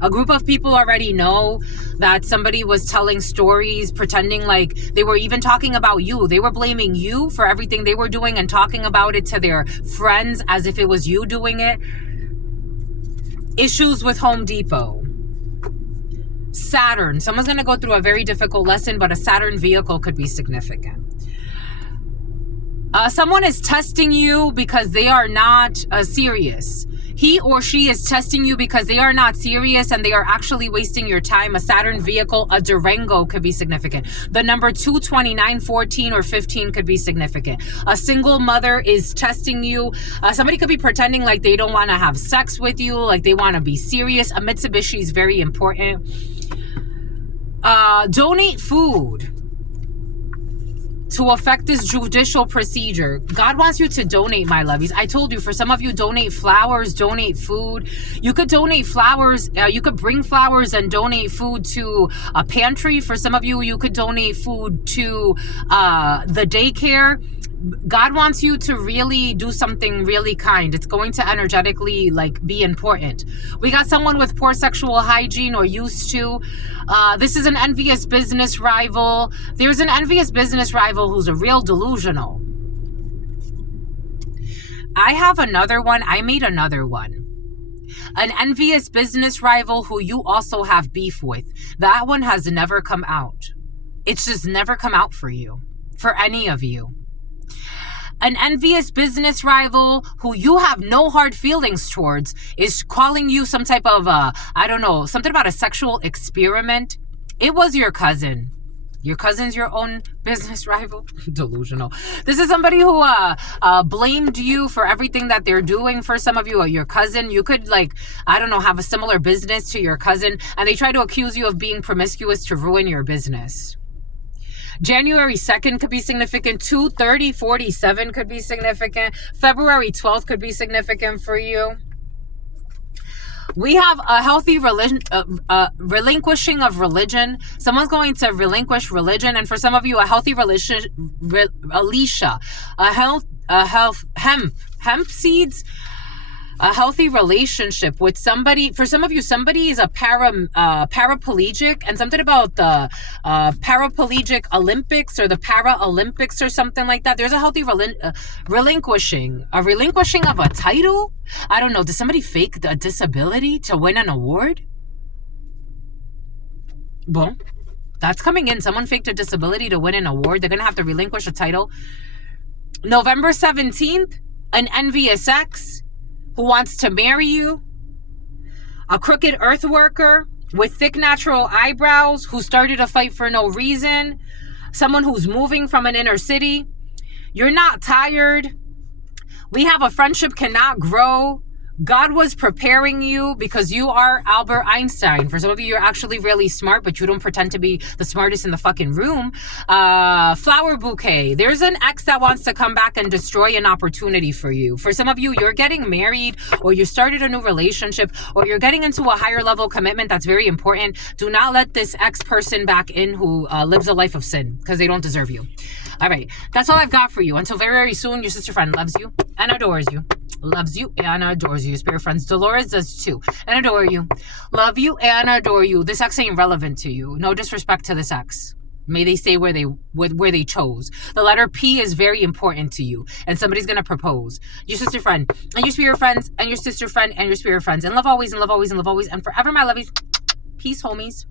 A group of people already know that somebody was telling stories, pretending like they were even talking about you. They were blaming you for everything they were doing and talking about it to their friends as if it was you doing it. Issues with Home Depot. Saturn. Someone's going to go through a very difficult lesson, but a Saturn vehicle could be significant. Someone is testing you because they are not serious. He or she is testing you because they are not serious and they are actually wasting your time. A Saturn vehicle, a Durango could be significant. The number 2, 29, 14, or 15 could be significant. A single mother is testing you. Somebody could be pretending like they don't want to have sex with you, like they want to be serious. A Mitsubishi is very important. Donate food to affect this judicial procedure. God wants you to donate, my lovies. I told you, for some of you, donate flowers, donate food. You could donate flowers. You could bring flowers and donate food to a pantry. For some of you, you could donate food to the daycare. God wants you to really do something really kind. It's going to energetically be important. We got someone with poor sexual hygiene or used to. This is an envious business rival. There's an envious business rival who's a real delusional. I have another one. I made another one. An envious business rival who you also have beef with. That one has never come out. It's just never come out for you. For any of you. An envious business rival who you have no hard feelings towards is calling you some type of, I don't know, something about a sexual experiment. It was your cousin. Your cousin's your own business rival? Delusional. This is somebody who blamed you for everything that they're doing. For some of you, your cousin, you could I don't know, have a similar business to your cousin, and they try to accuse you of being promiscuous to ruin your business. January 2nd could be significant. 2/30/47 could be significant. February 12th could be significant for you. We have a healthy relinquishing of religion. Someone's going to relinquish religion. And for some of you, a healthy hemp seeds. A healthy relationship with somebody. For some of you, somebody is a paraplegic, and something about the paraplegic Olympics or the Paralympics or something like that. There's a healthy relinquishing of a title. I don't know. Did somebody fake a disability to win an award? Well, that's coming in. Someone faked a disability to win an award. They're going to have to relinquish a title. November 17th, an envious ex who wants to marry you. A crooked earth worker with thick natural eyebrows who started a fight for no reason. Someone who's moving from an inner city. You're not tired. We have a friendship cannot grow. God was preparing you because you are Albert Einstein. For some of you, you're actually really smart, but you don't pretend to be the smartest in the fucking room. Flower bouquet. There's an ex that wants to come back and destroy an opportunity for you. For some of you, you're getting married, or you started a new relationship, or you're getting into a higher level commitment that's very important. Do not let this ex person back in who lives a life of sin, because they don't deserve you. All right, that's all I've got for you. Until very, very soon, your sister friend loves you and adores you. Loves you and adores you. Spirit friends, Dolores does too, and adore you. Love you and adore you. This ex ain't relevant to you. No disrespect to this ex. May they stay where they chose. The letter P is very important to you, and somebody's gonna propose. Your sister friend and your spirit friends and your sister friend and your spirit friends, and love always and love always and love always and forever, my lovies. Peace, homies.